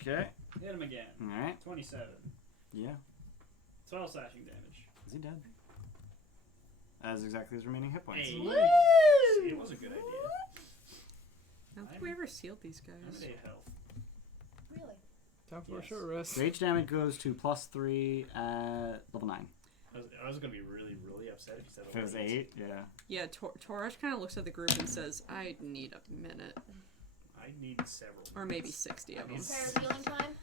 Okay. Hit him again. Alright. 27. Yeah. 12 slashing damage. Is he dead? As exactly his remaining hit points. Hey. Woo! See, it was a good idea. I don't think we ever sealed these I'm guys. at 8 health. Really? Time for Yes. a short rest. Rage damage goes to +3 at level 9. I was going to be really, really upset if you said If it was 8, yeah. Yeah, Torash kind of looks at the group and says, I need a minute. I need several. Or maybe 60 of them. Prayer's healing time?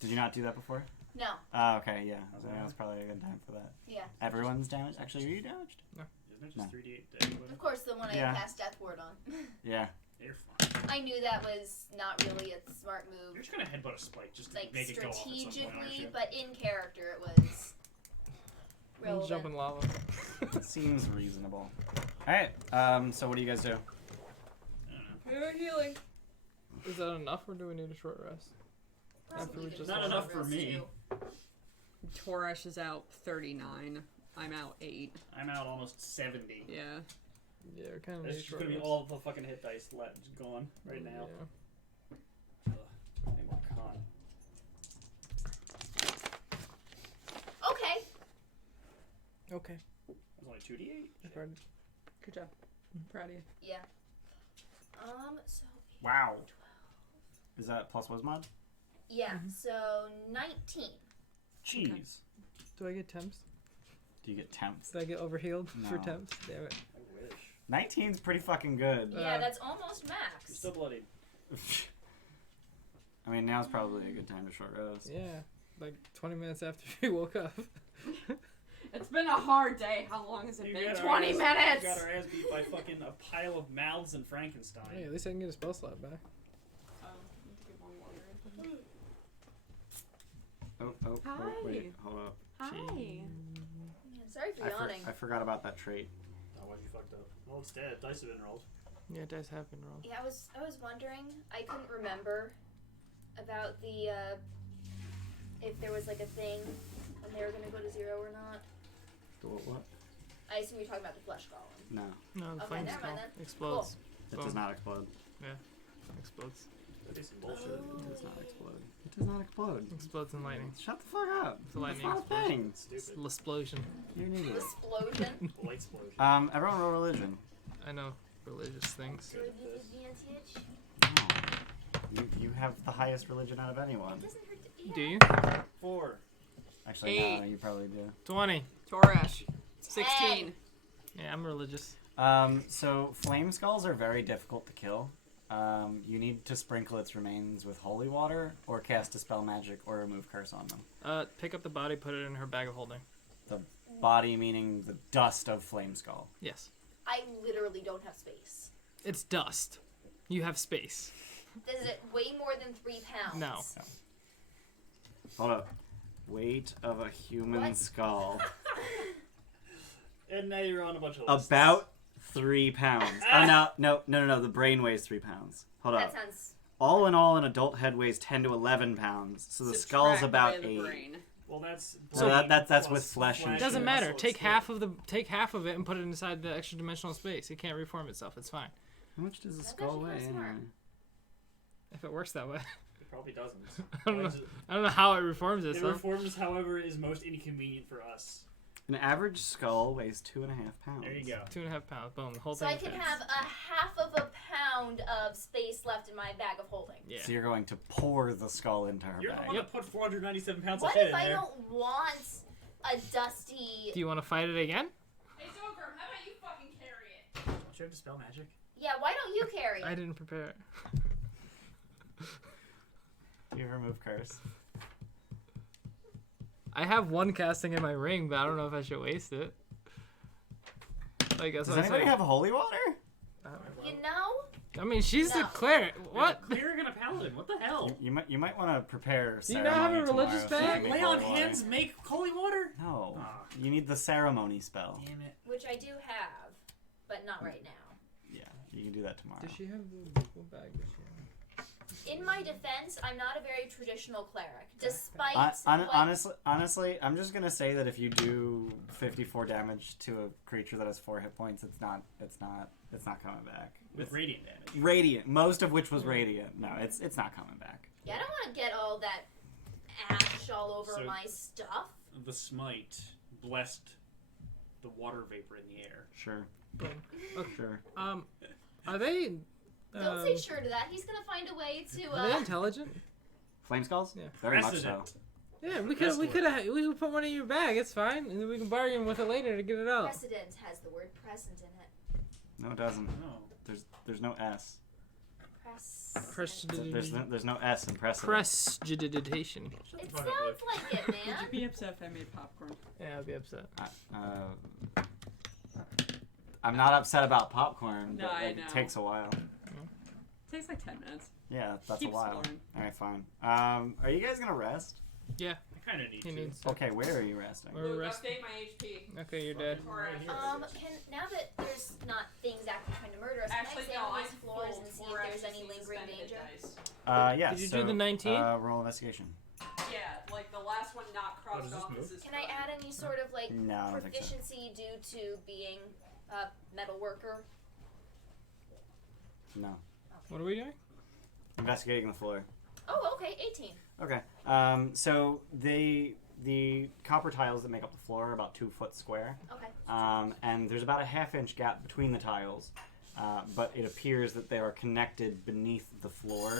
Did you not do that before? No. Oh, okay, yeah. How's So that? that's probably a good time for that. Yeah. Everyone's damaged? Actually, are you damaged? Isn't it just No. 3d8 dead? Of course, the one I Yeah. cast Death Ward on. Yeah. You're fine. I knew that was not really a smart You're move, just gonna headbutt a spike just to like make it go off at some point, aren't strategically, you? but in character it was I'll jump in relevant. lava. Seems reasonable. Alright, so what do you guys do? I don't know. We're healing. Is that enough, or do we need a short rest? After Probably we could just do Not a enough short for rest, me. too. Toresh is out 39. I'm out 8. I'm out almost 70. Yeah. Yeah, we're kind of It's need a just short gonna be rest. all the fucking hit dice gone right now. Yeah. Ugh, I need more con. Okay. Okay. It was only 2d8. Good job. Proud of you. Yeah. So Wow. Is that plus Wismod? yeah. So 19. Jeez. Do I get temps? Do you get temps? Did I get overhealed for No. temps? Damn it. I wish. 19's pretty fucking good. Yeah, that's almost You're max. still bloodied. I mean, now's probably a good time to short rest. Yeah. Like 20 minutes after we woke up. It's been a hard day. How long has it You been? got our 20 ass- minutes! You got our ass beat by fucking a pile of mouths and Frankenstein. Hey, at least I can get a spell slot back. Oh, Hi. wait, hold up. Hi. Man, sorry for yawning. I forgot about that trait. Oh, why'd you fucked up? Well, it's dead. Dice have been rolled. Yeah, dice have been rolled. Yeah, I was wondering. I couldn't remember about the if there was like a thing when they were gonna go to 0 or not. What? I assume you're talking about the flesh golem. No, No, the Okay, flame never skull mind then. explodes. it Boom. does not explode. Explodes. That'd be some bullshit. It does not explode. It does not explode. Explodes in lightning. Shut the fuck up. It's a lightning That's not a thing. Stupid. Explosion. You're an idiot. Explosion. Light explosion. Everyone roll religion. I know religious things. So disadvantage. Oh. You have the highest religion out of anyone. It doesn't hurt to, yeah. Do you? 4. Actually, no, you probably do. 20. Toresh. 16. Yeah, I'm religious. So flame skulls are very difficult to kill. You need to sprinkle its remains with holy water, or cast a spell magic, or remove curse on them. Pick up the body, put it in her bag of holding. The body meaning the dust of flame skull. Yes. I literally don't have space. It's dust. You have space. Does it weigh more than 3 pounds? No. Hold up. Weight of a human What? skull. And now you're on a bunch of lists. About 3 pounds. Oh, no. The brain weighs 3 pounds. Hold That up. sounds. All in all, an adult head weighs 10 to 11 pounds. So the skull's Subtract about away the 8. brain. Well, that's. So brain that's plus with flesh and It doesn't shit. matter. muscle Take explode. half of it and put it inside the extra dimensional space. It can't reform itself. It's fine. How much does a That's skull actually weigh kinda smart. anyway? If it works that way. It probably doesn't. I don't know. Why is it- I don't know how it reforms It itself. reforms, however, is most inconvenient for us. An average skull weighs 2.5 pounds. There you go. 2.5 pounds. Boom. The whole So thing I can fits. have a half of a pound of space left in my bag of holding. Yeah. So you're going to pour the skull into her You're the bag. one that put 497 pounds What of shit if in I there. don't want a dusty? Do you want to fight it again? Hey, Zoker, how about you fucking carry it? Don't you have to spell magic? Yeah, why don't you carry I it? didn't prepare it. Do you remove curse? I have one casting in my ring, but I don't know if I should waste it. I guess Does I anybody say. have holy water? You know? I mean, she's the No. cleric. What? You're a cleric and a paladin. What the hell? You might want to prepare. Do you not have a ceremony religious tomorrow so you bag? can Lay make on holy water. hands, make holy water? No. Ah. You need the ceremony spell. Damn it. Which I do have, but not right now. Yeah, you can do that tomorrow. Does she have the what bag? Does she have? In my defense, I'm not a very traditional cleric. Despite what Honestly, I'm just gonna say that if you do 54 damage to a creature that has 4 hit points, it's not coming back. With radiant damage. Radiant, most of which was radiant. No, it's not coming back. Yeah, I don't want to get all that ash all over So- my stuff. The smite blessed the water vapor in the air. Sure, Boom. sure. Are they? Don't say sure to that. He's gonna find a way to. Are they intelligent? Flame skulls? Yeah. Very much so. Precedent. Yeah, we Yes, could put one in your bag. It's fine, and then we can bargain with it later to get it out. Precedent has the word present in it. No, it doesn't. No. There's no S. There's no S in precedent. Prestidigitation. Shut It the fuck sounds up, Luke. like it, Would you man. be upset if I made popcorn? Yeah, I'd be upset. I'm not upset about popcorn, No, but I like, know. it takes a while. takes like 10 minutes. Yeah, that's a Keep while. exploring. All right, fine. Are you guys gonna rest? Yeah. I kind of need He to. needs to. Okay, where are you resting? Where- Luke, rest- update my HP. Okay, you're dead. Or Right here. Now that there's not things actively trying to murder us, Actually, can I no, examine I'm these floors full. and see We're if there's actually any lingering suspended danger? dice. Yeah. Did you so, do the 19? Roll investigation. Yeah, like the last one not Oh, does crossed this off move? as Can I add any sort of like No, I don't think so. proficiency due to being a metal worker? No. What are we doing? Investigating the floor. Oh, okay, 18. Okay. So the copper tiles that make up the floor are about 2 foot square. Okay. And there's about a half-inch gap between the tiles, but it appears that they are connected beneath the floor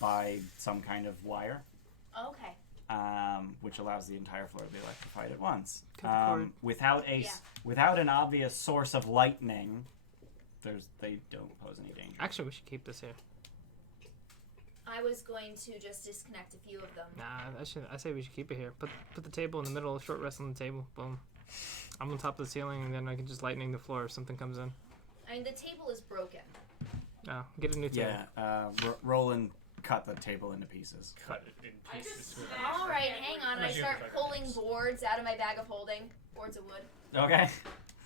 by some kind of wire, Okay. which allows the entire floor to be electrified at once. Cut the cord. Without an obvious source of lightning, they don't pose any danger. Actually, we should keep this here. I was going to just disconnect a few of them. Nah, I say we should keep it here. Put the table in the middle, short rest on the table. Boom. I'm on top of the ceiling, and then I can just lightning the floor if something comes in. I mean, the table is broken. Oh, get a new table. Yeah. Roll and cut the table into pieces. Cut it in I pieces. just with a- smashed All right, hang on. I Unless you start have to pulling fix. boards out of my bag of holding. Boards of wood. Okay.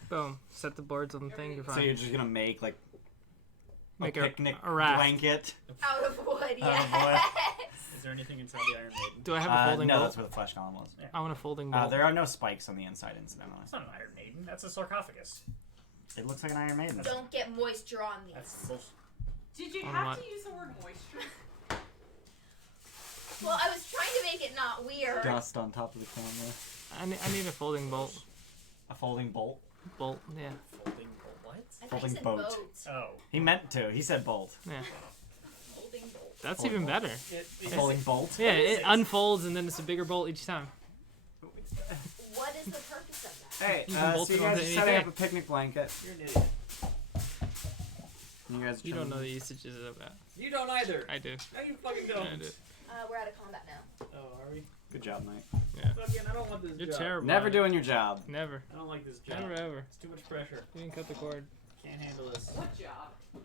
Boom. Set the boards on the thing. You're So fine. you're just gonna make like Make a picnic a raft. blanket. Out of wood, Out of yes. Is there anything inside the Iron Maiden? Do I have a folding no, bolt? that's where the flesh column was. I want a folding bolt. There are no spikes on the inside, incidentally. That's not an Iron Maiden. That's a sarcophagus. It looks like an Iron Maiden. Don't get moisture on these. That's bullshit. Did you On have what? to use the word moisture? Well, I was trying to make it not weird. Dust on top of the camera. I need a folding bolt. A folding bolt. Bolt, yeah. Folding what? I thought Folding you said boat. boat. Oh. He meant to. He said bolt. Yeah. Folding bolt. That's Folding even bolt. better. It, Folding bolt. Yeah, is it it? unfolds and then it's a bigger bolt each time. What is the purpose of that? Hey, You can bolt so it you guys onto are setting up anything. a picnic blanket. You're an idiot. You guys. You don't know the chilling? usages of that. You don't either. I do. No, you fucking Yeah, don't. I do. We're out of combat now. Oh, are we? Good job, Mike. Fucking, I don't want this You're job. terrible. Never at it. doing your job. Never. I don't like this job. Never ever. It's too much pressure. You didn't cut the cord. Can't handle this. What job?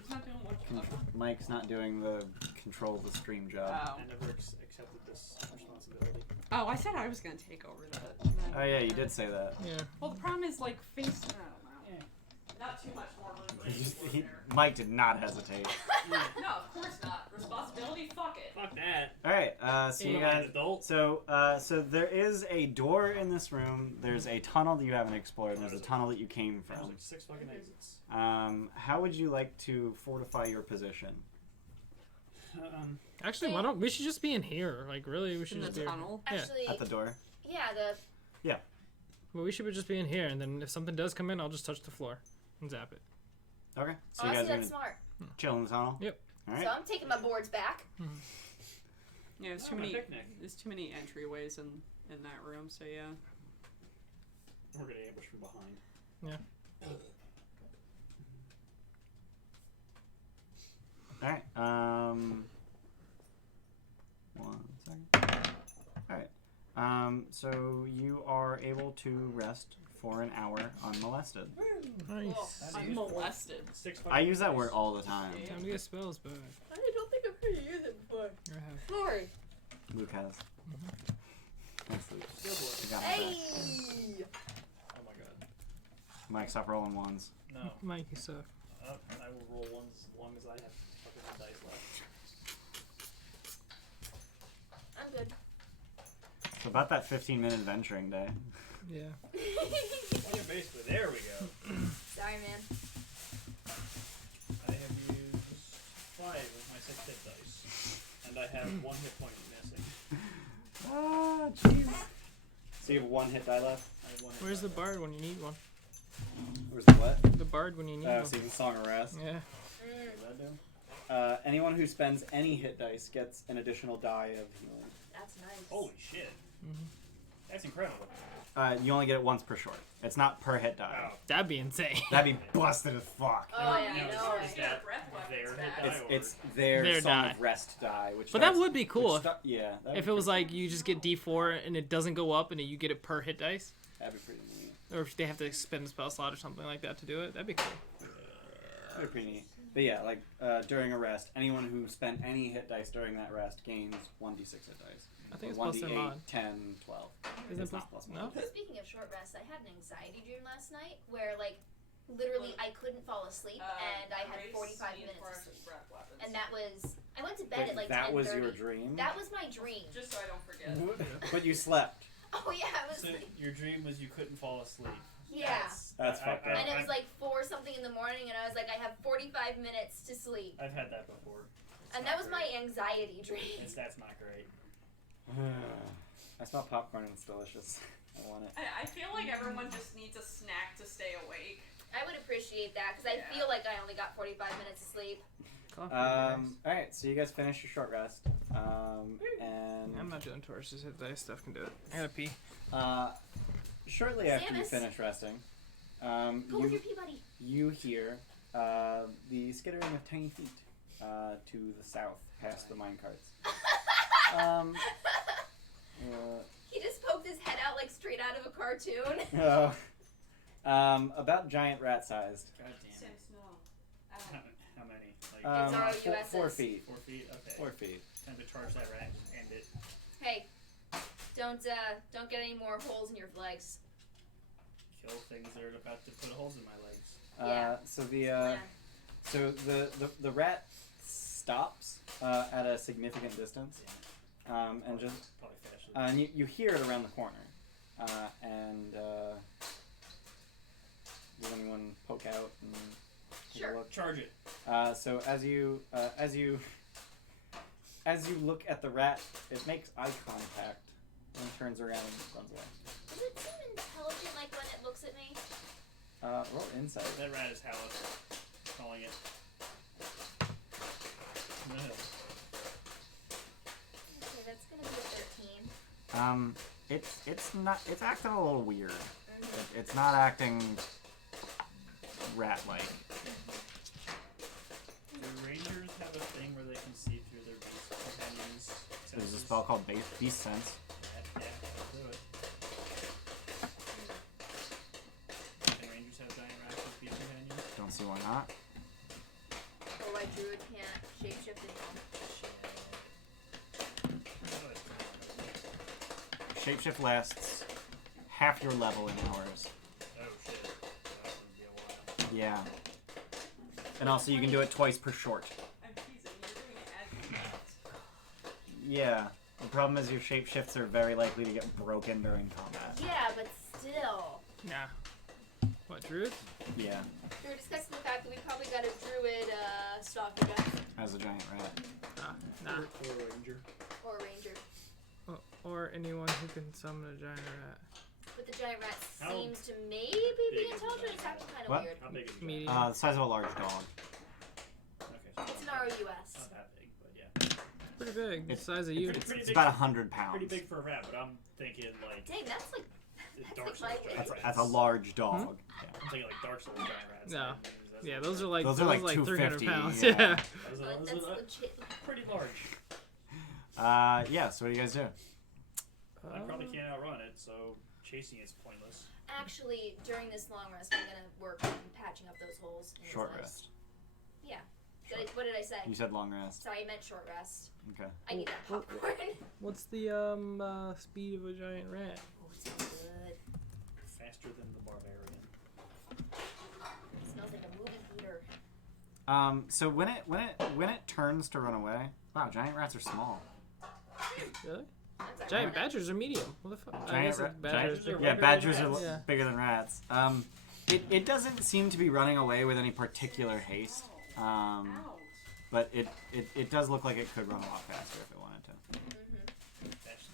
He's not doing what job? Mike's not doing the control the stream job. Oh. I never accepted this responsibility. Oh, I said I was gonna take over that. Oh yeah, you did say that. Yeah. Well, the problem is like face. I don't know. Not too much more responsibility there. Mike did not hesitate. No, of course not. Responsibility, fuck it. Fuck that. All right, so you What am I, an guys. adult? So there is a door in this room. There's a tunnel that you haven't explored. And there's a tunnel that you came There's from. like 6 fucking exits. How would you like to fortify your position? Actually, why don't we should just be in here? Like, really, we should In just the be. tunnel. Yeah. Actually, At the door. yeah, the Well, we should just be in here, and then if something does come in, I'll just touch the floor and zap it. Okay. So you honestly, guys are that's gonna smart. chill in the tunnel. Yep. All right. So I'm taking my boards back. Yeah, there's Oh, too my many. picnic. There's too many entryways in that room. So yeah. We're gonna ambush from behind. All right. 1 second. All right. So you are able to rest for an hour unmolested. Nice. That's I'm useful. molested. 6 fucking I use that dice. word all the time. Time to get spells back. I don't think I've heard you use it before. I have. Sorry. Luke has. Thanks, Luke. Skill board. You got me Hey! back. Oh my god. Mike, stop rolling ones. No. Mike, you suck. I will roll ones as long as I have fucking dice left. I'm good. So about that 15-minute adventuring day. Yeah. Well, yeah, basically, there we go. Sorry, man. I have used 5 of my 6 hit dice. And I have 1 hit point missing. Ah, jeez. So you have 1 hit die left? I have 1 hit Where's the die bard when you need one? Where's the what? The bard when you need Oh, one. so you can Song of Rest. Yeah. What does that do? Anyone who spends any hit dice gets an additional die of healing. That's nice. Holy shit. Mhm. That's incredible. You only get it once per short. It's not per hit die. Oh. That'd be insane. That'd be busted as fuck. Oh, yeah, Yeah, I it's know. hard Right? to Yeah, get breath weapons their back. hit die It's their Their Song die. of Rest die, which But that starts- would be cool. which yeah. that'd If be it was pretty like you just get D4 and it doesn't go up and you get it per hit dice, cool. That'd be pretty neat. or if they have to spend a spell slot or something like that to do it, that'd be cool. They're pretty neat. But yeah, like during a rest, anyone who spent any hit dice during that rest gains 1d6 hit dice. I think it's Or plus their 1d8, mod. 10, 12. Isn't It's it not plus no? mod. Speaking of short rest, I had an anxiety dream last night where, like, literally I couldn't fall asleep and I had 45 minutes of sleep. And that was... I went to bed at like 10:30. That was your dream? That was my dream. Just so I don't forget. But you slept. Oh yeah, it was So like... your dream was you couldn't fall asleep. Yeah. That's fucked up. And it was like 4 something in the morning and I was like, I have 45 minutes to sleep. I've had that before. And that was my anxiety dream. That's not great. I smell popcorn and it's delicious. I want it. I feel like everyone just needs a snack to stay awake. I would appreciate that because I feel like I only got 45 minutes of sleep. Alright, so you guys finish your short rest. And I'm not doing torches. Hit dice stuff can do it. I gotta pee. shortly after you Samus. finish resting, Go with your pee buddy. you hear the skittering of tiny feet to the south, past the minecarts. He just poked his head out like straight out of a cartoon. About giant rat-sized. God damn Sims, it. no. How many? Like It's our USS. 4 feet. 4 feet? Okay. 4 feet. Time to charge that rat and it. Hey, don't get any more holes in your legs. Kill things that are about to put holes in my legs. Yeah. So the Yeah. so the rat stops at a significant distance, and just Probably faster. and you hear it around the corner, and does anyone poke out and take Sure. a look? Charge it. So as you look at the rat, it makes eye contact and turns around and runs away. Does it seem intelligent like when it looks at me? Roll insight. That rat is Hallis. Calling it. No. Okay, that's gonna be a 13. It's acting a little weird. It's not acting rat-like. Do rangers have a thing where they can see through their beast companions? There's a senses? spell called Beast Sense. Yeah, do it. Can rangers have giant rats with beast companions? Don't see why not. Or why druid can't shapeshift anymore. Shapeshift lasts half your level in hours. Oh shit. That would be a while. Yeah. And also you can do it twice per short. I'm teasing. You're doing it as you eat. Yeah. The problem is your shapeshifts are very likely to get broken during combat. Yeah, but still. Nah. What, druid? Yeah. We were discussing the fact that we probably got a druid stalker gun As a giant rat. Nah. Or a ranger. or a ranger. Or anyone who can summon a giant rat. But the giant rat How seems to maybe big be is the intelligent. giant It's acting kind of What? weird. How big is it? Medium. The size of a large dog. Okay, so It's an not ROUS. that big, but yeah. Pretty big. The It's- size of you. Pretty It's big. about 100 pounds. Pretty big for a rat, but I'm thinking like Dang, that's like Dark like Souls lightweight. giant That's a rats. large dog. Yeah. I'm thinking like Dark Souls giant rats. No. That's Yeah, what- those are like Those are like 300 250, pounds. yeah. Yeah. Those that's are legit. pretty large. Yeah, so what do you guys do? I probably can't outrun it, so chasing it's pointless. Actually, during this long rest, I'm gonna work on patching up those holes. In his Short legs. rest. Yeah. What did I say? You said long rest. Sorry, I meant short rest. Okay. I need that popcorn. What's the speed of a giant rat? Oh, it's good. Faster than the barbarian. It smells like a movie theater. So when it turns to run away, wow, giant rats are small. Really? That's Giant ironic. badgers are medium. What the fuck? I Giant guess ra- badgers. badgers are Yeah, bigger badgers than are rats. Yeah. bigger than rats. It doesn't seem to be running away with any particular haste. Ouch. But it does look like it could run a lot faster if it wanted to. Faster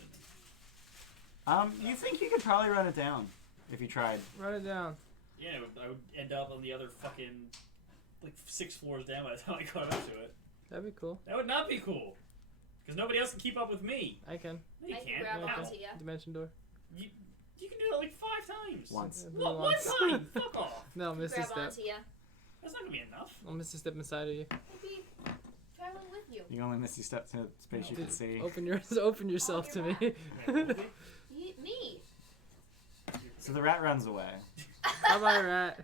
than me. You think you could probably run it down if you tried. Run it down. Yeah, I would end up on the other fucking like 6 floors down by the time I caught up to it. That'd be cool. That would not be cool. Because nobody else can keep up with me. I can. No, you I can can't. grab How? onto ya. Dimension door. You can do that like 5 times. Once. What? One time? Fuck off. No, Misty Grab Step. onto ya. That's not gonna be enough. I'll Misty Step inside of you. Maybe traveling with you. You only Misty Step to space you can Dude, see. open yourself to me. Me. So the rat runs away. Bye bye, rat.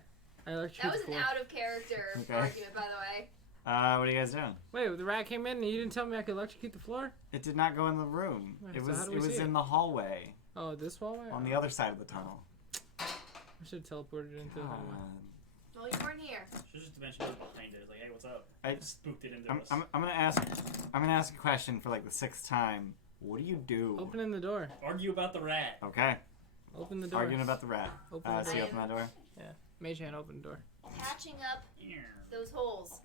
I That electrocute was the an floor. out of character Okay. argument, by the way. What are you guys doing? Wait, the rat came in and you didn't tell me I could electrocute the floor? It did not go in the room. Right, It so was how do it we was see in it? the hallway Oh, this hallway? on the other side of the tunnel. I should have teleported it into the hallway. Well, you weren't here. Should just mention it behind it. It's like, hey, what's up? I Spooked it into I'm, us. I'm, I'm gonna ask a question for like the 6th time. What do you do? Opening the door. Argue about the rat. Okay. Open the door. Arguing about the rat. Open the So door. you open that door. Mage hand, open the door. Patching up those holes.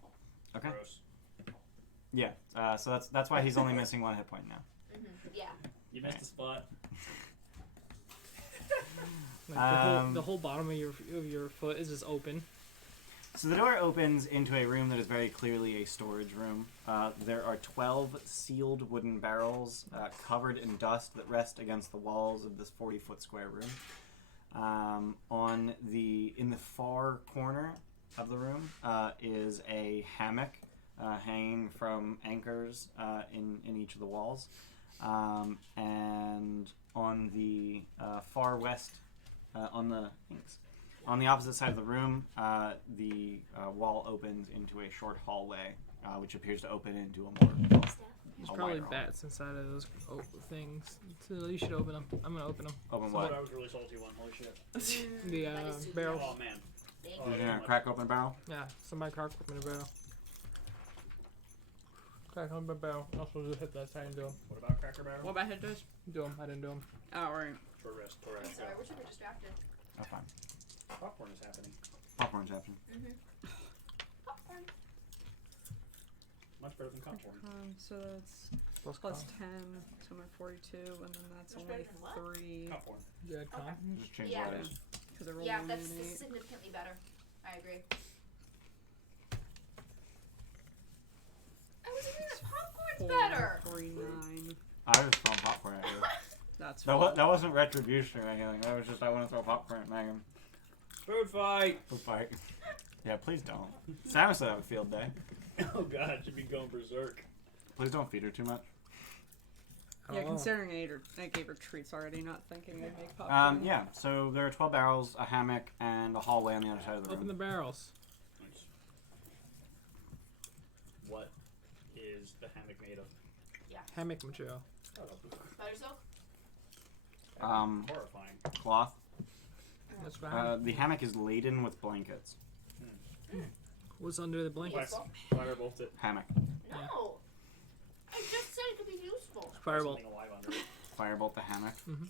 Okay. Gross. Yeah. So that's why he's only missing 1 hit point now. Yeah. You missed the spot. Like the whole bottom of your foot is just open. So the door opens into a room that is very clearly a storage room. There are 12 sealed wooden barrels covered in dust that rest against the walls of this 40-foot square room. In the far corner of the room is a hammock hanging from anchors in each of the walls. And on the far west, on the opposite side of the room, the wall opens into a short hallway, which appears to open into a more There's a probably wider bats inside of those things. So you should open them. I'm gonna open them. hall. Open But what? I was really salty one. Holy shit. The That is super barrel. Oh, man. Thank Oh, You're you. gonna crack open a barrel? Yeah, somebody crack open a barrel. Crack open a barrel. Also just hit that side and do them. What about Cracker Barrel? What about head dish? Do them. I didn't do them. Oh, right. Short rest. Short I'm rest. sorry, we're super distracted. That's fine. Popcorn is happening. Popcorn's happening. Popcorn. Much better than popcorn. So that's Plus plus con. 10, so I'm at 42, and then that's Much only better than what? 3. Popcorn. You had con? Just change Yeah. letters. Because I rolled Yeah, 1 that's and 8. significantly better. I agree. I was agreeing that popcorn's 4, better. 3, 9. I was throwing popcorn at you. That's That wasn't retribution or anything. That was just I want to throw popcorn at Megan. Food fight. Food fight. Yeah, please don't. Sam said have a field day. Oh god, she'd be going berserk. Please don't feed her too much. Yeah, Oh. considering I gave her treats already, not thinking I'd make popcorn. Yeah, so there are 12 barrels, a hammock, and a hallway on the other side of the Open the room. barrels. Nice. What is the hammock made of? Hammock material. Spider silk? Horrifying. Cloth. That's fine. The hammock is laden with blankets. What's under the blanket? Useful. Firebolt it. Hammock. No. I just said it could be useful. Firebolt. Something alive under it. Firebolt the hammock. Mhm.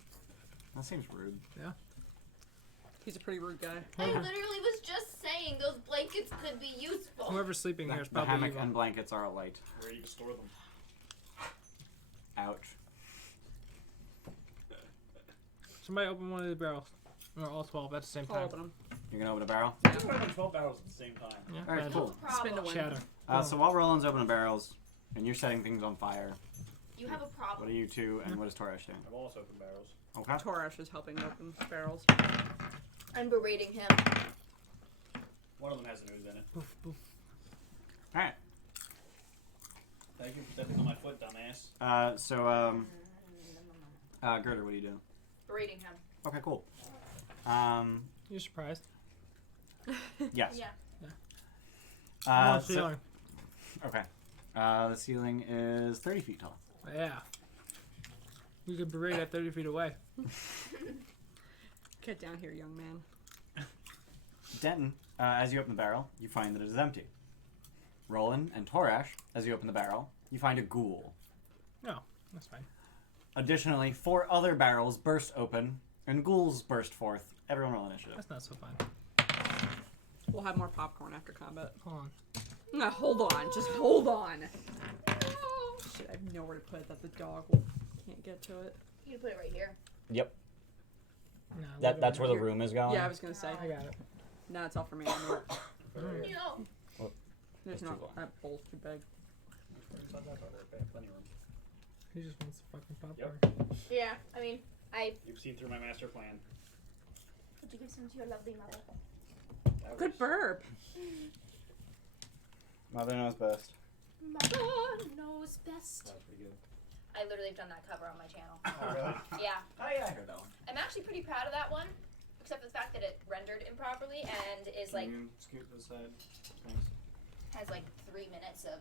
That seems rude. He's a pretty rude guy. I literally was just saying those blankets could be useful. Whoever's sleeping here is The probably hammock evil. and blankets are alight. Where do you store them? Ouch. Somebody open one of the barrels. Or all 12 at the same I'll time. open him. You're gonna open a barrel? I just open 12 barrels at the same time. Yeah. Alright, bad. cool. Spin to Problem. win. Shatter. So while Roland's opening barrels, and you're setting things on fire, You have a what problem. are you two, and what is Toresh doing? I've also opened barrels. Okay. Torash is helping open barrels. I'm berating him. One of them has an ooze in it. Boof, boof. Alright. Thank you for stepping on my foot, dumbass. Gerdur, what are you doing? Berating him. Okay, cool. You're surprised. Yes. Yeah. Oh, So, ceiling. okay. The ceiling is 30 feet tall. Yeah. You could berate at 30 feet away. Get down here, young man. Denton, as you open the barrel, you find that it is empty. Roland and Torash, as you open the barrel, you find a ghoul. No, that's fine. Additionally, 4 other barrels burst open, and ghouls burst forth. Everyone roll initiative. That's not so fun. We'll have more popcorn after combat. Hold on. No, hold on. Just hold on. Shit, I have nowhere to put it that the dog can't get to it. You can put it right here. Yep. No, leave it That's over where the here. room is going. Yeah, I was gonna say. I got it. No, it's all for me. I know it. No. There's That's not too long. that bowl's too big. Inside that part, right? Plenty of room. He just wants the fucking popcorn. Yeah, I mean, You've seen through my master plan. Would you give some to your lovely mother? That Good was- burp. Mother knows best. Mother knows best. That was pretty good. I literally have done that cover on my channel. Oh, really? Yeah. Oh yeah, I heard that one. I'm actually pretty proud of that one. except for the fact that it rendered improperly and is like Can you scoot to the side? Thanks. has like 3 minutes of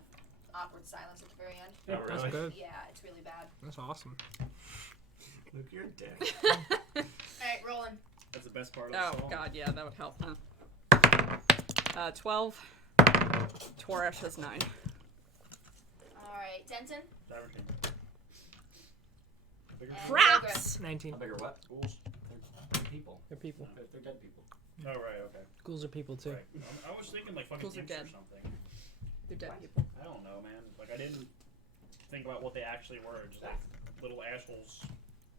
awkward silence at the very end. Oh, That's really? good. Yeah, it's really bad. That's awesome. Luke, you're a dick. Alright, rolling. That's the best part of the Oh song. god, yeah, that would help, huh? 12. Torash has 9. Alright, Denton. 17. Bigger And Craps! 19. A bigger what? ghouls? They're people. They're people. They're dead people. Oh, right, okay. Ghouls are people too. Right. I was thinking like fucking Ghouls are imps or dead. something. They're dead people. I don't know, man. Like, I didn't think about what they actually were. Just like little assholes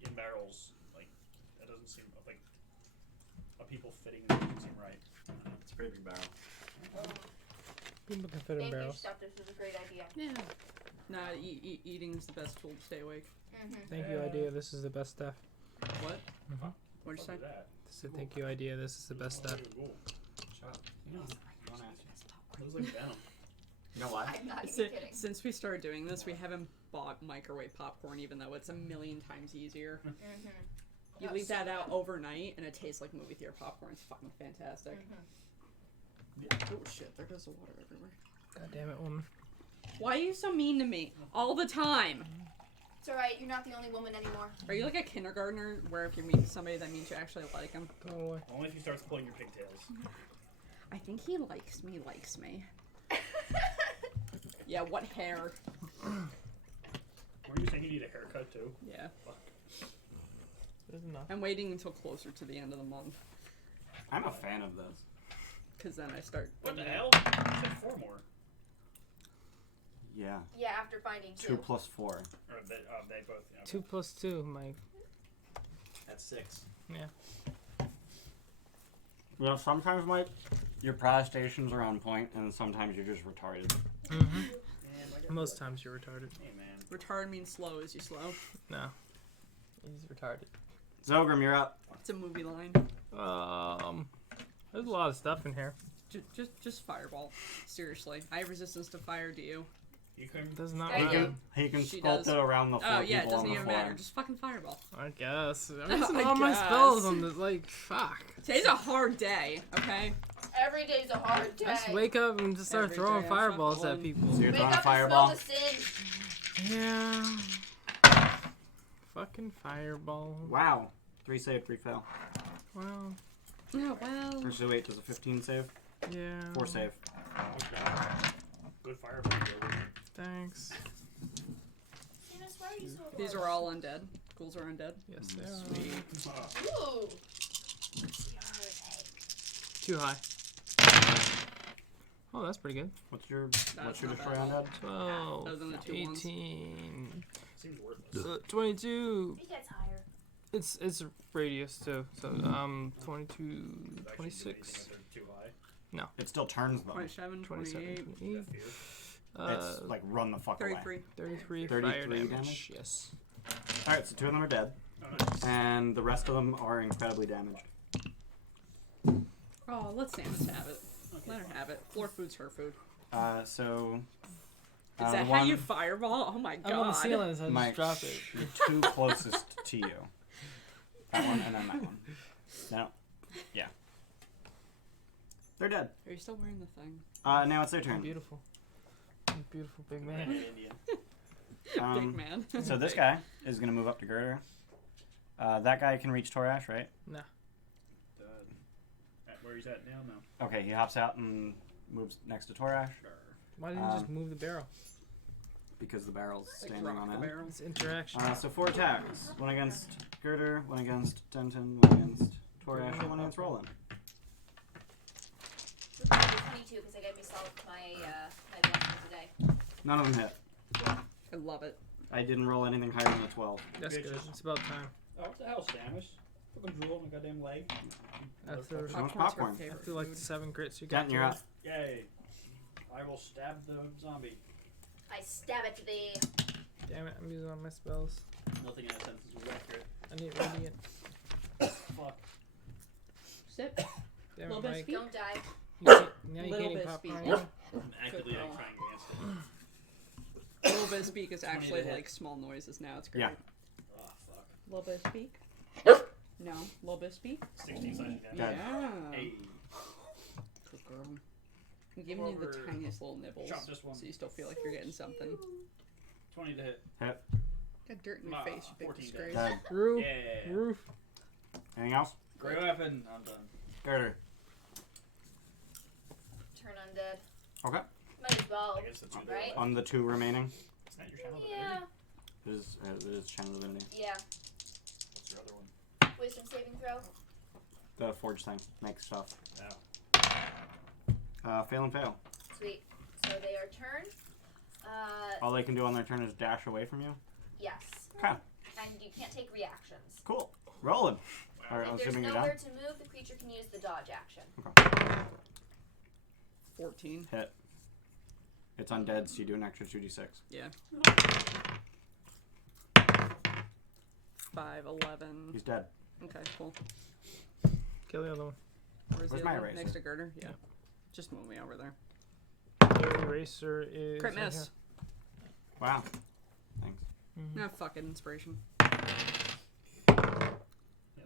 in barrels. Like, that doesn't seem like a people fitting in doesn't seem right. It's a pretty big barrel. People can fit in Thank you, barrels. Stuff. This was a great idea. Yeah. Nah, eating is the best tool to stay awake. Thank you, idea. This is the best stuff. What? Mhm. What'd you say? Fuck is that? This is thank you, idea. This is the best stuff. Ghoul. Shut up. Don't ask me. It looks like venom. You know why? I'm not even Si- kidding. Since we started doing this, we haven't bought microwave popcorn, even though it's a million times easier. You Oh, leave so that good. out overnight, and it tastes like movie theater popcorn. It's fucking fantastic. Oh shit, there goes the water everywhere. God damn it, woman. Why are you so mean to me? All the time. It's alright, you're not the only woman anymore. Are you like a kindergartner where if you meet somebody that means you actually like them? Go away. Only if he starts pulling your pigtails. I think he likes me. Yeah, what hair? Were you saying you need a haircut too? Yeah. Fuck. There's enough. I'm waiting until closer to the end of the month. I'm a fan of this. Because then I start... What the hell? You said 4 more. Yeah. Yeah, after finding 2 2. plus 4. Or they both. Yeah, 2 plus 2, Mike. That's 6. You know, sometimes, Mike, your protestations are on point, and sometimes you're just retarded. Most times you're retarded. Hey, man. Retard means slow. Is you slow? No. He's retarded. Zogrim, you're up. It's a movie line. There's a lot of stuff in here. Just fireball. Seriously. I have resistance to fire, do you? You can. Does not I matter. do. He can She sculpt does. it around the 4 Oh, yeah, it people doesn't on the even floor. matter. Just fucking fireball. I guess. I'm missing I all my guess. spells on this. Like, fuck. Today's a hard day, okay? Every day's a hard day. Just wake up and just start Every throwing day I fireballs fucking at win. people. So you're Wake throwing a up fireball? and smell the sin. Yeah. Fucking fireball. Wow. 3 save, 3 fail. Well, Oh, well. Or so wait, does a 15 save? yeah. 4 save. Good fireball. Thanks. Seamus, why are you so These are all undead. Ghouls are undead. Yes, they are. Sweet. Ooh. Too high. Oh, that's pretty good. What's your That's destroy not bad. undead? 12, Other than the 2 ones. 18, Seems worthless. 22. He gets higher. It's radius too. So 22, 26. Too high. It still turns them. 27, 27, 28, 28. It's like run the fuck away. 33. 33 33 fire damage. damage? Yes. Alright, so 2 of them are dead. Oh, nice. And the rest of them are incredibly damaged. Oh, let Samus have it. Let her have it. Floor food's her food. So... Is that the how one- you fireball? Oh my god. I'm on the ceiling, so I Mike, just drop it. the 2 closest to you. That one and then that one. No. Yeah. They're dead. Are you still wearing the thing? Now it's their I'm turn. beautiful. Beautiful big Man, man. Indian. Big man. So this guy is going to move up to Gerdur. That guy can reach Torash, right? Nah. Where he's at now? No. Okay, he hops out and moves next to Torash Why didn't you just move the barrel? because the barrel's Like standing rock on the it. barrel. It's interaction. So 4 attacks. 1 against Gerdur, 1 against Denton, 1 against Torash, and 1 against Roland. 22 because I gave myself my blessings today. None of them hit. I love it. I didn't roll anything higher than a 12. That's good. It's about time. Oh, what the hell, Samus? Fucking drool on my goddamn leg. After, So much Popcorn's her popcorn. favorite after like food. 7 crits you got. Denton, you're up. Yay. I will stab the zombie. I stab at thee. Damn it, I'm using all my spells. Nothing in that sentence is accurate. I need radiant. Fuck. Sip. Damn Little it, bit Mike. speak. Don't die. You can't, now you Little can't eat bit popcorn. speed. anymore. I'm actively like, trying against it. A little bit of speak is 20 actually to hit. like small noises now. It's great. Yeah. Oh, fuck. A little bit of speak. No. Lobispy? 16 slashing damage. Dead. Yeah. Hey. Good girl. I'm giving you the Over. tiniest little nibbles, Chop this one. so you still feel like you're getting something. 20 to hit. Hit. Got dirt in your Ah, face, you big 14 disgrace. Dead. Roof. Yeah. Roof. Anything else? Great weapon. I'm done. Gerdur. Turn undead. Okay. Might as well. I guess the two Right? left. On the 2 remaining. Isn't that your channel Yeah. It is Channel Divinity. Yeah. What's your other one? Wisdom saving throw. The forge thing. Makes stuff. No. Fail and fail. Sweet. So they are turned. All they can do on their turn is dash away from you. Yes. Okay. And you can't take reactions. Cool. Rolling. Alright, I'm If there's assuming you're done. nowhere to move, the creature can use the dodge action. 14. Hit. It's undead, so you do an extra 2d6. Yeah. 5, 11. He's dead. Okay, cool. Kill the other one. Where's Where's the my other one? eraser? Next to Gerdur? Yeah. Just move me over there. The eraser is. Crit right miss. Wow. Thanks. here. Mhm. No fucking inspiration. There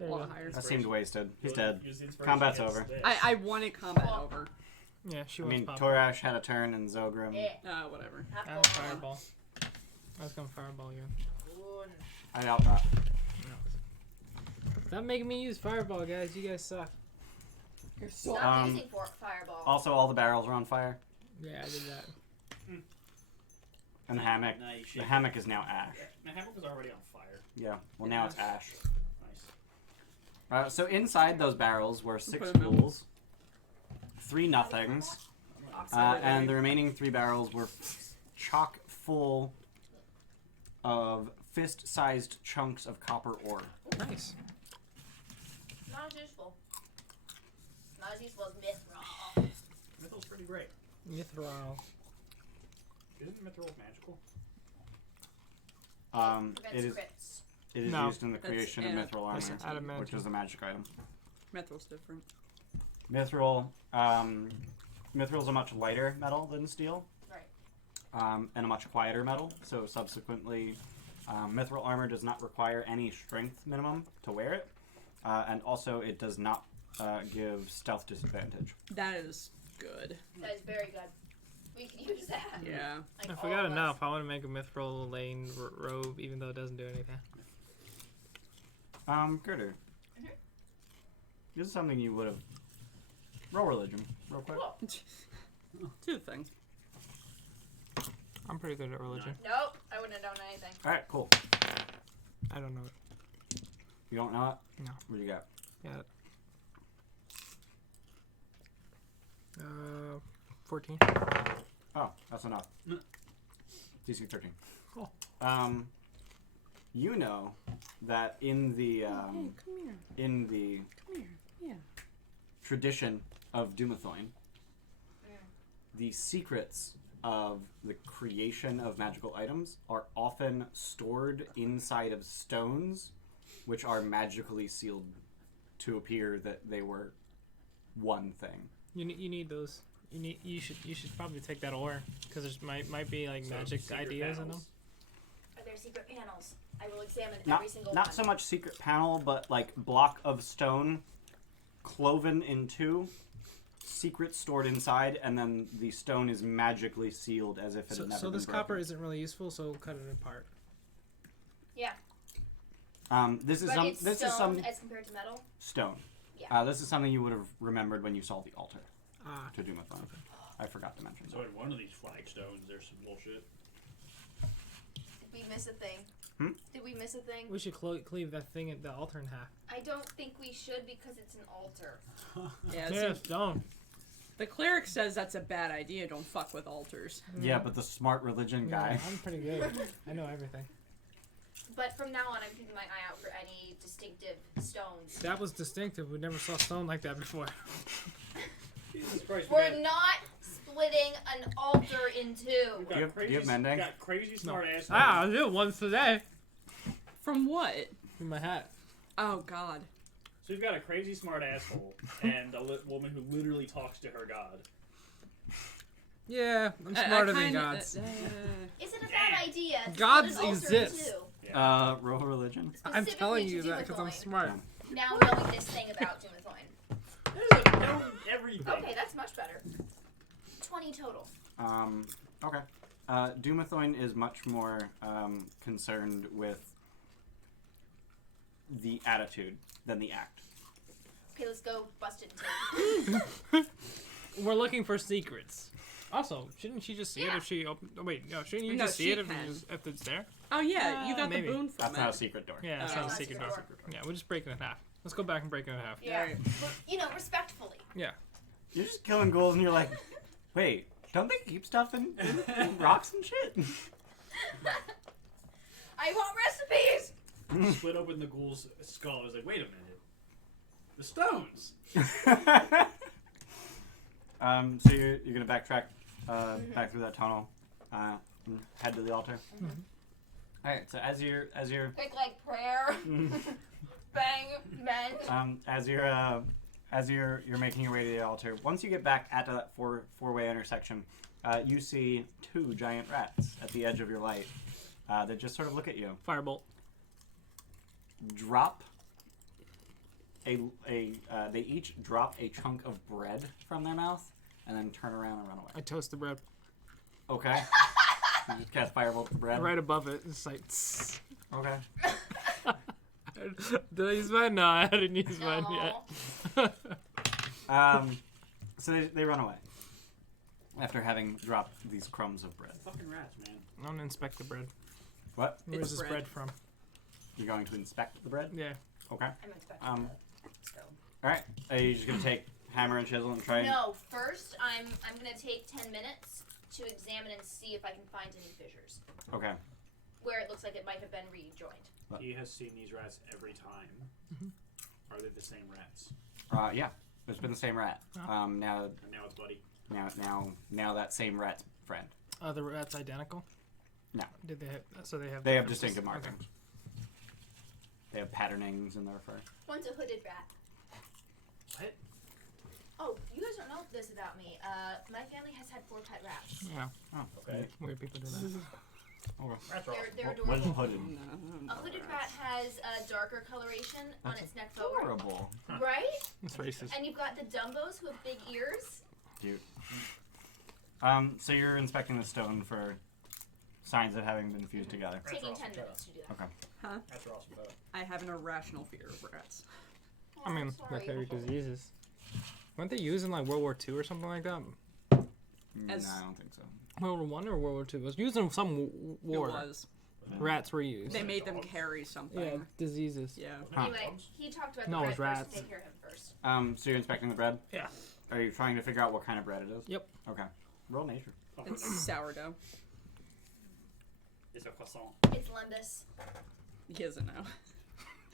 A you lot go. higher. That seems wasted. He's Use dead. the inspiration Combat's against over. this. I wanted combat Well, over. Yeah, she I wants mean, pop. Torash had a turn and Zogrim. Yeah. Whatever. Apple. Fireball. I was gonna fireball again. I doubt that. Stop making me use fireball, guys. You guys suck. You're so Stop using fireball. Also, all the barrels are on fire. Yeah, I did that. And the hammock. Nah, you The shake it. hammock is now ash. The hammock was already on fire. Yeah. Well, now it's ash. Nice. So inside those barrels were 6 Put 'em in. fools, 3 nothings, and the remaining 3 barrels were chock full of fist-sized chunks of copper ore. Nice. Not as useful. Not as useful as Mithril. Mithril's pretty great. Mithril. Isn't Mithril magical? It Prevents is crits. it is No. used in the That's creation of mithril That's armor, adamantine. which is the magic item. Mithril's different. Mithril, Mithril's a much lighter metal than steel. Right. And a much quieter metal, so subsequently, mithril armor does not require any strength minimum to wear it, and also it does not give stealth disadvantage. That is good. That is very good. We can use that. Yeah. Like If all we got of us. enough, I want to make a mithril lane robe, even though it doesn't do anything. Gerdur. This is something you would have. Roll religion, real quick. Cool. 2 things. I'm pretty good at religion. Nope, I wouldn't have known anything. Alright, cool. I don't know it. You don't know it? No. What do you got? Yeah. 14. Oh, that's enough. DC 13. Cool. You know that in the Hey, come here. in the Come here. Yeah. tradition of Dumathoin, the secrets of the creation of magical items are often stored inside of stones, which are magically sealed to appear that they were one thing. You need those. You should probably take that ore because there's might be like So, magic secret ideas in them. panels. Are there secret panels? I will examine Not every single not one. so much secret panel, but like block of stone, cloven in 2, secrets stored inside, and then the stone is magically sealed as if it had never So been this copper broken. isn't really useful, so cut it apart. Yeah. This is But some. it's This stone is some as compared to metal. stone. Yeah. This is something you would have remembered when you saw the altar Ah. to Dumathon. I forgot to mention So that. in one of these flagstones, there's some bullshit. Did we miss a thing? Hmm? Did we miss a thing? We should cleave that thing at the altar in half. I don't think we should because it's an altar. Yeah. Yes, see, don't. the cleric says that's a bad idea. Don't fuck with altars. Yeah, but the smart religion guy. Yeah, I'm pretty good. I know everything. But from now on, I'm keeping my eye out for any distinctive stones. That was distinctive. We never saw stone like that before. Jesus Christ. We're not splitting an altar in two. We've Do you have- crazy, do you have mending? got crazy smart ass. Ah, I did once today. From what? In my hat. Oh God. So we've got a crazy smart asshole and a woman who literally talks to her god. Yeah, I'm I smarter than kinda- gods. Is it a bad idea to Gods split an altar exist. in two? Yeah. Roll religion. I'm telling you Specifically that to because I'm Dumathoin. smart. now knowing this thing about Doomethorn. There's a known everything. Okay, that's much better. 20 total. Okay. Doomethorn is much more concerned with the attitude than the act. Okay, let's go bust it and take We're looking for secrets. Also, shouldn't she just see it Yeah. if she opened? Oh, wait, no, shouldn't you No, just see she it if can. if it's there? Oh yeah, you got maybe. the boon from That's it. not a secret door. Yeah, it's Yeah, not a that's secret a door. secret Yeah, we'll just break it in half. Let's go back and break it in half. Yeah. Alright. You know, respectfully. Yeah. You're just killing ghouls and you're like, wait, don't they keep stuff in rocks and shit? I want recipes! Split open the ghoul's skull. I was like, wait a minute. The stones. So you're gonna backtrack back through that tunnel, and head to the altar. Mhm. All right. So as you're Quick, like, prayer. Bang, men. as you're making your way to the altar, once you get back at that four-way intersection, you see two giant rats at the edge of your light that just sort of look at you. Firebolt. They each drop a chunk of bread from their mouth and then turn around and run away. I toast the bread. Okay. You just cast firebolt the bread. Right above it. It's like. Tss. Okay. Did I use mine? No, I hadn't used mine No. yet. So they run away after having dropped these crumbs of bread. Fucking rats, man. I want to inspect the bread. What? Where's It's this bread. bread from? You're going to inspect the bread? Yeah. Okay. I'm expecting the stone. All right. Are you just gonna take hammer and chisel and try? No, first I'm gonna take 10 minutes to examine and see if I can find any fissures Okay. where it looks like it might have been rejoined. He has seen these rats every time. Are they the same rats? Yeah. It's been the same rat. Oh. Now And now it's Buddy. now that same rat's friend. Are the rats identical? No. Did they have? So they have. They have differences? distinctive Okay. markings. They have patternings in their fur. One's a hooded rat. What? Oh, you guys don't know this about me. My family has had 4 pet rats. Yeah. Oh, Okay. Weird people do that. Okay. Rats are awesome. They're What is adorable. hooded? A hooded rat has a darker coloration on That's its neck forward. Horrible. Right? It's racist. And you've got the Dumbos who have big ears. Cute. So you're inspecting the stone for signs of having been fused together. Rats are Taking awesome. 10 minutes to do that. Okay. Rats are awesome. Though. I have an irrational fear of rats. Oh, I mean, sorry. with every diseases. Weren't they used in like World War II or something like that? As- No, I don't think so. World War One or World War II? It was used in some war. It was. Rats were used. They made them dogs? carry something. Yeah, diseases. Yeah. Huh. Anyway, he talked about No, the it was bread rats. first. Take care of him first. So you're inspecting the bread? Yeah. Are you trying to figure out what kind of bread it is? Yep. Okay. Roll nature. It's sourdough. It's a croissant. It's Lembus. He doesn't know.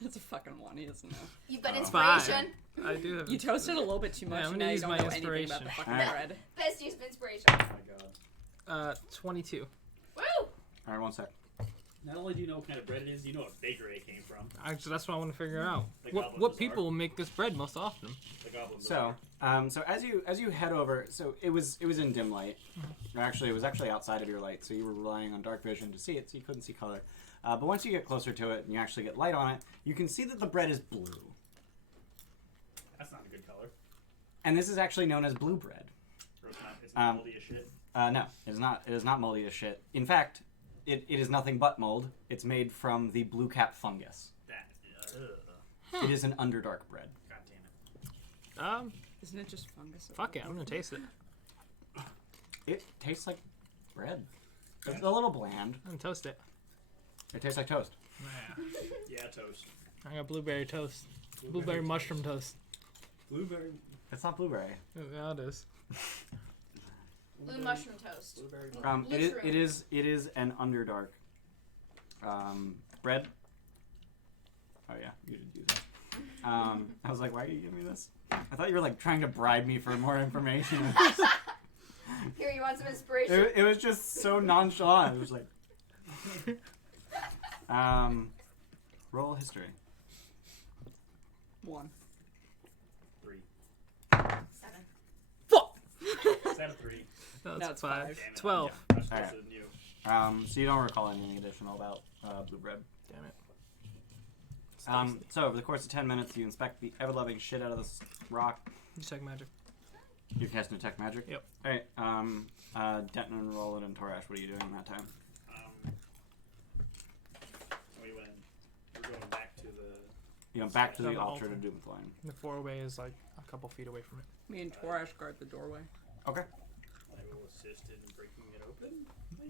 It's a fucking one. He doesn't know. You've got Oh. inspiration. I do have. You toasted a little bit too much. Yeah, I'm and gonna now use you don't my know anything about the inspiration. fucking Alright. bread. Best use of inspiration. Oh my god. 22. Woo! All right, 1 sec. Not only do you know what kind of bread it is, you know what bakery it came from. Actually, that's what I want to figure out. The What Goblin what Bazaar. people make this bread most often? The goblin. So, so as you head over, so it was in dim light. Or actually, it was actually outside of your light, so you were relying on dark vision to see it, so you couldn't see color. But once you get closer to it and you actually get light on it, you can see that the bread is blue. That's not a good color. And this is actually known as blue bread. Or it's not moldy as shit. No, it is not. It is not moldy as shit. In fact, it is nothing but mold. It's made from the blue cap fungus. That. It is an underdark bread. God damn it. Isn't it just fungus? Fuck it, I'm gonna taste it. It tastes like bread. It's a little bland. I'm gonna toast it. It tastes like toast. Yeah. Yeah, toast. I got blueberry toast. Blueberry mushroom toast. Blueberry. It's not blueberry. Yeah, it is. Blue mushroom toast. Blueberry. It is an underdark bread. Oh yeah, you did do that. I was like, why are you giving me this? I thought you were like trying to bribe me for more information. Here, you want some inspiration? It was just so nonchalant. It was like, roll history. 1. 3. 7. Fuck! Is that a 3? No, No, it's it's 5. five. Damn it. 12. Yeah, I was closer Alright. than you. So you don't recall anything additional about blue bread. Damn it. So over the course of 10 minutes, you inspect the ever-loving shit out of this rock. Detect magic. You cast Detect Magic? Yep. Alright, Denton, Roland, and Torash, what are you doing in that time? We're going back to the... You know, back to Yeah, the the altar altar. to Doomthorn. The four-way is like a couple feet away from it. Me and Torash guard the doorway. Okay. I will assist in breaking it open.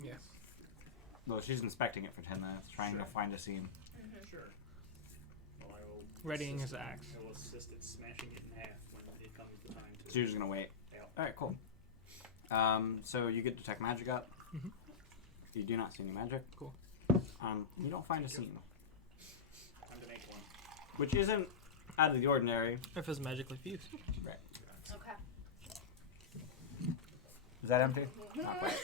Yeah. Well, she's inspecting it for 10 minutes, trying to find a seam. Sure. Well, I will Readying assist his axe. I will assist in smashing it in half when it comes the time to... So you're just gonna wait. Yeah. Alright, cool. So you get Detect Magic up. Mhm. You do not see any magic. Cool. You don't find a seam. Time to make one. Which isn't out of the ordinary. If it's magically fused. Right. Okay. Is that empty? Not quite.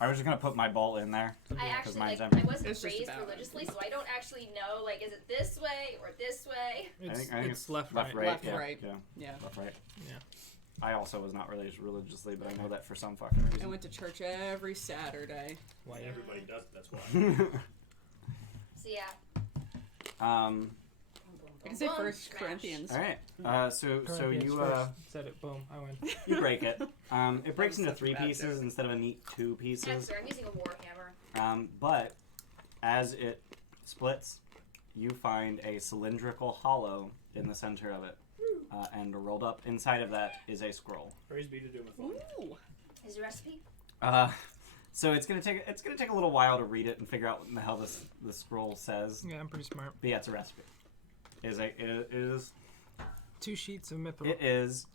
I was just gonna put my bowl in there. I actually mine's like empty. I wasn't It's just raised about religiously, so I don't actually know like is it this way or this way? I think It's left, left, right. right. Left, yeah, right. Yeah. Yeah. Left, right. Yeah. I also was not raised religiously, but I know that for some fucking I reason. went to church every Saturday. Why? Everybody does, that's why. So yeah. I can say Boom, First smash. Corinthians. All right. So Corinthians you first said it. Boom. I win. you break it. It breaks was into such a 3 bad pieces joke. instead of a neat 2 Yeah, pieces. sir, I'm using a warhammer. But as it splits, you find a cylindrical hollow in the center of it, and rolled up inside of that is a scroll. Praise be to Doomathon. Ooh. Is the recipe? So it's gonna take a little while to read it and figure out what in the hell this scroll says. Yeah, I'm pretty smart. But yeah, it's a recipe. It is 2 sheets of mithril. it is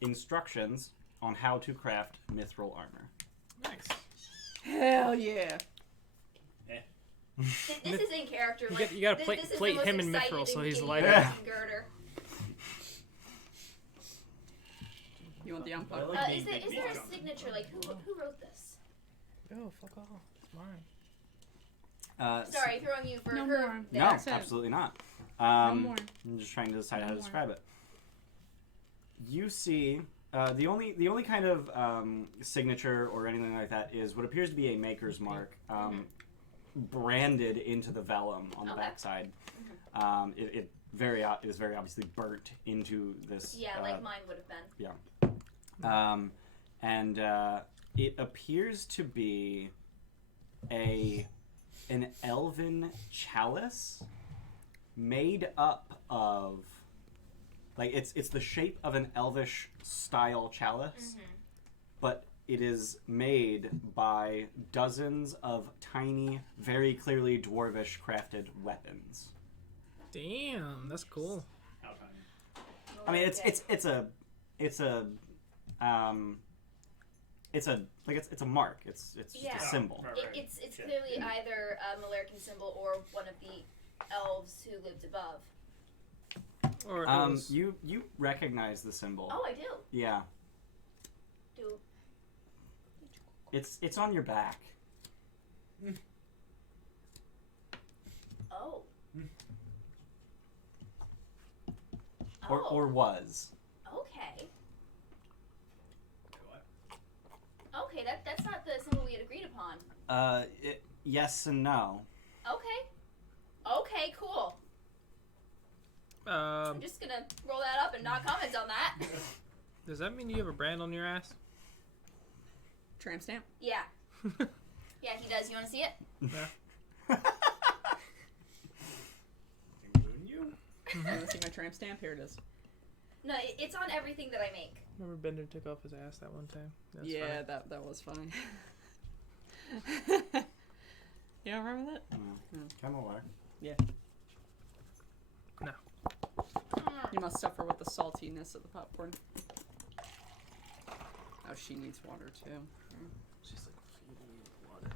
instructions on how to craft mithril armor. Nice. Hell yeah. This is in character. You Like, you gotta this is the plate most him in excited mithril so and he's giddy lighter. Yeah. person, Gerdur. You want the I unplugged? like Is being there big a jump. signature? Like who wrote this? Oh, fuck off. It's mine. Sorry, throwing you for No her. more. No, That's it. absolutely not. No more. I'm just trying to decide how No to more. describe it. You see, the only kind of signature or anything like that is what appears to be a maker's mark, branded into the vellum on the Okay. backside. It is very obviously burnt into this. Yeah, like mine would have been. And it appears to be an elven chalice made up of, like, it's the shape of an elvish style chalice, but it is made by dozens of tiny, very clearly dwarvish crafted weapons. Damn, that's cool. How tiny? I mean, it's a mark. It's just Yeah. a symbol. Right, right. It's Yeah. clearly either a Malarican symbol or one of the elves who lived above. Or it was, You recognize the symbol? Oh, I do. Yeah, Do it's on your back. oh. Or was. Okay. What? Okay, that's not the symbol we had agreed upon. Yes and no. Okay. Okay, cool. I'm just gonna roll that up and not comment on that. Does that mean you have a brand on your ass? Tramp stamp. Yeah. Yeah, he does. You wanna see it? Yeah. Including you? You want to see my tramp stamp? Here it is. No, it's on everything that I make. Remember Bender took off his ass that one time? That's Yeah, funny. that was funny. You don't remember that? Come away. You must suffer with the saltiness of the popcorn. Oh, she needs water too. She's like, feeding me water.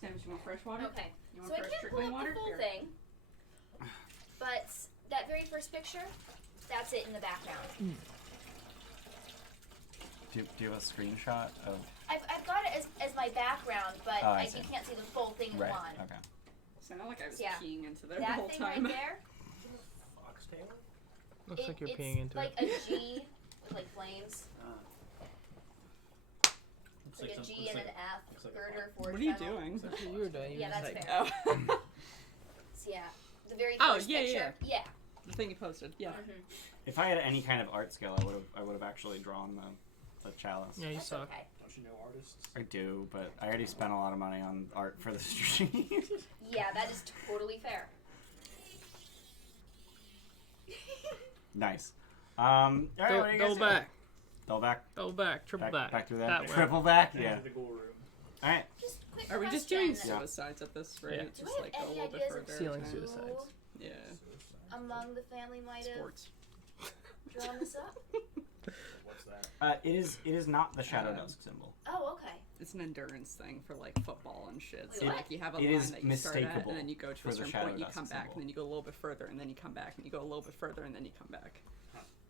Sam, you want fresh water? Okay. You So want I fresh can't pull trickling up water? the full Here. thing, but that very first picture, that's it in the background. Do you have a screenshot of? I've got it as my background, but Oh, I see. you can't see the full thing in Right. one. Okay. Sounded like I was Yeah. peeing into there the That whole thing time. right there, Foxtail? Looks like you're it's peeing into like it. a G with like flames. It's like a G and an F. looks like a Girder, farm. forge What are you panel. doing? That's what you were doing. You Yeah, were just that's like, fair. Oh. So yeah, The very Oh, first yeah, picture. Yeah. The thing you posted. Yeah. If I had any kind of art skill, I would have actually drawn the chalice. Yeah, you That's suck. okay. Don't you know artists? I do, but I already spent a lot of money on art for the stream. Yeah, that is totally fair. Nice. All right, what are you guys Double doing? back. Double back. Double back. Triple back. Back through that. That way. Triple back. Into Yeah. the ghoul room. All right. Just quick Are we just question. doing suicides at this rate? Yeah. Do Just I like have go a any little bit ideas of further. Ceiling who suicides. Yeah. among the family might have Sports. drawn this up? What's that? It is not the Shadow Dusk symbol. Oh, okay. It's an endurance thing for like football and shit. So Wait, what? like you have a It line is that you start at, mistakable and then you go to for a the certain Shadow point, you Dusk come back, symbol. and then you go a little bit further, and then you come back, and you go a little bit further, and then you come back.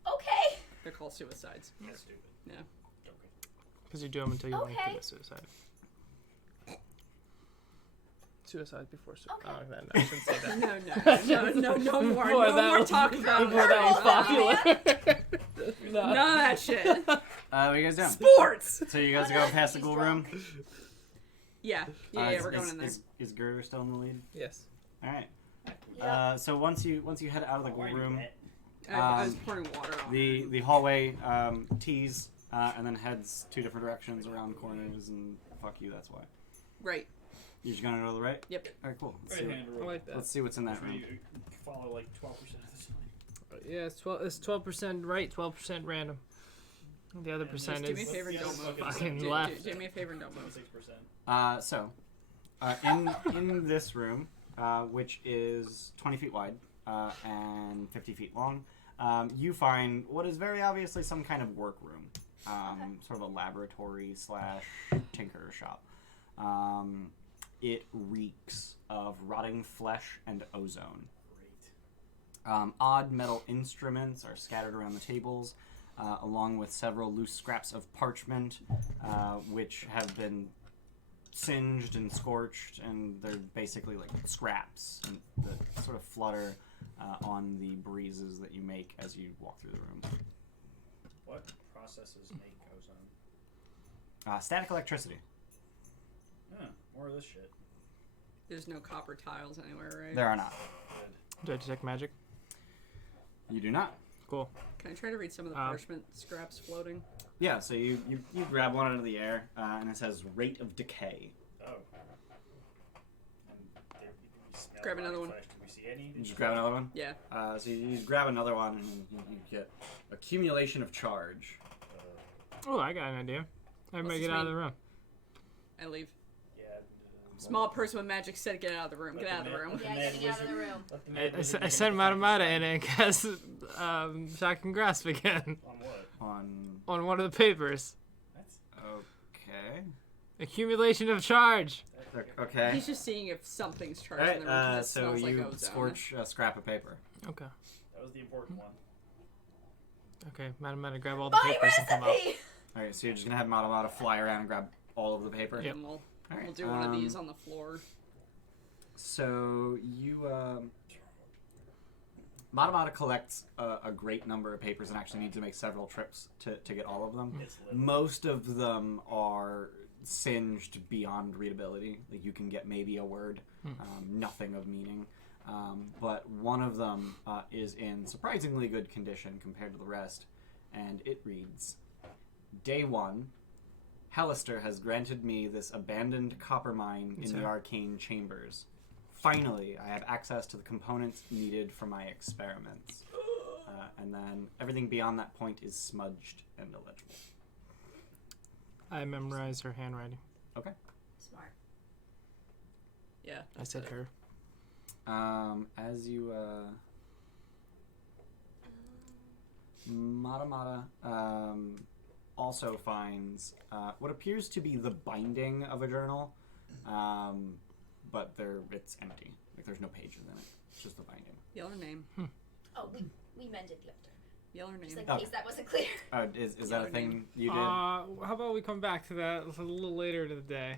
Okay. They're called suicides. That's stupid. Yeah. Okay. Because you do them until you Okay. commit suicide. Suicide before suicide. Okay. Oh, then I shouldn't say that. No more. Before No that more was- talk about Before that was popular. None of that shit. What are you guys doing? Sports. So you guys go past the He's ghoul drunk. room. Yeah. We're going in there. Is Gerdur still in the lead? Yes. All right. Yeah. So once you head out of the Why are ghoul you room, wet? I was pouring water on it. the hallway tees and then heads two different directions around corners and fuck you. That's why. Right. You're just gonna go to the right. Yep. All right, cool. Let's Right see, hand I roll. like that. let's see what's in that Where room. you follow like 12% of the sign. Yeah, it's 12% right, 12% random. The other And percent Do me a is favor and don't move. fucking Do left. me a favor and don't move. 6%. In this room, which is 20 feet wide and 50 feet long, you find what is very obviously some kind of workroom, sort of a laboratory / tinker shop. It reeks of rotting flesh and ozone. Great. Odd metal instruments are scattered around the tables, along with several loose scraps of parchment, which have been singed and scorched, and they're basically like scraps and that sort of flutter on the breezes that you make as you walk through the room. What processes make ozone? Static electricity. Huh, more of this shit. There's no copper tiles anywhere, right? There are not. Good. Do I detect magic? You do not. Cool. Can I try to read some of the parchment scraps floating? Yeah, so you grab one out of the air, and it says rate of decay. Oh. And we smell Grab another rotting one. flesh. Did we see any? You just grab another one. Yeah. So you grab another one, and you get accumulation of charge. Oh, I got an idea. Everybody this get out of mean? the room. I leave. Yeah. Small person with magic said get out of the room. Get out of the room. Yeah, getting out of the room. I sent Matamata in and cast Shock and Grasp again On what? On on one of the papers. That's okay. Accumulation of charge. Okay. He's just seeing if something's charged All right. in the room because it So smells like you ozone. scorch a scrap of paper. Okay. That was the important one. Okay, Matamata, grab all the My papers and come out. recipe! All right. So you're just gonna have Matamata fly around and grab all of the paper. Yep. And we'll Alright, do one of these on the floor. So you, Matamata collects a great number of papers and actually needs to make several trips to get all of them. It's lit. Most of them are singed beyond readability. Like you can get maybe a word, nothing of meaning. But one of them is in surprisingly good condition compared to the rest, and it reads, Day 1, Hellister has granted me this abandoned copper mine in the Arcane chambers. Finally, I have access to the components needed for my experiments. And then everything beyond that point is smudged and illegible. I memorized her handwriting. Okay. Smart. Yeah. I said her. As you, Matamata, also finds what appears to be the binding of a journal, but it's empty. Like there's no pages in it. It's just the binding. Yell her name. Oh, we mended the altar. Yell her Just name. in case that wasn't clear. Is that a Yellow thing name. you did? How about we come back to that a little later in the day?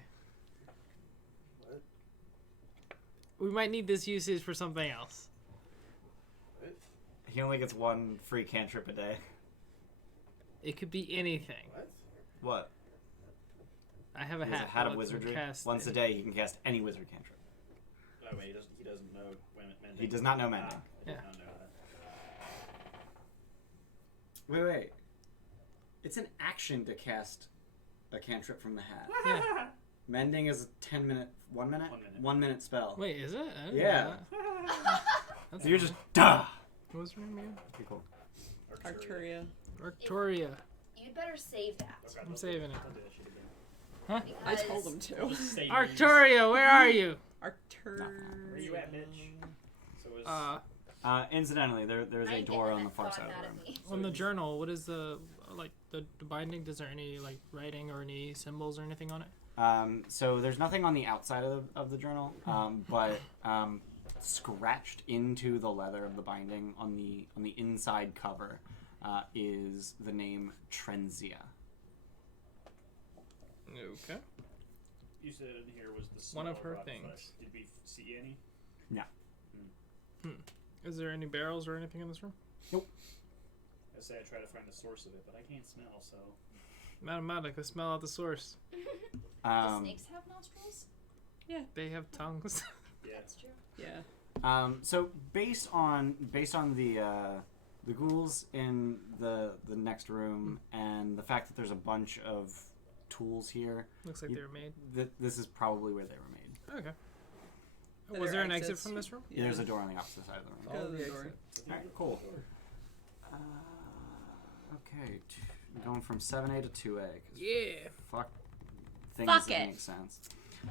What? We might need this usage for something else. He only gets one free cantrip a day. It could be anything. What? What? I have a He has hat. a hat that of lets him wizardry. cast Once a day, you can cast any wizard cantrip. Oh wait, he doesn't know mending. He does not know mending. I did not know that. Wait. It's an action to cast a cantrip from the hat. Yeah. Mending is a 1 minute 1 minute spell. Wait, is it? I didn't know Yeah. that. That's So you're fine. just duh. What was her name again? Pretty cool. Arcturia. Arcturia. You'd better save that. Okay, I'm saving it. I'll do that shit again. Huh? I because told him to. Save these. Arcturia, where are you? Arcturia. Where you at, bitch? So it's Incidentally, there's I a ain't door getting on the that far thought side of out the of room. me. On the journal, what is the binding? Does there any like writing or any symbols or anything on it? So there's nothing on the outside of the journal, but scratched into the leather of the binding on the inside cover is the name Trenzia. Okay. you said in here was the One of smaller her rotten things. flesh. Did we see any? Is there any barrels or anything in this room? I say I try to find the source of it, but I can't smell. So Mathematic, let's smell out the source. Do Um, snakes have nostrils? They have tongues. yeah, That's true. Yeah. so based on the ghouls in the next room and the fact that there's a bunch of tools here, Looks like You- they were made. this is probably where they were made. Okay. Are Was there there an exit exits? from this room? Yeah. There's a door on the opposite side of the room. Go to the the door. exit. All right, cool. Okay, I'm going from 7A to 2A. 'Cause Yeah. Fuck. Things Fuck that it. make sense.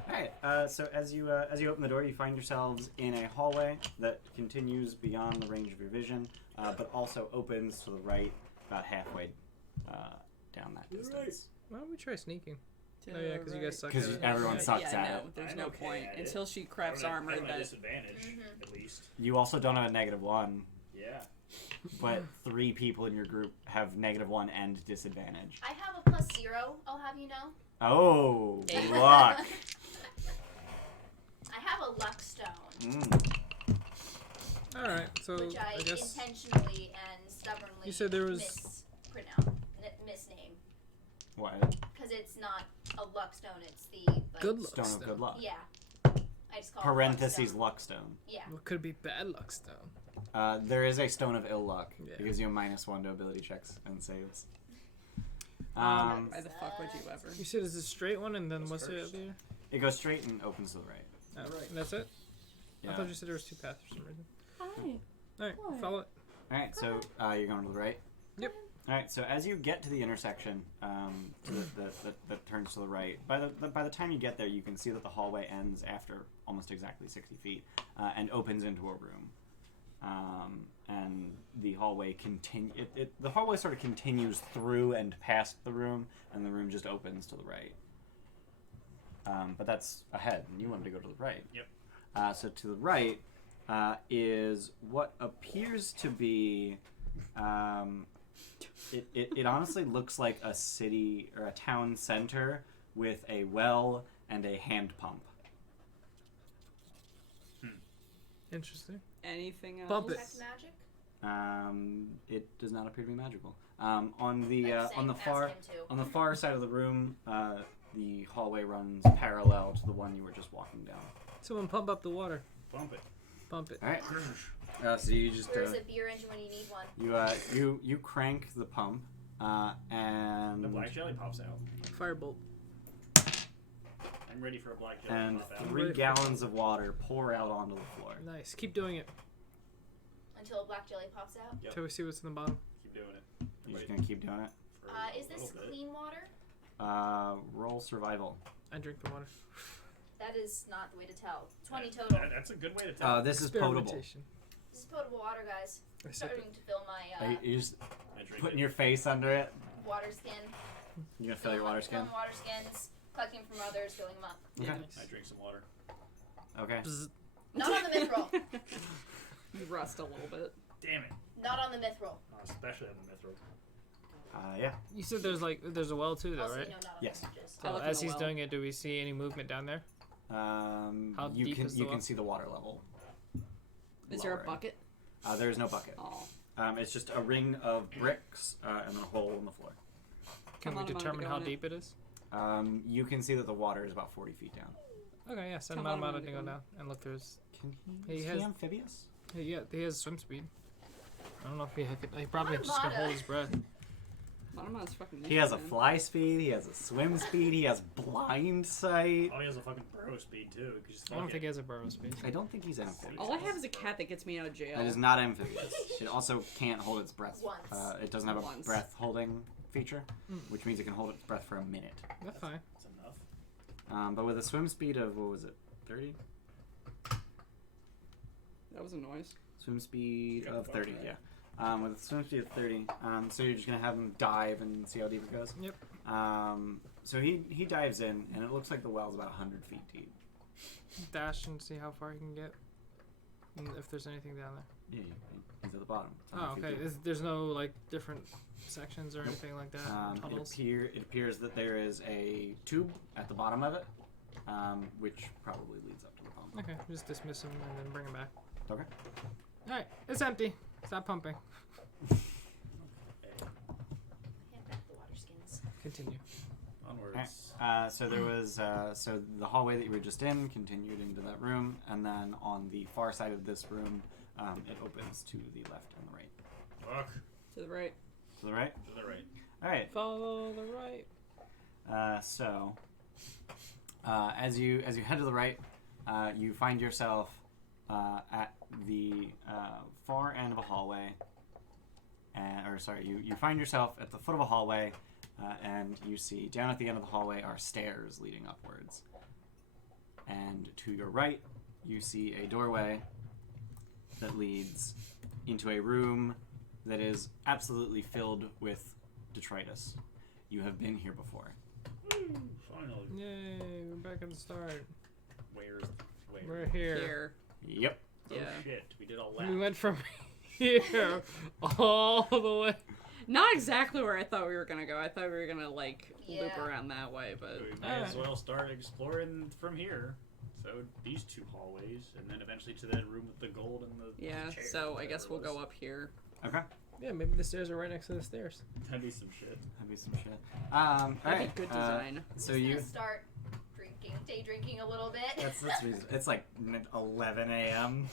All right. So as you open the door, you find yourselves in a hallway that continues beyond the range of your vision, but also opens to the right, about halfway down that distance. Why don't we try sneaking? To Oh yeah, because you guys suck at 'Cause it. everyone Yeah. sucks yeah, at no, it. there's I'm no okay point at it. until she crafts I armor don't have a that. disadvantage Mhm. at least. You also don't have a -1, Yeah. but 3 people in your group have -1 and disadvantage. I have a +0, I'll have you know. Oh, Eight. luck. I have a luck stone, Mm. All right, so which I guess intentionally and stubbornly You said there was- misname. What? Because it's not a luck stone, it's the like, good luck Stone of good luck. Yeah. I just call Parentheses it luck stone. Yeah. What could be bad luck stone? There is a stone of ill luck. Yeah. It gives you a -1 to ability checks and saves. Why the fuck would you ever? You said it's a straight one, and then That's what's the cursed. other? It goes straight and opens to the right. Oh, and that's it. Yeah. I thought you said there was 2 paths for some reason. Hi. All right, Why? follow it. All right, so you're going to the right. Yep. All right, so as you get to the intersection that turns to the right, by the time you get there, you can see that the hallway ends after almost exactly 60 feet and opens into a room. And the hallway the hallway sort of continues through and past the room, and the room just opens to the right. But that's ahead, and you wanted to go to the right. Yep. So to the right is what appears to be. It honestly looks like a city or a town center with a well and a hand pump. Interesting. Anything else? Bump it. Detect magic? It does not appear to be magical. On the I'm saying ask him to. on the far side of the room, the hallway runs parallel to the one you were just walking down. Someone pump up the water. Bump it. Pump it. All right. So you just Where's a beer engine when you need one? you crank the pump, and The black jelly pops out. Firebolt. I'm ready for a black jelly and to pop out. 3 gallons of water pour out onto the floor. Nice. Keep doing it Until a black jelly pops out? Yep. until we see what's in the bottom. Keep doing it. You're just gonna keep doing it. For a Is this little bit. clean water? Roll survival. I drink the water. That is not the way to tell. 20 total. That's a good way to tell. This is potable. Experimentation. This is potable water, guys. I sip Starting it. to fill my You just I drink putting it. your face under it. water skin. You're gonna fill your water skin. Filling water skins, collecting from others, filling them up. Okay. I drink some water. Okay. Bzz. Not on the myth roll. You rust a little bit. Damn it. Not on the myth roll. Especially on the mithril. Yeah. You said there's a well too, though, Also, right? no, not on Yes. the messages. I So look in as the he's well. doing it, do we see any movement down there? How You deep can is the you well? can see the water level. Is there a lowering. bucket? There is no bucket. Oh. It's just a ring of bricks and a hole in the floor. Can Come we on, I'm gonna determine go how in it. deep it is? You can see that the water is about 40 feet down. Okay, yeah, send Tell him out him to to go go. down and look through his. Can He is has- he amphibious? Yeah, he has swim speed. I don't know if he probably just can Armada. hold his breath. Monomon's fucking. He has a man. fly speed. He has a swim speed. He has blind sight. Oh, he has a fucking burrow speed too. I don't think he has a burrow speed. I don't think he's amphibious. All I have is a cat that gets me out of jail. That is not amphibious. It also can't hold its breath. Once. It doesn't have a Once. breath holding feature, Mm. which means it can hold its breath for a minute. That's fine. That's enough. But with a swim speed of, what was it, 30? That was a noise. Swim speed Yeah, of 30, right. yeah. With a swim speed of 30, so you're just going to have him dive and see how deep it goes? Yep. So he dives in, and it looks like the well's about 100 feet deep. Dash and see how far he can get. And if there's anything down there. Yeah, he's at the bottom. It's Oh, 100 feet okay. deep. There's no like different sections or anything like that. It, Tunnels. it appears that there is a tube at the bottom of it, which probably leads up to the bottom. Okay, just dismiss him and then bring him back. Okay. All right, it's empty. Stop pumping. Hand back the water skins. Continue. Onwards. So there was so the hallway that you were just in continued into that room, and then on the far side of this room, it opens to the left and the right. Fuck. To the right. To the right. To the right. All right. Follow the right. As you head to the right, you find yourself at the far end of a hallway, you find yourself at the foot of a hallway, and you see down at the end of the hallway are stairs leading upwards. And to your right, you see a doorway that leads into a room that is absolutely filled with detritus. You have been here before. Finally. Yay, we're back at the start. Where? We're here. Here. Yep. Oh Yeah. shit, we did all that. We went from here all the way. Not exactly where I thought we were gonna go. I thought we were gonna like loop Yeah. around that way, but We may as well start exploring from here. So these two hallways, and then eventually to that room with the gold and the yeah. chair, So I guess whatever we'll it go was. up here. Okay. Yeah, maybe the stairs are right next to the stairs. That'd be some shit. That'd be some shit. All That'd right. be good design. So I'm you. gonna start day drinking a little bit. That's reason. It's like 11 a.m.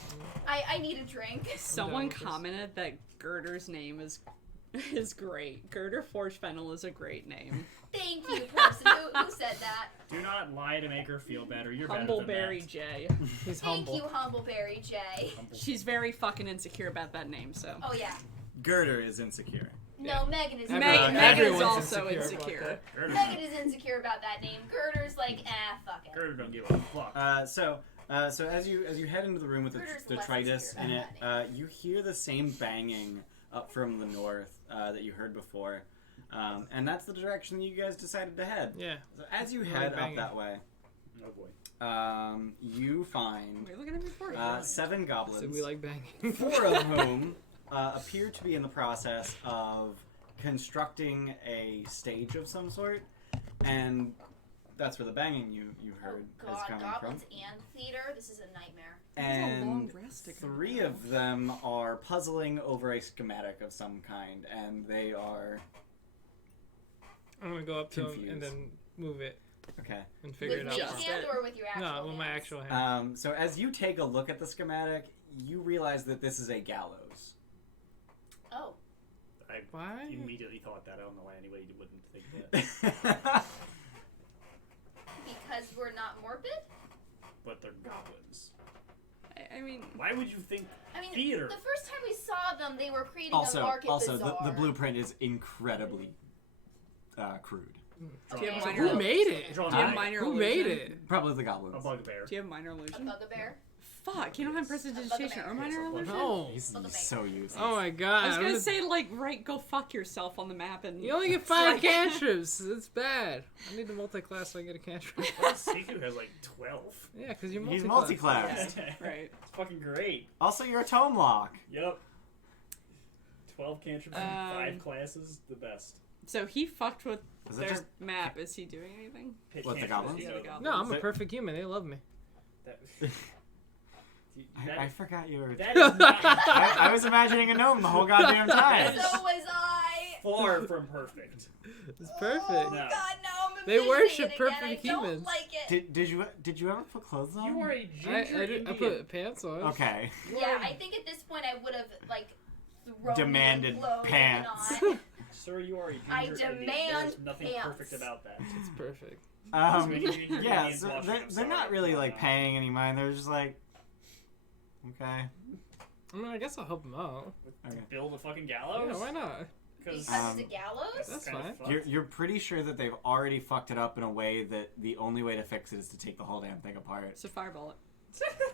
I need a drink. Someone with this. commented that Gerdur's name is great. Gerdur Forge Fennel is a great name. Thank you, person who said that. Do not lie to make her feel better. You're better than Humbleberry that. J. He's Thank humble. you, Humbleberry J. She's very fucking insecure about that name, so. Oh yeah. Gerdur is insecure. No, Megan is. Everyone- Megan is everyone's also insecure about insecure. Gerdur Megan is insecure about that name. Gerder's like, fuck it. Gerdur don't give a fuck. So as you head into the room with Gerder's the less detritus insecure in it, about that you hear the same banging up from the north that you heard before, and that's the direction that you guys decided to head. Yeah. So as you Like head up banging. that way, Oh boy. you find Wait, look at him before. 7 goblins. So we like banging. 4 of whom appear to be in the process of constructing a stage of some sort, and that's where the banging you heard Oh is god, coming goblins from. and theater. This is a nightmare. There's a long And rest to go. 3 of them are puzzling over a schematic of some kind, and they are I'm gonna go up to him and Confused. then move it okay. and figure With it out. me for him. hand or with your actual No, with my hands? actual hand. So as you take a look at the schematic, you realize that this is a gallows. Oh. I Why? immediately thought that. I don't know why anybody wouldn't think that. Because we're not morbid? But they're goblins. I mean, Why would you think I mean, theater? the first time we saw them, they were creating a also, market the bazaar. blueprint is incredibly crude. do you have Okay. minor? Who made it? Drawn Do you have eye. minor Who illusion? made it? Probably the goblins. A bugbear. Do you have minor A illusion? bugbear. Fuck, you don't have prestidigitation or minor Yes, a illusion? No. He's Bugbear. so useless. Oh my god. I was I'm gonna just- say like, right, go fuck yourself on the map and. You only get 5 cantrips. It's bad. I need to multi-class so I get a cantrip. Siku has like 12. Yeah, because you're He's multi-class. multi-class. Yeah, right. It's fucking great. Also, you're a tome lock. Yep. 12 cantrips and 5 classes, the best. So he fucked with Is it their just map. Is he doing anything? Hit What, the cantrips, goblins? you Yeah, know the them. goblins. No, I'm a perfect human. They love me. That, I forgot you were. that is not. I was imagining a gnome the whole goddamn time. So was I. far from perfect. It's perfect. Oh No. God, no! I'm They envisioning worship it again. perfect I don't humans. like it. Did you ever put clothes on? You are a ginger I Indian. put pants on. Okay. Yeah, I think at this point I would have like thrown Demanded the clothes pants. on. Sir, you are a ginger I Indian. demand There's nothing pants. perfect about that. It's perfect. Yeah, Indians so washing they're themselves. not really like No. paying any mind. They're just like, okay. I mean, I guess I'll help him out. Okay. Build a fucking Yeah, gallows? why not? Because Because it's a gallows? That's kinda fine. fucked. You're pretty sure that they've already fucked it up in a way that the only way to fix it is to take the whole damn thing apart. It's a fireball it.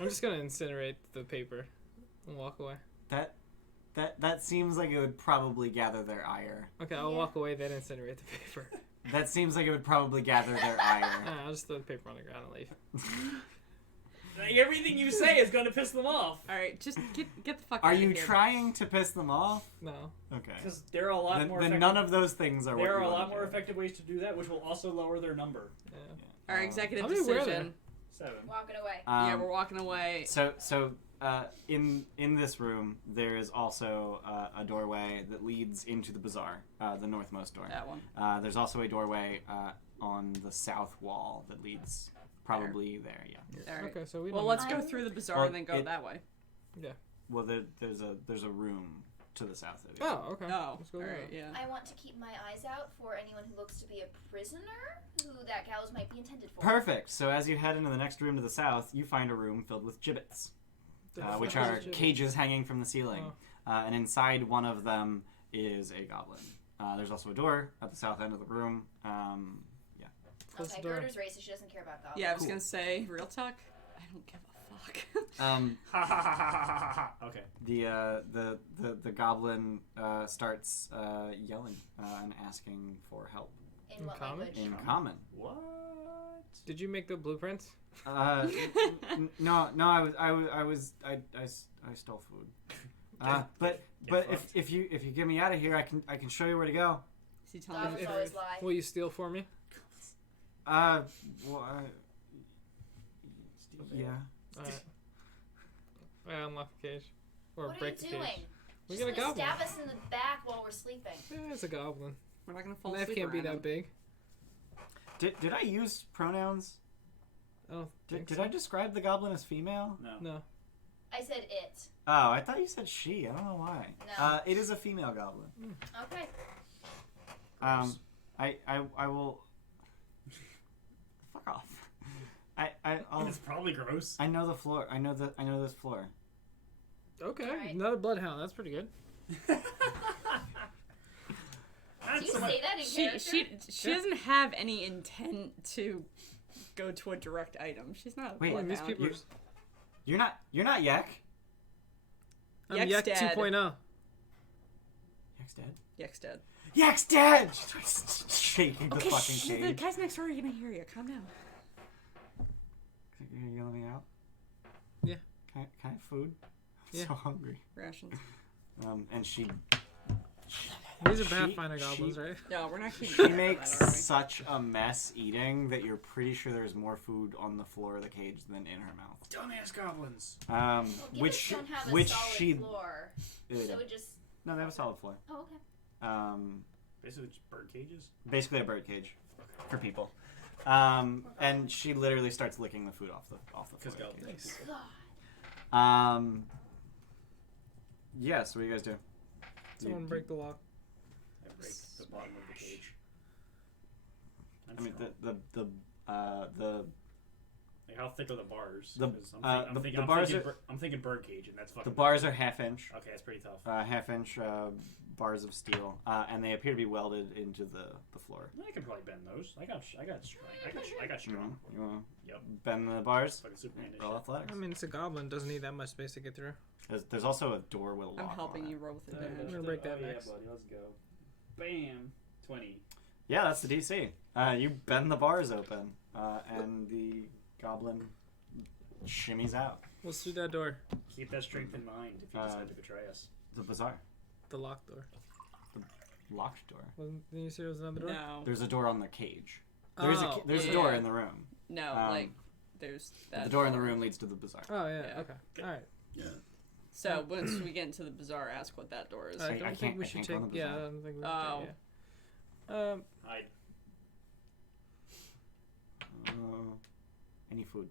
I'm just gonna incinerate the paper and walk away. That seems like it would probably gather their ire. Okay, I'll Yeah. walk away, then incinerate the paper. That seems like it would probably gather their ire. I'll just throw the paper on the ground and leave. Like, everything you say is going to piss them off. All right, just get the fuck Are out of you here. trying to piss them off? No. Okay. Because there are a lot Then, more then effective, none of those things are what there are you a wanna lot more do. effective ways to do that, which will also lower their number. Yeah. Our executive How many were decision. 7. Walking away. Yeah, we're walking away. So in this room there is also a doorway that leads into the bazaar, the northmost door. That one. There's also a doorway on the south wall that leads probably there. Yeah. All right. Okay, so we Well, don't. let's go through the bazaar Well, and then go that way. Well, there's a room to the south of it. Oh, okay. Oh, Let's go all there. right, yeah. I want to keep my eyes out for anyone who looks to be a prisoner who that gallows might be intended for. Perfect. So as you head into the next room to the south, you find a room filled with gibbets, which are cages hanging from the ceiling. And inside one of them is a goblin. There's also a door at the south end of the room. Close Okay, the door. Gertrude's racist. She doesn't care about goblins. Yeah, I was Cool. gonna say, real talk. I don't give a fuck. Ha ha ha ha ha ha. Okay. The goblin starts yelling and asking for help In what Common? language? in common. What? Did you make the blueprints? No, I stole food. But if you get me out of here, I can show you where to go. Is he telling me Goblins the always truth? lie. Will you steal for me? Well, yeah. Alright. I unlock the cage. Or What are break you the doing? cage. We Just got a gonna goblin. stab us in the back while we're sleeping. Yeah, it's a goblin. We're not gonna fall Knife asleep can't be around that him. big. Did I use pronouns? Oh, Did I describe the goblin as female? No. No. I said it. Oh, I thought you said she. I don't know why. No. It is a female goblin. Okay. I will. Fuck off. I'll. It's probably gross. I know the floor. I know this floor. Okay, Alright. another bloodhound. That's pretty good. Do you say that in character? She doesn't have any intent to go to a direct item. She's not a Wait, Well, these bloodhound. people are... You're not Yak. I'm Yak's Yak dead. 2.0. Yak's dead. Yak's dead. Yak's dead. She starts shaking the Okay, fucking shh, the cage. guys next door are gonna hear you. Calm down. You let me out? Yeah. Can I have food? I'm Yeah. so hungry. Rations. And she These are Pathfinder goblins, right? Yeah, we're not keeping she track of makes that, are we? such a mess eating that you're pretty sure there's more food on the floor of the cage than in her mouth. Dumbass goblins. Well, Which gibbets don't have a which solid she floor, so it just. no, they have a solid floor. Oh, okay. Basically just bird cages. Basically a bird cage for people. And she literally starts licking the food off the floor. Because of the cage. God. Yeah. So what do you guys do? Someone break the lock. I break the bottom of the cage. I mean the Like, how thick are the bars? The- 'Cause the bars are- I'm thinking bird cage, and that's fucking. the bars are half-inch. Okay, that's pretty tough. Half-inch bars of steel, and they appear to be welded into the floor. I can probably bend those. I got strength. I got strong. You want Yep. to bend the bars? Fucking Superman Roll shit. athletics. I mean, it's a goblin. Doesn't need that much space to get through. There's also a door with a lock I'm on helping it. you roll with I'm advantage. gonna break that oh, next. Yeah, buddy, let's go. Bam. 20. Yeah, that's the DC. You bend the bars open, and the goblin shimmies out. What's through that door? Keep that strength in mind if you decide to betray us. The bazaar. The locked door. Locked door. Didn't you say there was another door? No, There's a door on the cage. Oh, There's a yeah. door in the room. no, Um, like there's that. The door in the room leads to the bazaar. Oh, yeah, Yeah. okay. Alright. So once we get into the bazaar, ask what that door is. I I don't can't- think we I should can't go take. in the Yeah, I bazaar. don't think we should. Oh. Yeah. I Any food?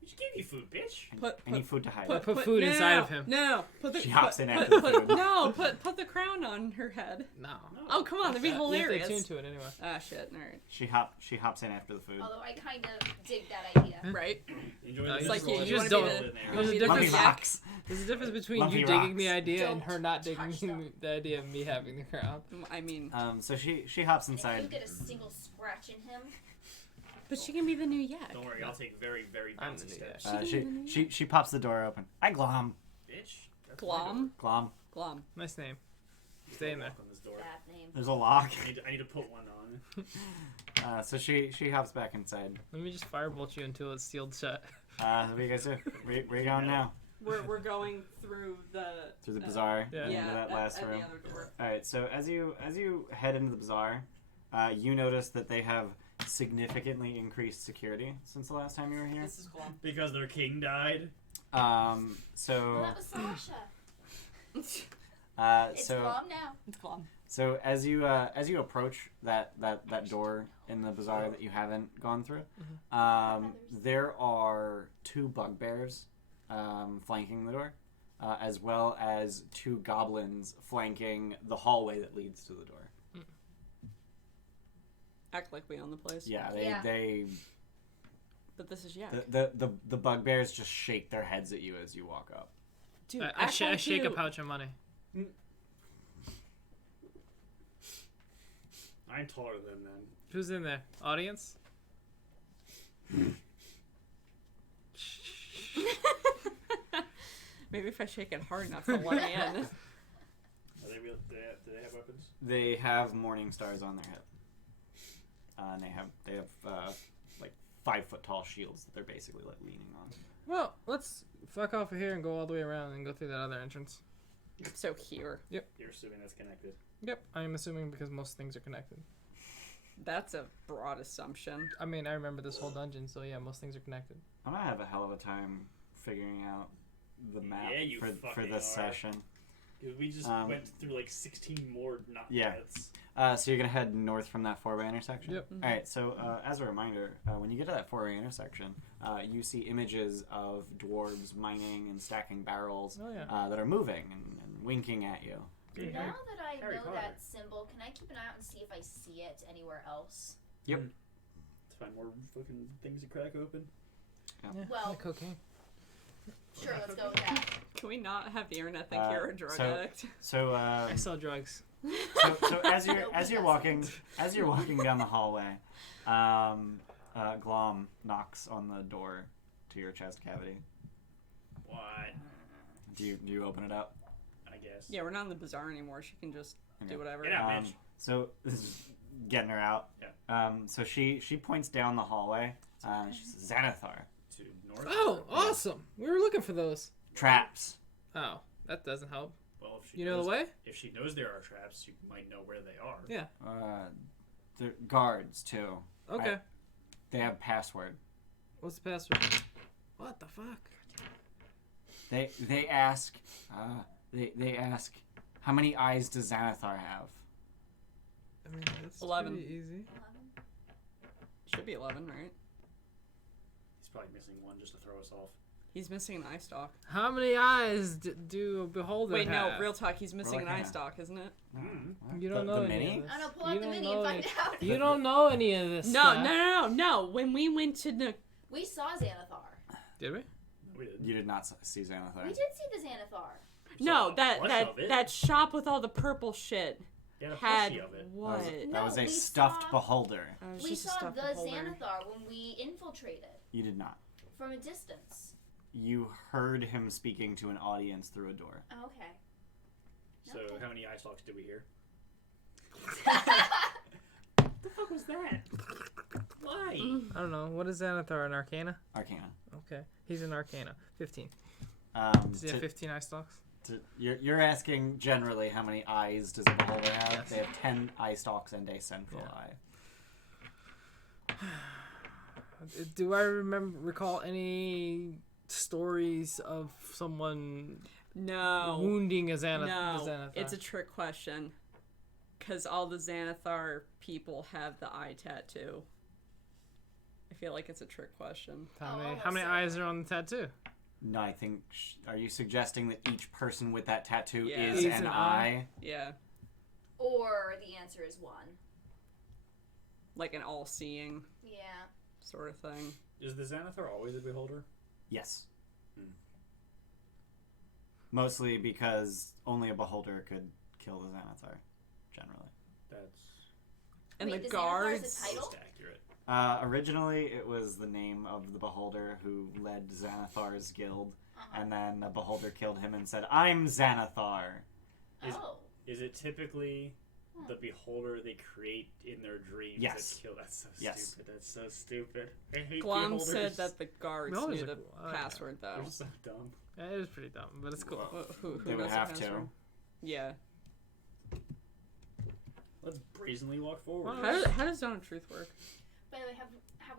we just gave you food, bitch. Any food to hide? Put food inside of him. No, put the. She hops in put, after the put, food. No, put the crown on her head. No. Oh come on, that'd be You have hilarious. to attune to it anyway. Ah shit, alright. She hops in after the food. Although I kind of dig that idea. Right? Enjoy No, the it's like roll. you just wanna don't- be In there. You wanna be the Lumpy yak? rocks. There's a difference between Lumpy you digging the rocks. idea and Don't her not touch digging them. the idea of me having the crown. I mean, So she hops And if you inside. get a single scratch in him, but she can be the new yak. Don't worry, I'll take very, very I'm bouncy the steps. She pops the door open. Hi, Glom. Bitch. That's Glom? Glom. Glom. Nice name. my Stay in there. door. On this door. bad name. There's a lock. I need to put one on. So she hops back inside. Let me just firebolt you until it's sealed shut. What do you guys do? Where you going now? We're going through the Through the bazaar. Yeah. Into yeah that last at room. the other door. All right. So as you head into the bazaar, you notice that they have significantly increased security since the last time you were here. This is Glom. Because their king died. Well, So that was Sasha. It's so Glom now. It's Glom. so as you approach that door in the bazaar that you haven't gone through, there are two bugbears flanking the door, as well as two goblins flanking the hallway that leads to the door. Act like we own the place. Yeah, Yeah. they But this is yak. the bugbears just shake their heads at you as you walk up. Dude, I act like shake a you- pouch of money. I'm taller than them. Who's in there? Audience? Maybe if I shake it hard enough, they'll let me in. Are they real? Do they have weapons? They have morning stars on their hip, and they have like 5 foot tall shields that they're basically like leaning on. Well, let's fuck off of here and go all the way around and go through that other entrance. So here. You're assuming that's connected. Yep, I'm assuming because most things are connected. That's a broad assumption. I mean, I remember this whole dungeon, so yeah, most things are connected. I'm gonna have a hell of a time figuring out the map Yeah, you for fucking this are. session. We just went through like 16 more not Yeah. minutes. So you're gonna head north from that 4-way intersection. Yep. All right. So as a reminder, when you get to that 4-way intersection, you see images of dwarves mining and stacking barrels Oh yeah. that are moving and winking at you. Hey, Now that I Harry know Potter. that symbol, can I keep an eye out and see if I see it anywhere else? Yep. Let's find more fucking things to crack open. Yeah, Well- like cocaine. Sure, let's go with that. Can we not have the internet think you're a drug so- addict? So I sell drugs. so as you're walking down the hallway, Glom knocks on the door to your chest cavity. What? Do you open it up? I guess. Yeah, we're not in the bazaar anymore. She can just Okay. do whatever. Get out, bitch. So this is getting her out. Yeah. So she points down the hallway. She says, Xanathar. To north. Oh, awesome! We were looking for those. Traps. Oh, that doesn't help. Well, if she You know knows, the way? If she knows there are traps, you might know where they are. Yeah. They're guards too. Okay. They have password. What's the password? What the fuck? They ask. They ask, how many eyes does Xanathar have? I mean, that's 11. pretty easy. Should be 11, right? He's probably missing one just to throw us off. He's missing an eye stalk. How many eyes do a beholder Wait, have? no, real talk. He's missing an looking eye at- stalk, isn't it? You don't the know any mini? of this. I don't know, pull You out the don't mini know and find any- out. You don't know any of this No, stuff. no. When we went to the We saw Xanathar. Did we? We did. You did not see Xanathar. We did see the Xanathar. no Saw that a bunch that of it. that shop with all the purple shit He had a had plushie of it. what? That No, was a we stuffed saw- beholder. It was We just a saw stuffed the beholder. Xanathar when we infiltrated You did not. from a distance. You heard him speaking to an audience through a door. Oh, okay. So Okay. how many eye stalks did we hear? Mm. What the fuck was that? Why? I don't know. What is Xanathar, an Arcana? Arcana. Okay. He's an Arcana. 15. Does he have To- 15 eye stalks? you're asking generally how many eyes does a beholder have? Yes. They have 10 eye stalks and a central Yeah. eye. Do I recall any stories of someone No. wounding a No. Xanathar? It's a trick question. Because all the Xanathar people have the eye tattoo. I feel like it's a trick question. How many, almost how many certainly. eyes are on the tattoo? No, I think. Are you suggesting that each person with that tattoo Yeah. is Is an an eye? Yeah. Or the answer is 1. Like an all-seeing Yeah. sort of thing. Is the Xanathar always a beholder? Yes. Hmm. Mostly because only a beholder could kill the Xanathar, generally. That's And Wait, the the Xanathar is a guards. title? most accurate. Originally, it was the name of the beholder who led Xanathar's guild, and then a beholder killed him and said, "I'm Xanathar." Is- Oh. Is it typically the beholder they create in their dreams Yes. that kill? That's so Yes. stupid. That's so stupid. I hate Glom beholders. said that the guards Beholders knew are the cool. I like password, though. They're so dumb. Yeah, it is pretty dumb, but it's cool. Who They would knows the have password? to. Yeah. Let's brazenly walk forward. Well, How does Zone of Truth work? By the way, have we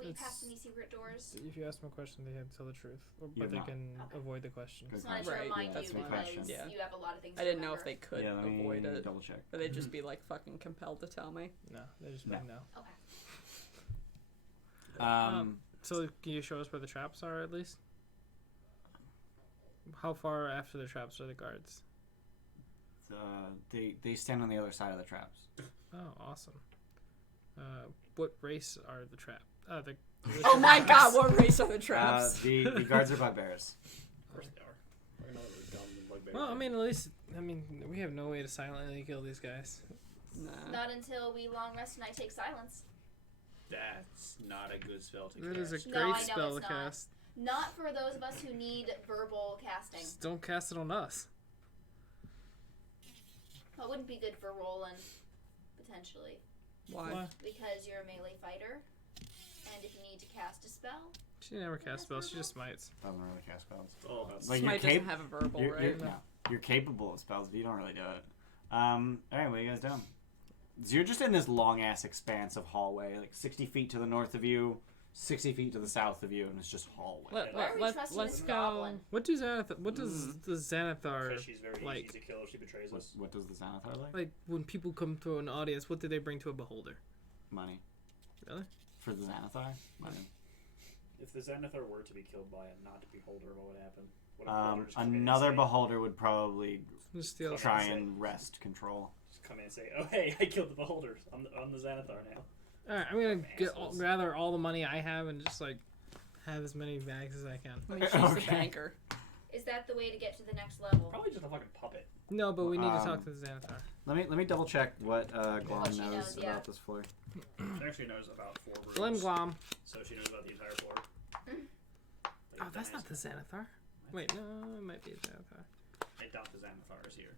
It's- passed any secret doors? If you ask them a question, they have to tell the truth, You but have they not. can Okay. avoid the question. Good Just wanted to Right, remind that's you my because question. Yeah. you have a lot of things I to didn't know remember. if they could Yeah, let me avoid it. double check. Or they'd just be like fucking compelled to tell me. No, they just No. like no. Okay. So can you show us where the traps are at least? How far after the traps are the guards? They stand on the other side of the traps. Oh, awesome. What race are the trap? The Oh my god, what race are the traps? The guards are bugbears. Of course they are. They're not really dumb and bugbears. Well, I mean, at least we have no way to silently kill these guys. Nah. Not until we long rest and I take silence. That's not a good spell to That is a cast. great No, I know spell to it's not. cast. Not for those of us who need verbal casting. Just don't cast it on us. Well, it wouldn't be good for Roland, potentially, Why? because you're a melee fighter, and if you need to cast a spell, She never casts spells. She just smites. Doesn't really cast spells. It's all about Like, Smite you're doesn't have a verbal, You're, right? no, you're capable of spells, but you don't really do it. All right, what are you guys doing? So you're just in this long ass expanse of hallway, like 60 feet to the north of you, 60 feet to the south of you, and it's just hallway. why are we trusting Let's this go. goblin? What does What does the Xanathar because she's very like? easy to kill if she betrays What, us. what does the Xanathar like? Like when people come to an audience, what do they bring to a beholder? Money. Really? For the Xanathar? Money. If the Xanathar were to be killed by a not beholder, what would happen? Would a beholder just come in and Another say- beholder would probably Just steal. try Say- and wrest control. just come in and say, "Oh hey, I killed the beholder. I'm the Xanathar now." All right, I'm gonna Assholes. gather all the money I have and just like have as many bags as I can. Let me choose the Okay. banker. Is that the way to get to the next level? Probably just a fucking puppet. No, but we need to talk Um, to the Xanathar. Let me double check what Glom What she knows knows, yeah. about this floor. She actually knows about 4 rooms. Glenn Glom. So she knows about the entire floor. Oh, that's not the Xanathar. Wait, no, it might be a Xanathar. I doubt the Xanathar is here.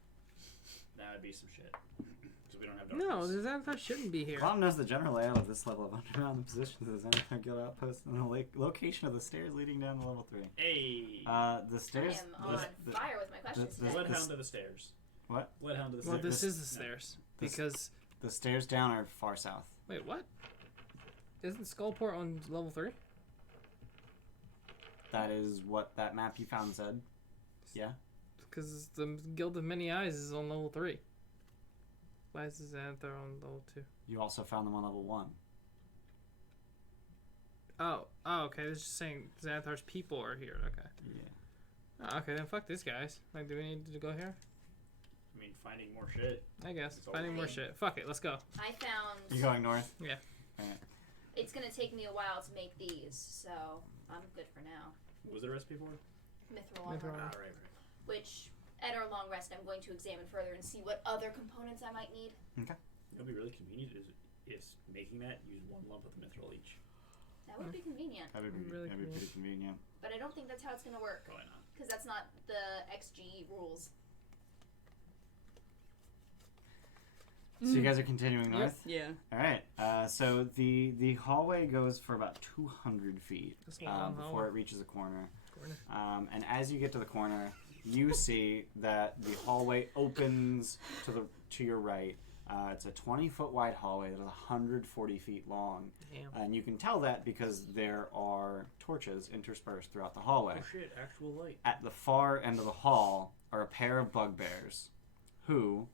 That would be some shit. Because we don't have No, darkness. the Xanathar shouldn't be here. Glom knows the general layout of this level of underground, the position of the Xanathar Guild outpost, and the location of the stairs leading down to level 3. Hey! The I stairs. am on fire with my questions the- today. Bloodhound to the stairs. What? Bloodhound to the Well, stairs. this is the stairs this- because The stairs down are far south. wait, what? Isn't Skullport on level 3? That is what that map you found said. Yeah. Because the Guild of Many Eyes is on level 3. Why is the Xanathar on level 2? You also found them on level 1. Oh, okay. It's just saying Xanathar's people are here. Okay. Yeah. Oh, okay, then fuck these guys. Like, do we need to go here? I mean, finding more shit. I guess. It's all Finding more right. shit. Fuck it, let's go. I found You going north? Yeah. Alright. it's gonna take me a while to make these, so I'm good for now. What was the recipe for? Mithril Mithril. armor, Ah, right. which at our long rest I'm going to examine further and see what other components I might need. It'll be really convenient is making that use 1 lump of mithril each. That would be convenient, That would be, Really that'd be pretty convenient. but I don't think that's how it's gonna work Probably not. because that's not the XG rules. So you guys are continuing north? Yeah. Alright. So the hallway goes for about 200 feet That's a long before hallway. it reaches a corner. Corner. And as you get to the corner, you see that the hallway opens to your right, It's a 20-foot wide hallway that is 140 feet long. Damn. And you can tell that because there are torches interspersed throughout the hallway. Oh shit, actual light. At the far end of the hall are a pair of bugbears who,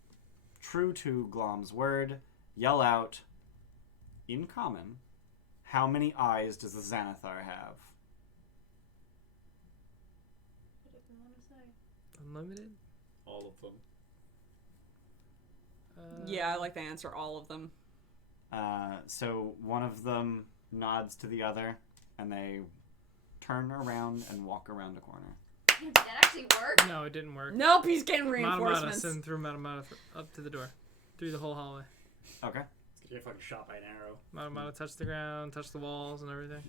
true to Glom's word, yell out, in common, how many eyes does the Xanathar have? What did we want to say? Unlimited? All of them. Yeah, I like to answer all of them. So one of them nods to the other, and they turn around and walk around a corner. Did that actually work? No, it didn't work. Nope, he's getting Mata reinforcements. send through Mata up to the door. Through the whole hallway. Okay. Get your fucking shot by an arrow. Mata touched the ground, touched the walls and everything.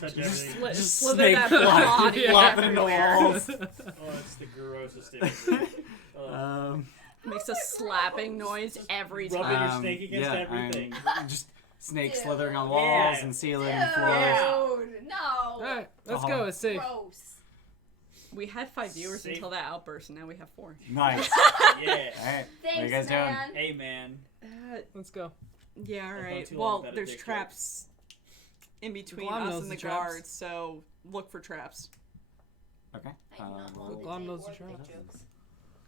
Touch everything. Just slither snake that flop, body flopping in the everywhere. walls. Oh, it's the grossest thing. Makes a slapping noise every Rubbing time. your snake against everything. Just snakes Dude. slithering on walls Yeah. and ceiling Dude, and floors. no. Alright, let's Uh-huh. go. It's safe. Gross. We had 5 viewers Safe. until that outburst, and now we have 4. Nice. Yeah. Alright. Thanks, What are you guys man. Hey, man. Let's go. Yeah, don't alright. feel all Well, about there's addiction. traps in between Glom us knows and the the traps. guards, so look for traps. Okay. I do not roll want Glom to knows take the or trap. big jokes.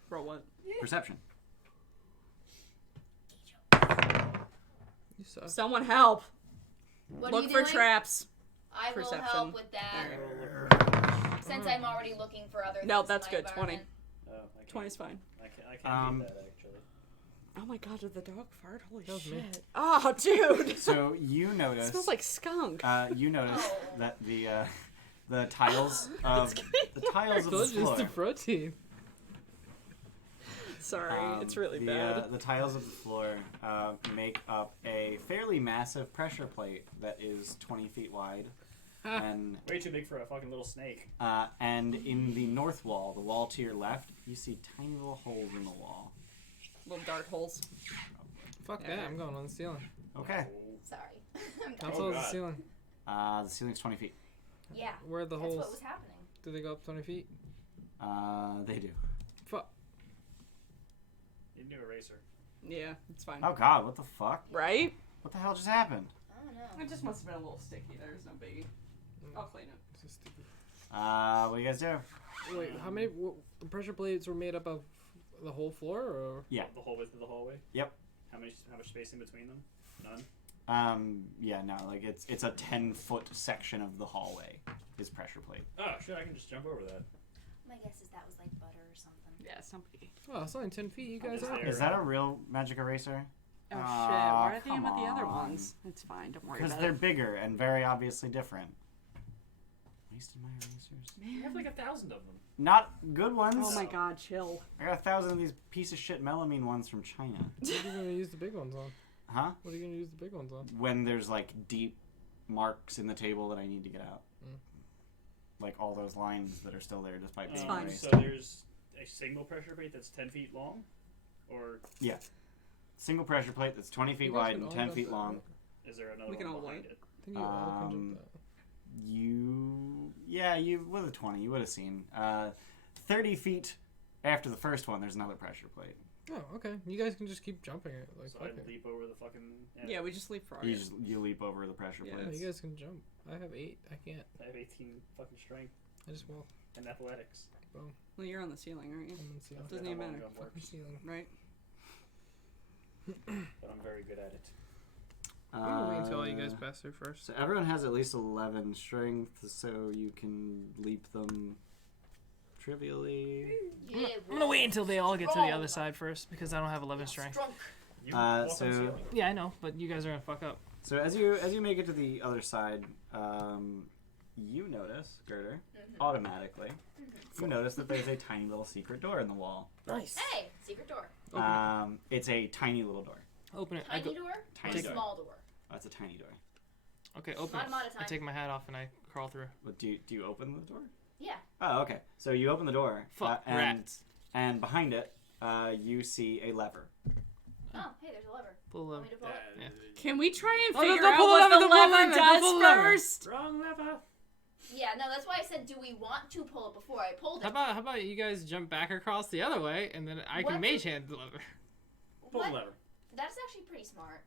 Roll what? Perception. You suck. Someone help! What are Look you for doing? traps. I will Perception. help with that. Since I'm already looking for other No, things that's in my good, 20. environment. Oh, I can't. 20's fine. I can't beat that, actually. Oh my god, did the dog fart? Holy That was me. shit. Oh, dude! So you It notice. smells like skunk. You notice Oh. that the tiles of the tiles of the Those just the floor. protein. Sorry, it's really the, bad. The tiles of the floor make up a fairly massive pressure plate that is 20 feet wide, and Way too big for a fucking little snake. and in the north wall, the wall to your left, you see tiny little holes in the wall. Little dart holes. Fuck Yeah. that, I'm going on the ceiling. Okay. Sorry. I'm How done. tall is the God. ceiling? The ceiling's 20 feet. Yeah. Where are the That's holes? what was happening. Do they go up 20 feet? They do. Fuck. You can do eraser. Yeah, it's fine. Oh God, what the fuck? Right? What the hell just happened? I don't know. It just must have been a little sticky. There's no biggie. I'll clean it. It's just sticky. What do you guys do? Wait, how many? The pressure plates were made up of the whole floor, or? Yeah. The whole width of the hallway? Yep. How much space in between them? None? Yeah, no, like it's a 10-foot section of the hallway is pressure plate. Oh, shit, I can just jump over that. My guess is that was like butter or something. Yeah, it's not biggie. Oh, it's only 10 feet. You I'm guys just are. there. Is that a real magic eraser? Oh shit, Aw, why are they come with the other on. ones? It's fine, don't worry Because about they're it. bigger and very obviously different. Wasted my erasers. You have like 1,000 of them. Not good ones. Oh my god, chill. I got 1,000 of these piece of shit melamine ones from China. What are you gonna use the big ones on? Huh? What are you gonna use the big ones on? When there's like deep marks in the table that I need to get out. Like all those lines that are still there despite being fine. erased. So there's a single pressure plate that's 10 feet long? Or Single pressure plate that's 20 feet You guys wide can and all 10 jump feet that, long. right? is there another We can one all behind wait. it? I think you all can jump that. You with a 20, you would have seen. 30 feet after the first one, there's another pressure plate. Oh, okay. You guys can just keep jumping it. Like, So fuck I it. leap over the fucking... Yeah, we just leave for You August. you leap over the pressure Yeah. Yeah, plates. you guys can jump. I have 8. I can't. I have 18 fucking strength I just walk. and athletics. Well, you're on the ceiling, aren't you? I'm in the ceiling. Doesn't How even long matter. gun Fucking works, ceiling. Right? but I'm very good at it. I'm gonna wait until all you guys pass through first. So everyone has at least 11 strength, so you can leap them trivially. Yeah, I'm gonna wait until they all get to the other side first because I don't have 11 strength. Drunk. You walk on so- ceiling. Yeah, I know, but you guys are gonna fuck up. So as you make it to the other side, you notice, Gerdur, automatically, you notice that there's a tiny little secret door in the wall. Nice. Hey, secret door. Open It's a tiny little door. it. Open it. I Tiny go. door? Tiny or door. small door? That's a tiny door. Okay, open it. Not a I time. take my hat off and I crawl through. But do you open the door? Yeah. Oh, okay. So you open the door, Fuck, and rats. and behind it, you see a lever. Oh, hey, there's a lever. Pull Want up. me to pull it? Yeah. Can we try and Oh, figure don't out pull the what lever, the don't pull the lever lever, don't pull does the lever. first? Wrong lever! Yeah, no, that's why I said, do we want to pull it before I pulled it? How about you guys jump back across the other way and then I can What? mage hand the lever. Pull What? the lever. That's actually pretty smart.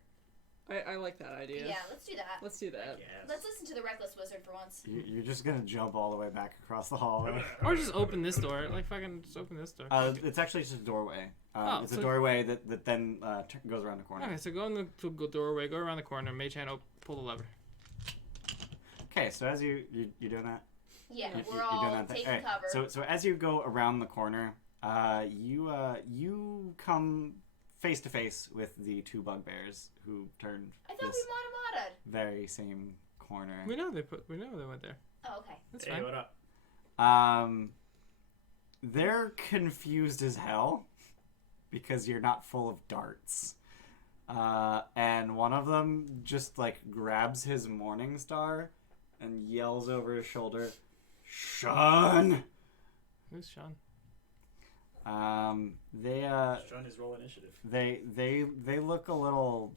I like that idea. Yeah, let's do that. Let's do that. Yes. Let's listen to the Reckless Wizard for once. You're just gonna jump all the way back across the hallway. Or just open this door. Like, fucking just open this door. It's actually just a doorway. It's a so- doorway that then goes around the corner. Okay, so go in the doorway, go around the corner, mage hand, pull the lever. Okay, so as you're doing that. Yeah, You- we're you're all doing that thing. taking Alright, cover. So as you go around the corner, you come face to face with the two bugbears who turned I thought this we modded. very same corner. We know they went there. Oh, okay. That's Hey, fine. what up? They're confused as hell because you're not full of darts. And one of them just like grabs his morning star and yells over his shoulder, "Sean!" Who's Sean? Just trying his roll initiative. They look a little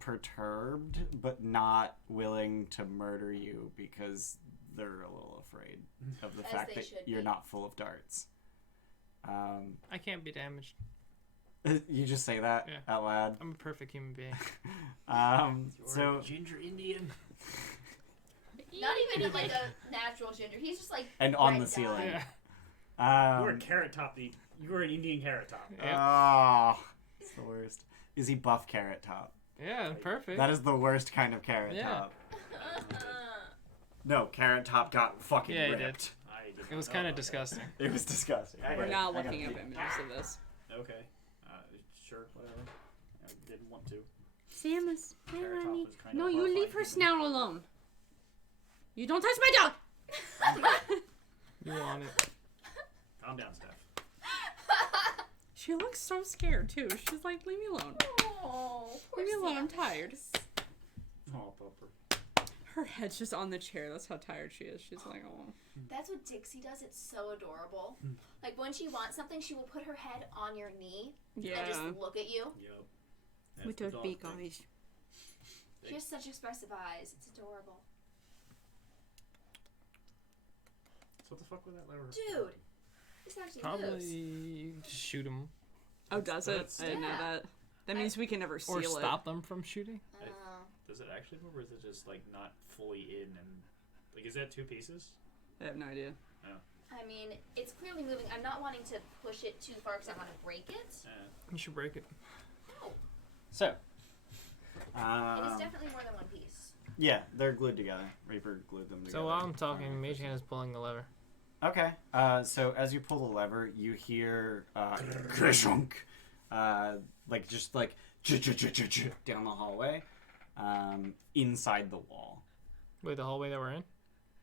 perturbed, but not willing to murder you because they're a little afraid of the As fact they that should you're be. not full of darts. I can't be damaged. You just say that Yeah. out loud. I'm a perfect human being. So ginger Indian. Not even like a natural ginger. He's just like and on red the ceiling. dye. Yeah. You were Carrot Top. You were an Indian Carrot Top. Yeah. Oh, it's the worst. Is he buff carrot top? Yeah, perfect. That is the worst kind of carrot Yeah. top. No, carrot top got fucking Yeah, he did. ripped. I did It was not kind know of about disgusting. It was disgusting. We're now looking up images of this. that. Okay. Sure. Whatever. I didn't want to. Samus, hi, Carrot Top honey. is kind No, of you leave horrifying her human. snout alone. You don't touch my dog. You want it. Calm down, Steph. She looks so scared too. She's like, leave me alone. Oh, poor Leave me alone. I'm Samus. tired. Oh, Pupper. Her head's just on the chair. That's how tired she is. She's like, oh. That's what Dixie does. It's so adorable. Like when she wants something, she will put her head on your knee Yeah. and just look at you. Yep. That's With the those dog big thing. eyes. She has such expressive eyes. It's adorable. So what the fuck was that lever? Dude, this actually moves. Probably just shoot them Oh, does it? That's- I didn't know Yeah. that. That means we can never seal or it. stop them from shooting. Oh. Does it actually move, or is it just like not fully in and like is that two pieces? I have no idea. I mean, it's clearly moving. I'm not wanting to push it too far because I want to break it. You should break it. So, It is definitely more than one piece. yeah, they're glued together. Reaper glued them together. So while I'm talking, mage hand is pulling the lever. Okay. So as you pull the lever, you hear krishunk, like just like down the hallway, inside the wall, Wait, the hallway that we're in?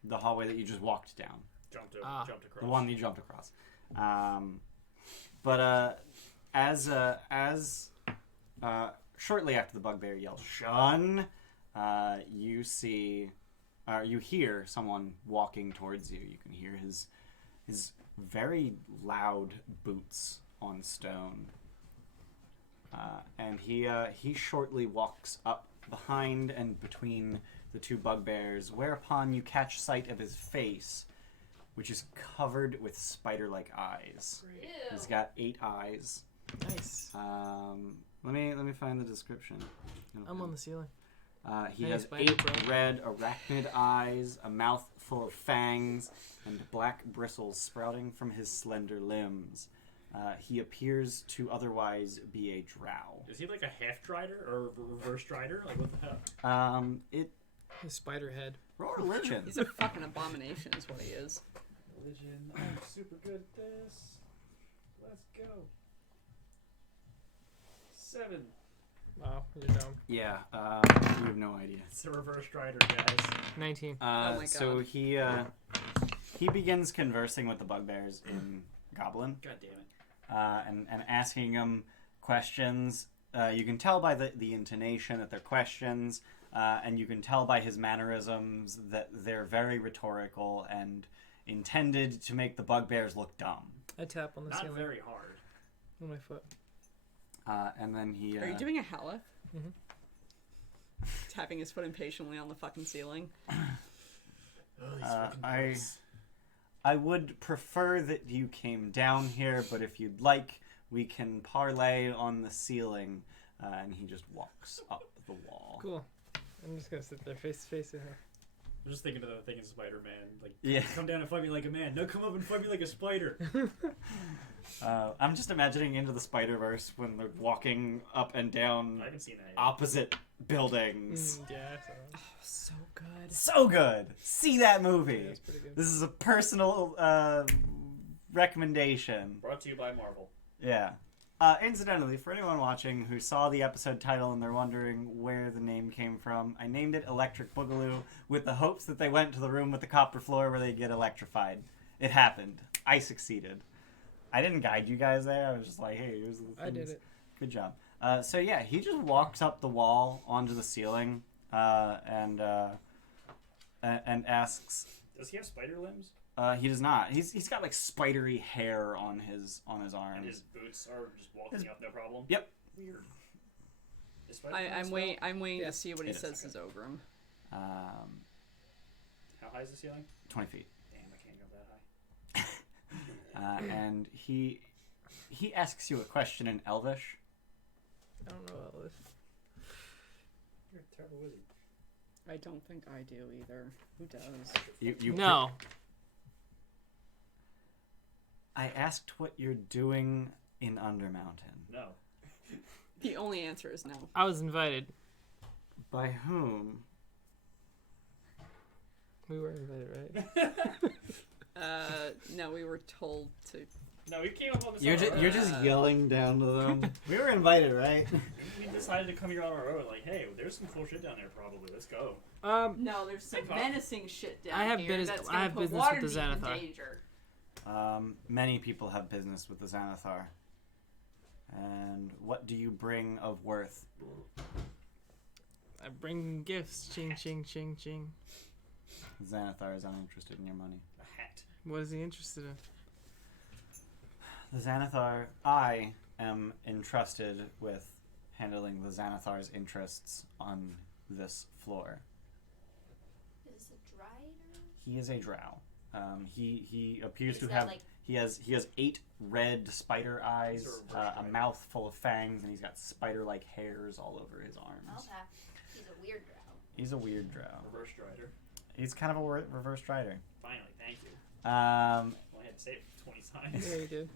the hallway that you just walked down, Jumped across. the one you jumped across. But as shortly after the bugbear yells "Shun," you hear someone walking towards you. You can hear his very loud boots on stone, and he shortly walks up behind and between the two bugbears, whereupon you catch sight of his face, which is covered with spider-like eyes. Ew. He's got 8 eyes. Nice. Let me find the description. I'm on the ceiling. He Hey, has spider 8 bro. red arachnid eyes, a mouth full of fangs, and black bristles sprouting from his slender limbs. He appears to otherwise be a drow. Is he like a half strider or reverse strider? Like what the hell? His spider head. Roll religion. He's a fucking abomination, is what he is. Religion. I'm super good at this. Let's go. 7. Wow, you're dumb. Yeah, you have no idea. It's a reverse strider, guys. 19. my So God. he begins conversing with the bugbears in Goblin. God damn it. And asking them questions. You can tell by the intonation that they're questions, and you can tell by his mannerisms that they're very rhetorical and intended to make the bugbears look dumb. I tap on the Not ceiling very hard. with my foot. And then he... Are you doing a hella? Mhm. Tapping his foot impatiently on the fucking ceiling. Oh, these fucking I boys. would prefer that you came down here, but if you'd like, we can parlay on the ceiling. and he just walks up the wall. Cool. I'm just gonna sit there face to face with her. I'm just thinking of the thing in Spider-Man. Like, Yeah. come down and fight me like a man. No, come up and fight me like a spider. I'm just imagining Into the Spider-Verse when they're walking up and down I haven't seen that yet. opposite buildings. Yeah, so So good. So good. See that movie. that's pretty good. This is a personal recommendation. Brought to you by Marvel. Yeah. Incidentally, for anyone watching who saw the episode title and they're wondering where the name came from, I named it Electric Boogaloo with the hopes that they went to the room with the copper floor where they get electrified. It happened. I succeeded. I didn't guide you guys there. I was just like, hey, here's the things. I did it. Good job. So yeah, he just walks up the wall onto the ceiling and asks. Does he have spider limbs? He does not. He's got like spidery hair on his arms. And his boots are just walking up, no problem? Yep. Weird. Is Spider-Man I'm spell? waiting Yeah, to see what he it is. says is Ogrim. How high is the ceiling? 20 feet. Damn, I can't go that high. And he asks you a question in Elvish. I don't know all this. You're a terrible wizard. I don't think I do either. Who does? You No. I asked what you're doing in Undermountain. No. The only answer is no. I was invited. By whom? We were invited, right? No, we were told to. No, we came up on this You're on our own. you're just yelling down to them. We were invited, right? We decided to come here on our own. Like, hey, there's some cool shit down there probably. Let's go. No, there's some menacing shit down I have here business- that's I gonna have put business with the Waterdeep in Xanathar. danger. Many people have business with the Xanathar. And what do you bring of worth? I bring gifts. Ching, ching, ching, ching. Xanathar is uninterested in your money. A hat. What is he interested in? The Xanathar, I am entrusted with handling the Xanathar's interests on this floor. Is this a drider? He is a drow. He appears Is to that have like- he has 8 red spider eyes, These are reverse a strider. mouth full of fangs, and he's got spider-like hairs all over his arms. Okay. He's a weird drow. He's a weird drow. Reverse strider. He's kind of a reverse strider. Finally, thank you. Um, Well, I had to say it 20 times. Yeah, you did.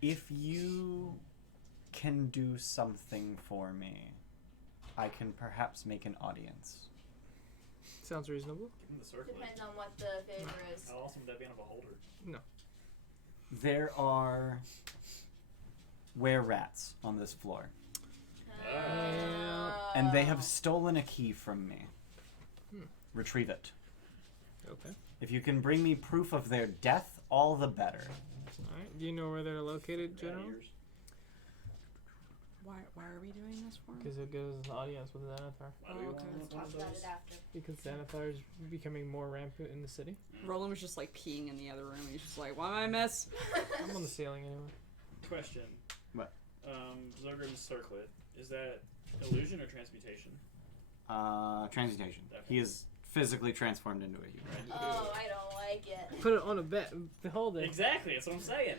if you can do something for me, I can perhaps make an audience. Sounds reasonable. Give him the circlet. Depends on what the favor is. How awesome would that be on a beholder? There are were-rats on this floor, and they have stolen a key from me. Retrieve it. Okay. If you can bring me proof of their death, all the better. Alright. Do you know where they're located, Bad General? ears. Why are we doing this for? Because it gives us an audience with Xanathar. Why do we Oh, want okay. one Let's of talk about those? it after. Because Xanathar is becoming more rampant in the city. Roland was just like peeing in the other room. He's just like, why am I miss? I'm on the ceiling anyway. Question. What? Zogrim's circlet. Is that illusion or transmutation? Transmutation. He is physically transformed into a human. Oh, I don't like it. Put it on a bet. Behold it. Exactly, that's what I'm saying.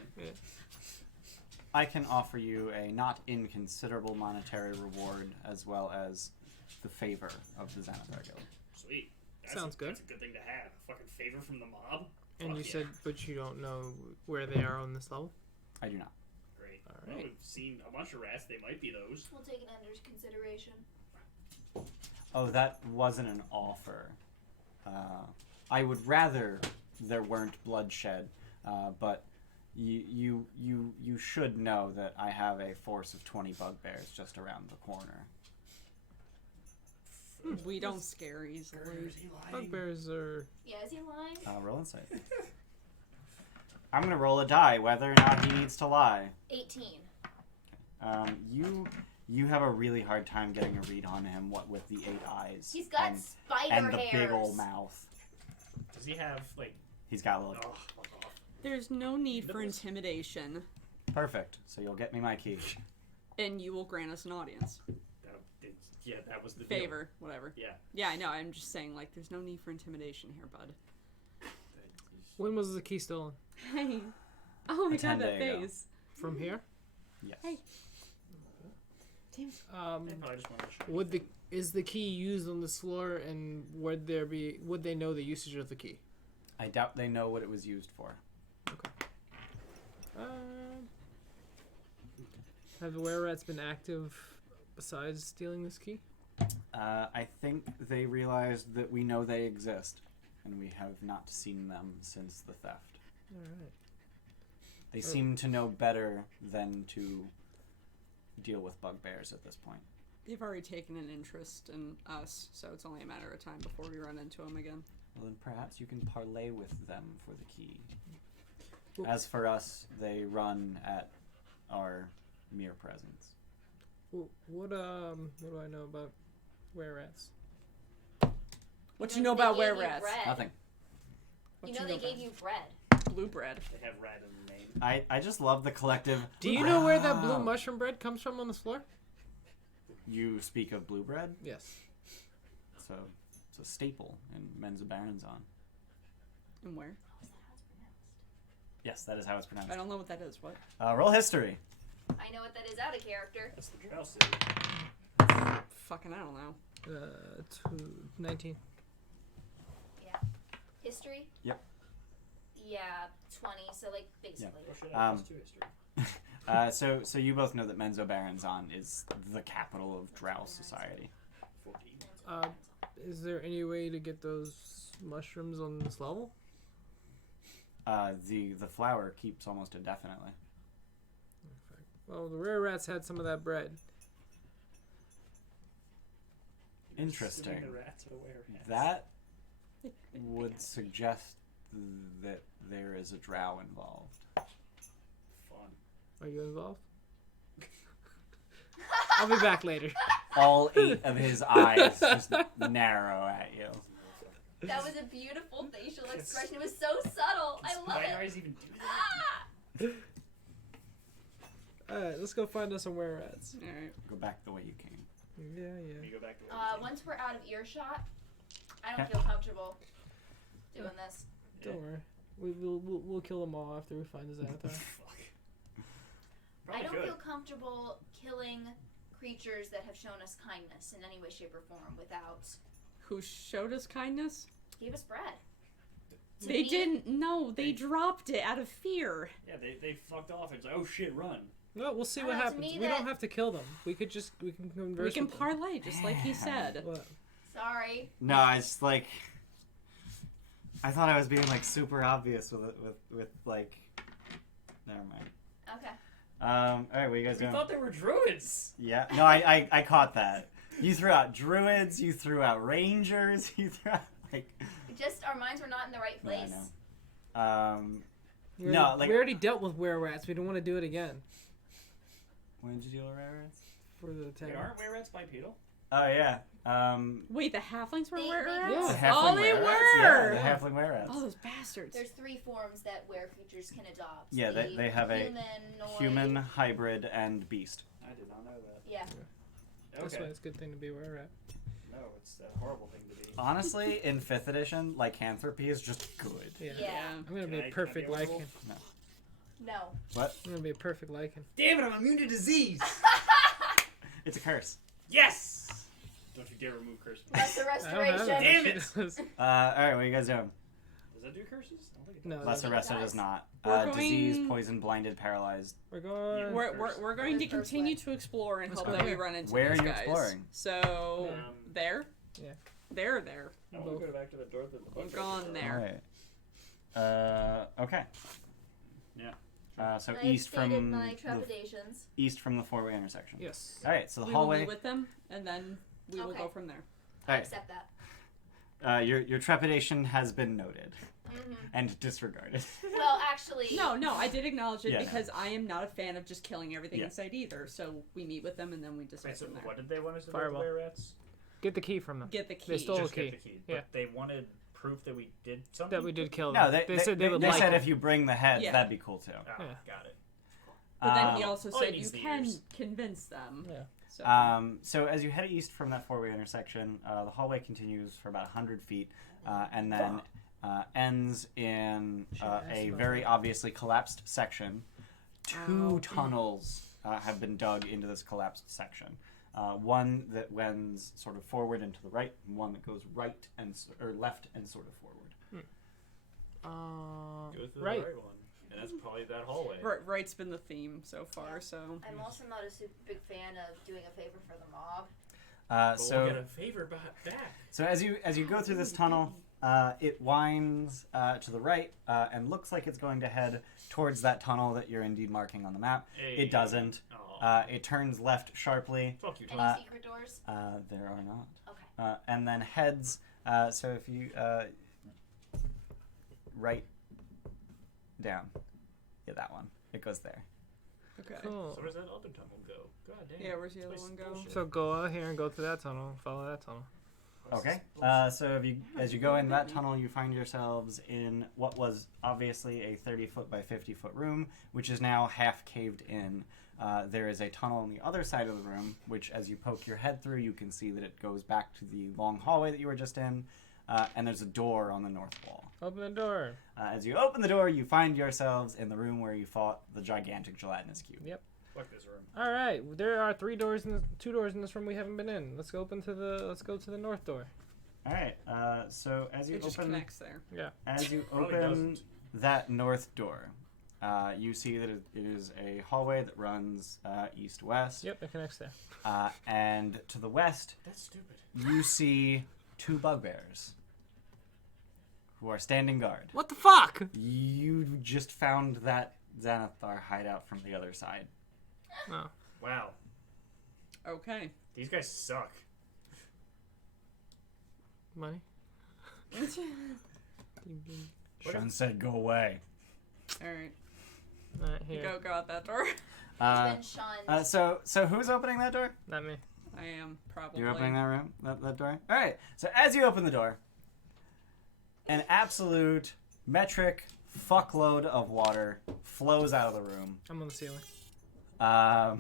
I can offer you a not inconsiderable monetary reward as well as the favor of the Xanathar Guild. Sweet. Sounds good. That's a good thing to have. A fucking favor from the mob? And Fuck you yeah. said, but you don't know where they are on this level? I do not. Great. Alright. Well, we've seen a bunch of rats. They might be those. We'll take it under consideration. Oh, that wasn't an offer. I would rather there weren't bloodshed, but you should know that I have a force of 20 bugbears just around the corner. We don't scare easily. Is he lying? Bugbears are. Yeah, is he lying? Roll insight. I'm gonna roll a die whether or not he needs to lie. 18. You have a really hard time getting a read on him. What with the 8 eyes He's got and, spider and the hairs. big old mouth. Does he have, like... He's got a little. Oh, fuck off. There's no need for Nipples. intimidation, Perfect. So you'll get me my key. and you will grant us an audience. That was the deal. Favor, whatever. Yeah. Yeah, I know. I'm just saying, like, there's no need for intimidation here, bud. When was the key stolen? Hey. Oh my 10 god, that day ago. face. From here? Yes. Hey. They probably just wanted to show Would anything. is the key used on this floor, and would they know the usage of the key? I doubt they know what it was used for. Have the were-rats been active besides stealing this key? I think they realized that we know they exist, and we have not seen them since the theft. All right. They seem to know better than to deal with bugbears at this point. They've already taken an interest in us, so it's only a matter of time before we run into them again. Well, then perhaps you can parlay with them for the key. Well- As for us, they run at our mere presence. Well, what do I know about were-rats? What you know about they gave you were-rats? bread. Nothing. You know they gave you bread. Blue bread. They have rat in the name. I just love the collective. Do you know where that blue Wow. mushroom bread comes from on this floor? You speak of blue bread? Yes. So it's a staple in Men's Baronzon. And where? Yes, that is how it's pronounced. I don't know what that is. What? Roll history. I know what that is out of character. That's the Drow City. Fucking I don't know. 19. Yeah. History? Yep. Yeah, 20, so like basically. Oh shit, I have +2 history. So you both know that Menzo Baronzon is the capital of Drow society. 14. Is there any way to get those mushrooms on this level? The flower keeps almost indefinitely. Well, the were-rats had some of that bread. Interesting. Assuming the rats are aware of That would suggest that there is a drow involved. Fun. Are you involved? I'll be back later. All 8 of his eyes just narrow at you. That was a beautiful facial expression. It was so subtle. I love Why it. guys even do that? Ah! Alright, let's go find us some were-rats. Alright. Go back the way you came. Yeah. You go back to where Once we're out of earshot, I don't feel comfortable doing this. Don't worry. We'll kill them all after we find the Xanathar. Fuck. I Probably don't good. feel comfortable killing creatures that have shown us kindness in any way, shape, or form without Who showed us kindness? gave us bread. To They me- didn't. No, they dropped it out of fear. Yeah, they fucked off. It's like, oh shit, run. No, we'll see I what don't know, to happens. me We don't that- have to kill them. We can converse. We can with them. parlay, just like he said. What? Sorry. No, it's like I thought I was being like super obvious with like. Never mind. Okay. All right, what are you guys We doing? thought they were druids. Yeah, no, I caught that. You threw out druids. You threw out rangers. You threw out like. Just our minds were not in the right Yeah, I place. know. We No, already- like- we already dealt with were-rats. We don't want to do it again When did you deal with rats? for the They town. aren't were-rats bipedal. Oh yeah. Wait, the halflings were They- were-rats? Yeah. The halfling Oh, they were-rats? were! Yeah, the halfling were-rats. Oh, those bastards. There's 3 forms that were creatures can adopt. Yeah, The they have a humanoid- Human, hybrid, and beast. I did not know that. Yeah. That's why Okay. it's a good thing to be a were-rat. No, it's a horrible thing to be. Honestly, in 5th edition, lycanthropy is just good. Yeah. Yeah. I'm gonna Can be I- a perfect can I be a lichen. No. What? I'm gonna be a perfect lichen. Damn it! I'm immune to disease. It's a curse. Yes. Don't you dare remove curse. That's the I don't have restoration. that. Damn She it! does. All right, what are you guys doing? Does that do curses? I don't think it No, does. Lesser think it Resta does. does not. We're Disease, going- poison, blinded, paralyzed. We're going. We're going to The first continue one. to explore and hope Okay. that we run into Where these are you guys. exploring? So, there? Yeah. There. I want to go back to the door that the We're book gone opens. there. Okay. Yeah. So I east stated from my the trepidations. east from the 4-way intersection. Yes. All right, so the We will hallway. meet with them, and then we will Okay. go from there. I All right, accept that. your trepidation has been noted hmm and disregarded. Well, actually, No, I did acknowledge it Yeah, no. because I am not a fan of just killing everything Yeah. in sight either. So we meet with them, and then we Wait, decide so from there. what did they want us to do Fireball. with were-rats? Get the key from them. Get the key. They stole Just the get key. the key. Yeah. But they wanted proof that we did something? That we did kill them. No, they said they would they like said it. if you bring the heads, Yeah. that'd be cool too. Oh, Yeah. got it. But then he Um, also all he said you needs the can ears. convince them. Yeah. So So as you head east from that 4-way intersection, the hallway continues for about 100 feet, and then ends in Should've asked a about very that. obviously collapsed section. 2 Ow. tunnels have been dug into this collapsed section. One that wends sort of forward and to the right, and one that goes right and or left and sort of forward. Go through right. the right one, and that's probably that hallway. Right's been the theme so far, so. I'm also not a super big fan of doing a favor for the mob. But So we'll get a favor back. So as you go through this tunnel, it winds to the right and looks like it's going to head towards that tunnel that you're indeed marking on the map. Hey. It doesn't. Oh. It turns left sharply. Fuck you, Any Tom. secret doors? There are not. Okay. And then heads. So if you right down, yeah, that one. It goes there. Okay. Cool. So where's that other tunnel go? God damn. Yeah, where's the other This one place go? is bullshit. So go out here and go through that tunnel. Follow that tunnel. Okay. So if as you go in that tunnel, you find yourselves in what was obviously a 30-foot by 50-foot room, which is now half caved in. There is a tunnel on the other side of the room, which as you poke your head through, you can see that it goes back to the long hallway that you were just in. And there's a door on the north wall. Open the door. As you open the door, you find yourselves in the room where you fought the gigantic gelatinous cube. Yep. Fuck this room. All right. There are two doors in this room we haven't been in. Let's go to the north door. All right. So as you It just open, connects there. Yeah. as you Probably open doesn't. that north door, you see that it is a hallway that runs east-west. Yep. It connects there. And to the west, That's stupid. you see two bugbears who are standing guard. What the fuck? You just found that Xanathar hideout from the other side. Oh. Wow. Okay. These guys suck. Money. Shun said, "Go away." Alright. All right. Here. Go out that door. It's been shunned. So who's opening that door? Not me. I am probably. You're opening that room, that door. All right. So as you open the door, an absolute metric fuckload of water flows out of the room. I'm on the ceiling. Are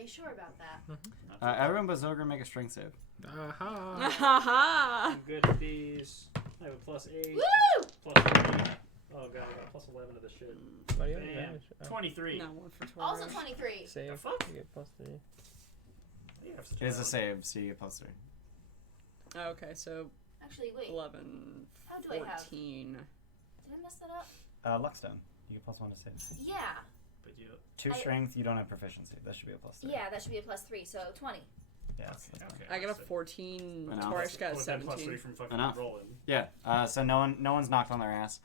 you sure about that? Everyone but Zogre make a strength save. Aha. Haha! I'm good at these. I have a +8. Woo! +3. Oh god, I got +11 to this shit. What do you have Bam. advantage? Oh. 23. No, 1 for 12. Also 23. Save. The fuck? You get +3. Yeah, I have such It is a bad- save, so you get +3. Oh, okay, so Actually, wait. 11, How do I have? 14. Did I mess that up? Luckstone. You get +1 to save. Yeah. But you, 2 I- strength. You don't have proficiency. That should be a +3. Yeah, that should be a +3, so 20. Yeah. That's fine. okay. I got a so- 14, Enough. Torish got a Plus that +3 17. from fucking Enough. rolling. Yeah. So no one's knocked on their ass.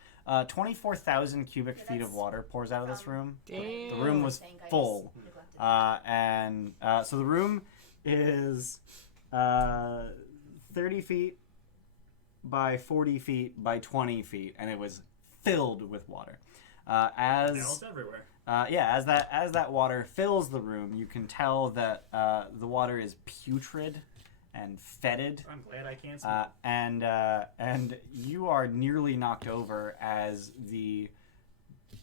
24,000 cubic Yeah, feet of that's water pours out of this room. Damn. The room was I think I full. just neglected that. And so the room is 30 feet by 40 feet by 20 feet, and it was filled with water. Now As it's everywhere. as that water fills the room, you can tell that the water is putrid and fetid. I'm glad I can't smell. And you are nearly knocked over as the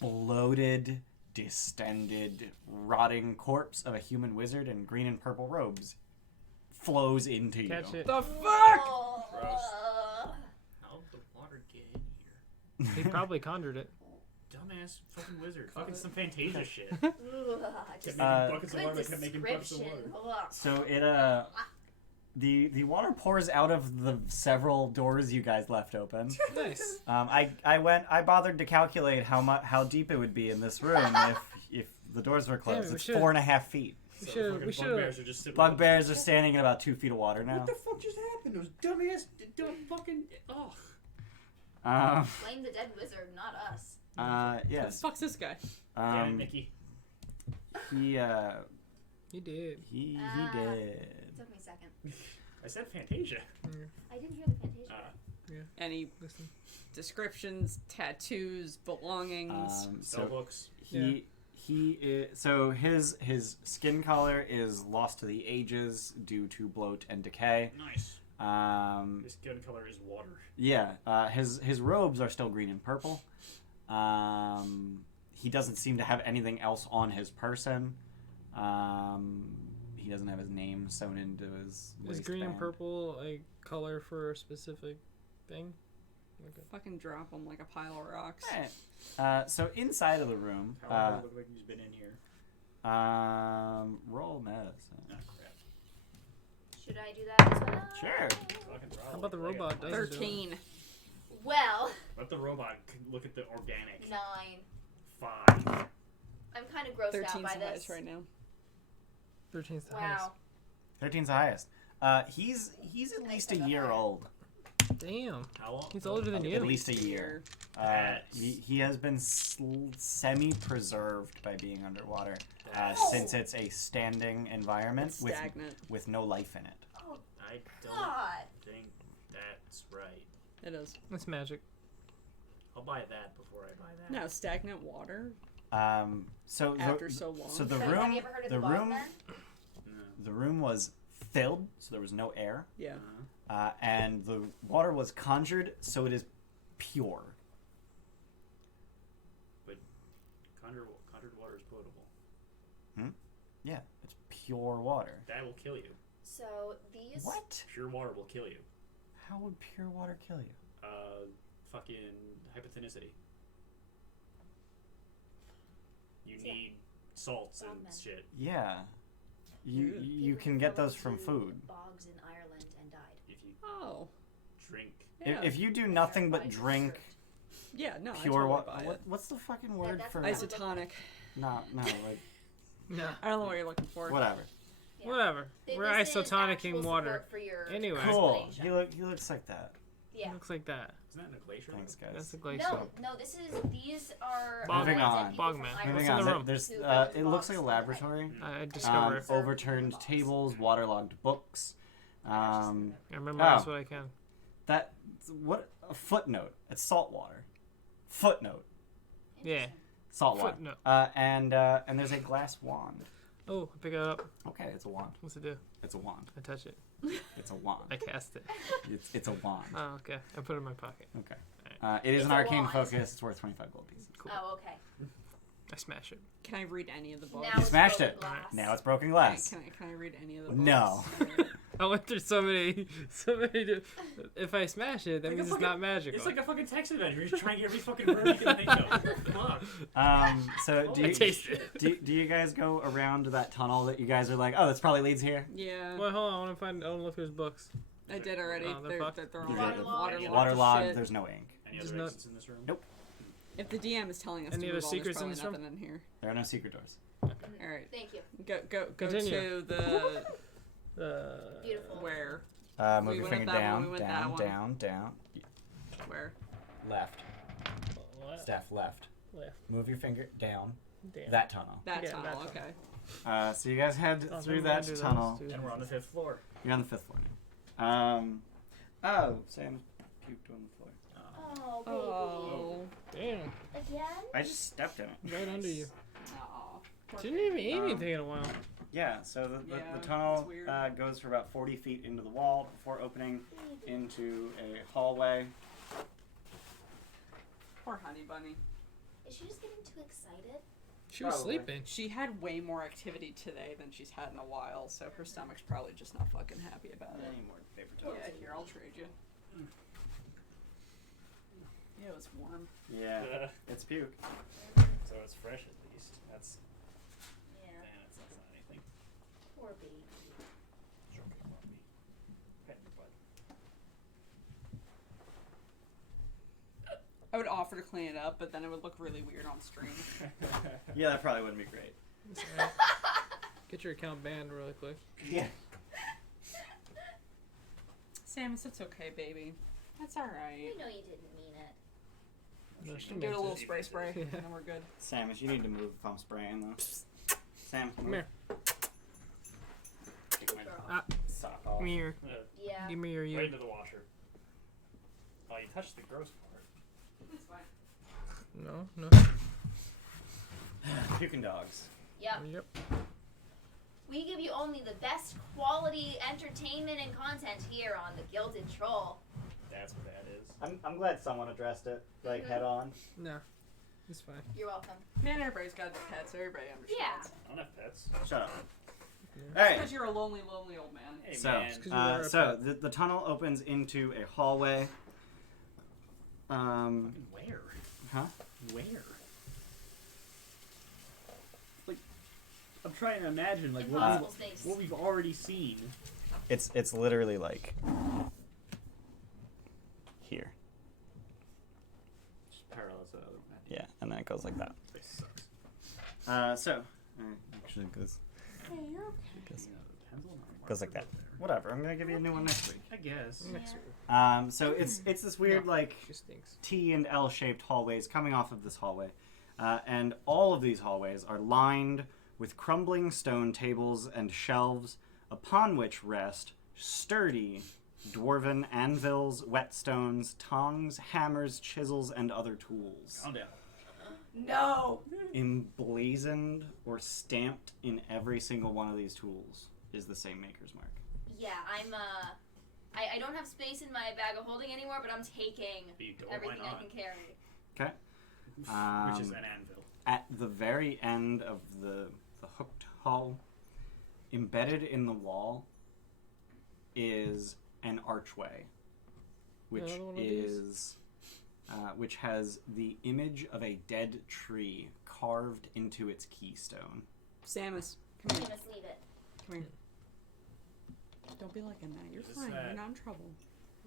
bloated, distended, rotting corpse of a human wizard in green and purple robes flows into you. Catch it. The fuck? Oh, Gross. How'd the water get in here? He probably conjured it. Dumbass fucking wizard. Fucking some Fantasia shit. ugh, Kept just making buckets of good water, kept making buckets of description. water. Ugh. So it the water pours out of the several doors you guys left open. Nice. I bothered to calculate how deep it would be in this room if the doors were closed. we It's should- 4.5 feet. We So should. fucking We should. bugbears are just sitting Bugbears are standing in about 2 feet of water now. What the fuck just happened? Those dumbass, dumb fucking. Oh. Blame the dead wizard, not us. Who the Yes. fuck's this guy? Damn it, Mickey. He He did. he Ah. did. It took me a second. I said Fantasia. I didn't hear the Fantasia. Any Listen. descriptions, tattoos, belongings? Spell books. So his skin color is lost to the ages due to bloat and decay. Nice. Um, His skin color is water. yeah, his robes are still green and purple. He doesn't seem to have anything else on his person. He doesn't have his name sewn into his Is green and waistband. purple a color for a specific thing? Okay. Fucking drop him like a pile of rocks. Alright. So inside of the room, How long does it look like he's been in here? Roll medicine. Ah, crap. Should I do that as well? Sure. Fucking throw How about the it. robot doesn't do it? 13. Well, Let the robot look at the organic. 9. 5. I'm kind of grossed out 13's by the this. highest right now. 13's the highest. Wow. 13's the highest. He's at least a year old. Damn. How long? He's older than At you. least a year. He has been semi-preserved by being underwater since it's a standing environment It's stagnant. with no life in it. Oh, I don't God. think that's right. It is. That's magic. I'll buy that before I buy that. No, stagnant water So after so long. so the Have room you ever heard of the the room Bogman? No. the room was filled, so there was no air, yeah. and the water was conjured, so it is pure. But conjured water is potable. Yeah, it's pure water. That will kill you. So these. What? Pure water will kill you. How would pure water kill you? Fucking hypothenicity. You Yeah. need salts and Bogman. shit. Yeah, you Weird. you People can get fell those from into food. Bogs in Ireland and died. If you Oh. drink. Yeah. If you do nothing but Life is drink served. Yeah, no, pure I water, totally buy it. what's the fucking word that's for? not- Isotonic. No, like No. I don't know what you're looking for. whatever. Yeah. Whatever. Th- We're this is isotonic actual in water. support For your Anyway. Cool. explanation. He looks like that. Yeah. Looks like that. Isn't that in a glacier? Thanks, guys. That's a glacier. No, these are Moving ones that on. people from Bogman. Ireland Moving in on. the room? There's who fell into it looks like a bogs and died. laboratory. I discovered. Overturned tables, waterlogged books. I memorize what I can. That what a footnote. It's salt water. Footnote. Yeah. Salt water. Footnote. And there's a glass wand. Oh, I pick it up. Okay, it's a wand. What's it do? It's a wand. I touch it. It's a wand. I cast it. It's a wand. Oh, okay. I put it in my pocket. Okay. It is It's an a arcane wand. focus. It's worth 25 gold pieces. Cool. Oh, okay. I smash it. Can I read any of the books? Now You it's smashed broken it. glass. Now it's broken Can glass. I read any of the books? No. I went through so many. If I smash it, that Like means a it's not magical. It's like a fucking text adventure. He's trying to get every fucking word he can think of. Fuck. So do I you, taste it. do you guys go around that tunnel that you guys are like, oh, this probably leads here? Yeah, Well, hold on. I want to look through his books. I did already. Oh, they're they're fucked. they're You all did. waterlogged. Waterlogged. shit. There's no ink. Any Just other not- exits in this room? Nope. If the DM is telling us Any to other move on, there's secrets in probably this room? nothing in here. There are no secret doors. All right, Thank you. go Continue. to the Beautiful. where Move We your went finger at that one, down, we went that down, one. down. where Left. What? Staff left. Left. Move your finger down. Damn. That tunnel. that Yeah, tunnel. that tunnel. Okay. So you guys head Oh, through never that mind, do those, tunnel. dude. And we're on the 5th floor. You're on the 5th floor now. Oh, Sam puked on the floor. Oh, baby. Oh. Damn. Again? I just stepped in it. Right under you. Aw, poor Didn't even eat Um, anything in a while. Yeah, so Yeah, the tunnel it's weird. goes for about 40 feet into the wall before opening into a hallway. Poor honey bunny. Is she just getting too excited? She was Probably. sleeping. She had way more activity today than she's had in a while, so her stomach's probably just not fucking happy about it. Any more paper Yeah, towels? here, I'll trade you. Yeah, it's warm. Yeah, it's puke. So it's fresh at least. That's Yeah. that's not anything. Poor baby. Joking about me. Pet your butt. I would offer to clean it up, but then it would look really weird on stream. Yeah, that probably wouldn't be great. It's all right. Get your account banned really quick. Yeah. Samus, it's okay, baby. That's alright. I know you didn't mean it. No, she Give it meant a little it. spray, Yeah. and then we're good. Samus, you need to move if I'm spraying though. Sam, Come here. Take my Girl. sock off. Give me your. Yeah. Give me your. Right into the washer. Oh, you touched the gross part. It's fine. No. No. Puking dogs. Yep. Yep. We give you only the best quality entertainment and content here on the Gilded Troll. That's what that is. I'm glad someone addressed it, like head on. No. It's fine. You're welcome. Man, everybody's got pets. Everybody understands. Yeah. I don't have pets. Shut up. Yeah. Alright. Because you're a lonely, lonely old man. Hey, So, man. 'cause you are a so the tunnel opens into a hallway. Where? Huh? Where? I'm trying to imagine like Impossible space. what we've already seen. It's literally like here. Just parallels to the other map. Yeah, and then it goes like that. This sucks. So actually goes Hey, you're okay. goes, Yeah, the pencil and goes like that. Whatever. I'm gonna give you a new one next week. I guess. Yeah. So it's this weird like She stinks. T and L shaped hallways coming off of this hallway, and all of these hallways are lined with crumbling stone tables and shelves upon which rest sturdy dwarven anvils, whetstones, tongs, hammers, chisels, and other tools. Calm down. No. Emblazoned or stamped in every single one of these tools is the same maker's mark. Yeah, I'm I don't have space in my bag of holding anymore, but I'm taking But you don't, everything why I not? can carry. Okay. Which is an anvil. At the very end of the hooked hull, embedded in the wall, is an archway, which Another one of these? is which has the image of a dead tree carved into its keystone. Samus, I'm come here. gonna leave it. Come here. Don't be like a gnat. You're Is this fine. that- You're not in trouble.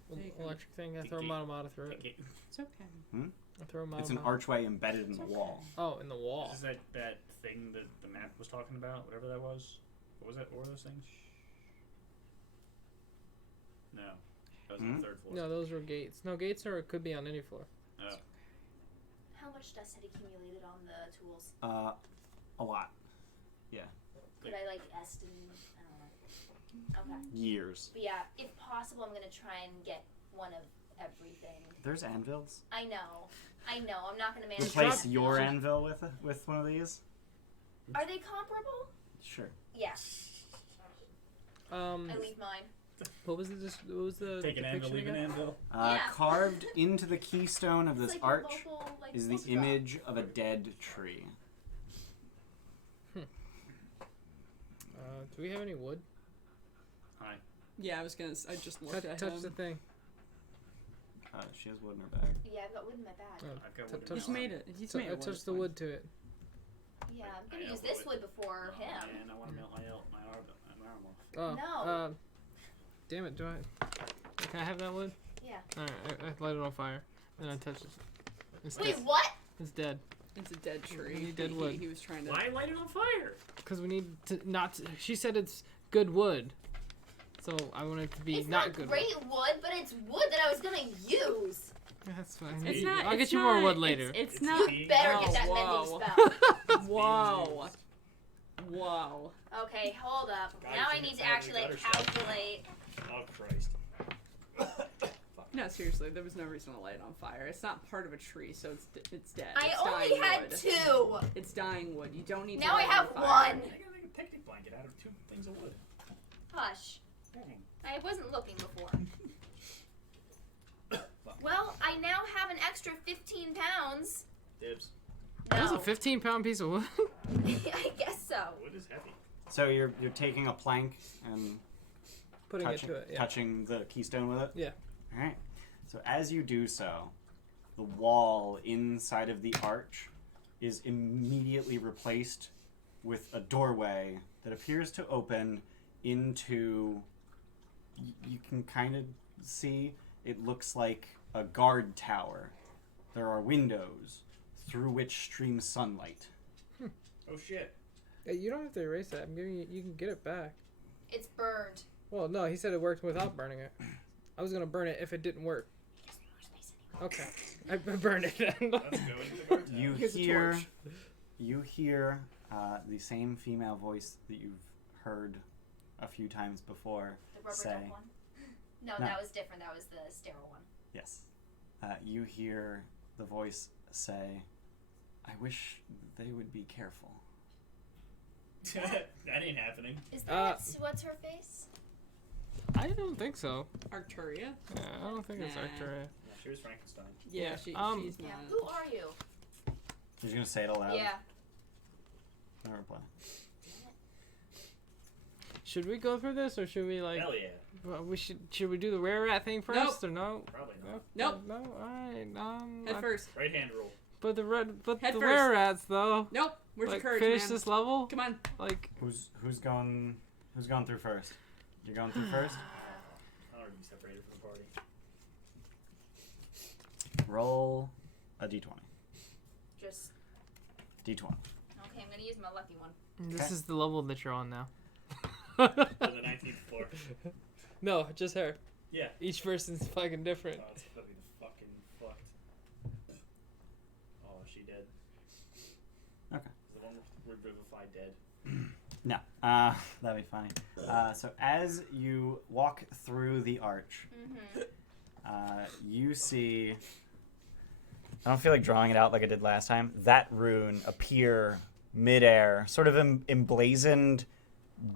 There you go. Electric thing. I throw Matamata through it. It's okay. I throw Matamata. It's an archway embedded in the okay. wall. Oh, in the wall. Is this that thing that the map was talking about? Whatever that was. What was that? What were those things? No. That was on the third floor. No, those were gates. No, gates are could be on any floor. Oh. How much dust had accumulated on the tools? A lot. Could I like estimate? I don't know. Okay. Years. But yeah, if possible, I'm gonna try and get one of everything. There's anvils. I know. I'm not gonna manage. Replace that. your anvil with one of these. Are they comparable? Sure. Yeah. I leave mine. What was the Take an anvil, depiction leave an again? anvil. Yeah. Carved into the keystone of It's this like arch a local, like, is the book shop. image of a dead tree. Do we have any wood? Hi. Yeah, I was gonna. I just looked at Touch him. the thing. She has wood in her bag. Yeah, I've got wood in my bag. Oh. I've got T- wood in touch- He's my made arm. it. He's So made I it. touched the wood to it. Yeah, I'm I gonna have use this wood. wood before him. And I want to melt my arm off. Oh. No. Damn it! Do I? Can I have that wood? Yeah. All right. I light it on fire, and I touch it. It's Wait, dead. what? It's dead. It's a dead tree. We need dead wood. He was trying to. Why light it on fire? Because we need to not. She said it's good wood, so I want it to be It's not not good great wood, but it's wood that I was gonna use. wood. That's fine. It's not. I'll it's get you not, more wood later. It's It's not. being Better Oh, get that whoa. mending spell. Whoa. Whoa. Okay, hold up. God, Now I you need can to tell actually me like better stuff. calculate. Oh Christ. No, seriously, there was no reason to light it on fire. It's not part of a tree, so it's dead. I It's only dying had wood. 2. It's dying wood. You don't need to Now I light it on have fire. 1. I gotta make a picnic blanket out of 2 things of wood. Hush. Dang. I wasn't looking before. Well, I now have an extra 15 pounds. Dibs. That was No. a 15-pound piece of wood. I guess so. Wood is heavy. So you're taking a plank and Putting touching, it to it. Yeah. touching the keystone with it? Yeah. All right. So as you do so, the wall inside of the arch is immediately replaced with a doorway that appears to open into. You can kind of see it looks like a guard tower. There are windows through which streams sunlight. Oh shit. Hey, you don't have to erase that. I'm giving you. You can get it back. It's burned. Well, no, he said it worked without burning it. I was gonna burn it if it didn't work. Gives me more space anyway. Okay, I burned it. Let's go into the guard tower. You Here's a hear, torch. you hear the same female voice that you've heard a few times before. The rubber Say. duck one? No, No. that was different. That was the sterile one. Yes. You hear the voice say, "I wish they would be careful." That ain't happening. Is that what's her face? I don't think so. Arcturia? Yeah, I don't think it's Nah. Arcturia. No, she was Frankenstein. Yeah, Yeah, she's Yeah. not. Who are you? She's gonna say it aloud. Yeah. No reply. Should we go through this, or should we like? Hell yeah. Well, should we do the rare rat thing first, or no? Probably not. Nope. No. All right. Head first. Right hand rule. But the Head first. were rats though. Nope. Where's Like your courage, finish man? this level. Come on. Like Who's going through first? You're going through first. I don't want to be separated from the party. Roll a d20. Just D20. okay. I'm gonna use my lucky one. this Okay. is the level that you're on now. On the 19th floor. No, just her. Yeah. Each person's fucking different. Oh, it's gonna be the fucking fucked. Oh, is she dead? Okay. Is the one with Revivify dead? No. That'd be funny. So as you walk through the arch, you see. I don't feel like drawing it out like I did last time. That rune appear midair, sort of emblazoned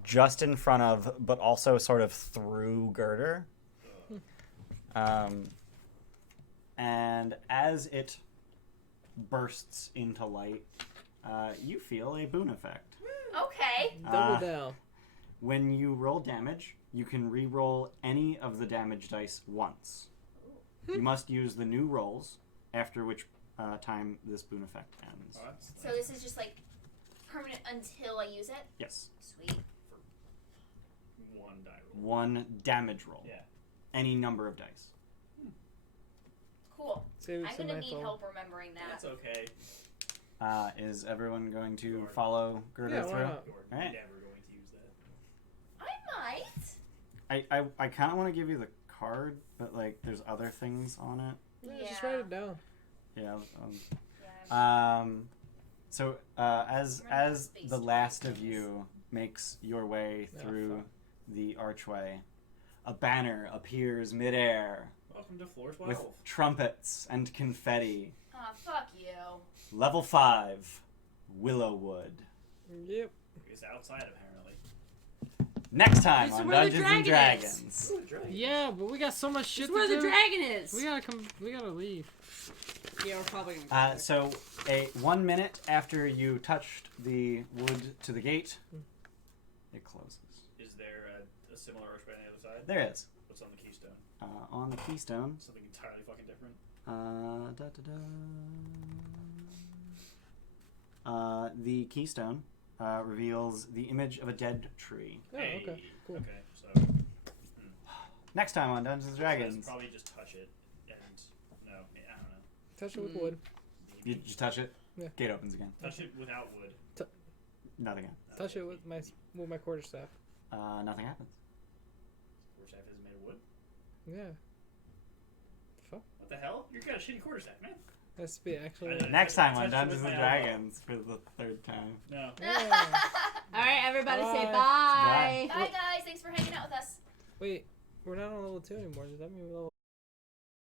just in front of, but also sort of through Gerdur. And as it bursts into light, you feel a boon effect. Okay. Double down. When you roll damage, you can re-roll any of the damage dice once. You must use the new rolls, after which time this boon effect ends. Oh, that's So this is just like permanent until I use it. Yes. Sweet. one die roll. One damage roll. Yeah. Any number of dice. Cool. Save it I'm to gonna my need phone. help remembering that. That's okay. Is everyone going to Sure. follow Gerdur Yeah, why through? not? You're Alright. never going to use that. I might. I kind of want to give you the card, but like there's other things on it. Yeah, just Yeah. write it down. Yeah. Yeah. So as Running out of as space the to last write of things. you makes your way Yeah, through fuck. the archway, a banner appears midair Welcome to floor 12. with trumpets and confetti. Aw, fuck you. Level 5, Willowwood. Yep. It's outside, apparently. Next time This is on where the Dungeons and dragon is. Dragons. Ooh, a dragon. Yeah, but we got so much shit It's to where do. the dragon is. We gotta come. We gotta leave. Yeah, we're probably gonna go there. So, 1 minute after you touched the wood to the gate, it closes. Is there a similar archway on the other side? There is. What's on the keystone? On the keystone. Something entirely fucking different? The keystone reveals the image of a dead tree. Oh, okay. Cool. Okay, so Next time on Dungeons and Dragons. probably just touch it and no, I don't know. Touch it with wood. You just touch it. Yeah. Gate opens again. Touch it without wood. Nothing. Touch it with my quarterstaff. Nothing happens. Quarterstaff isn't made of wood. Yeah. Fuck. What the hell? You're got a shitty quarterstaff, man. Has to be actually. Next time on Touch it Dungeons with and my elbow. Dragons for the third time. No. Yeah. All right, everybody say Bye. bye. Bye, guys. Thanks for hanging out with us. Wait, we're not on level 2 anymore. Does that mean we're level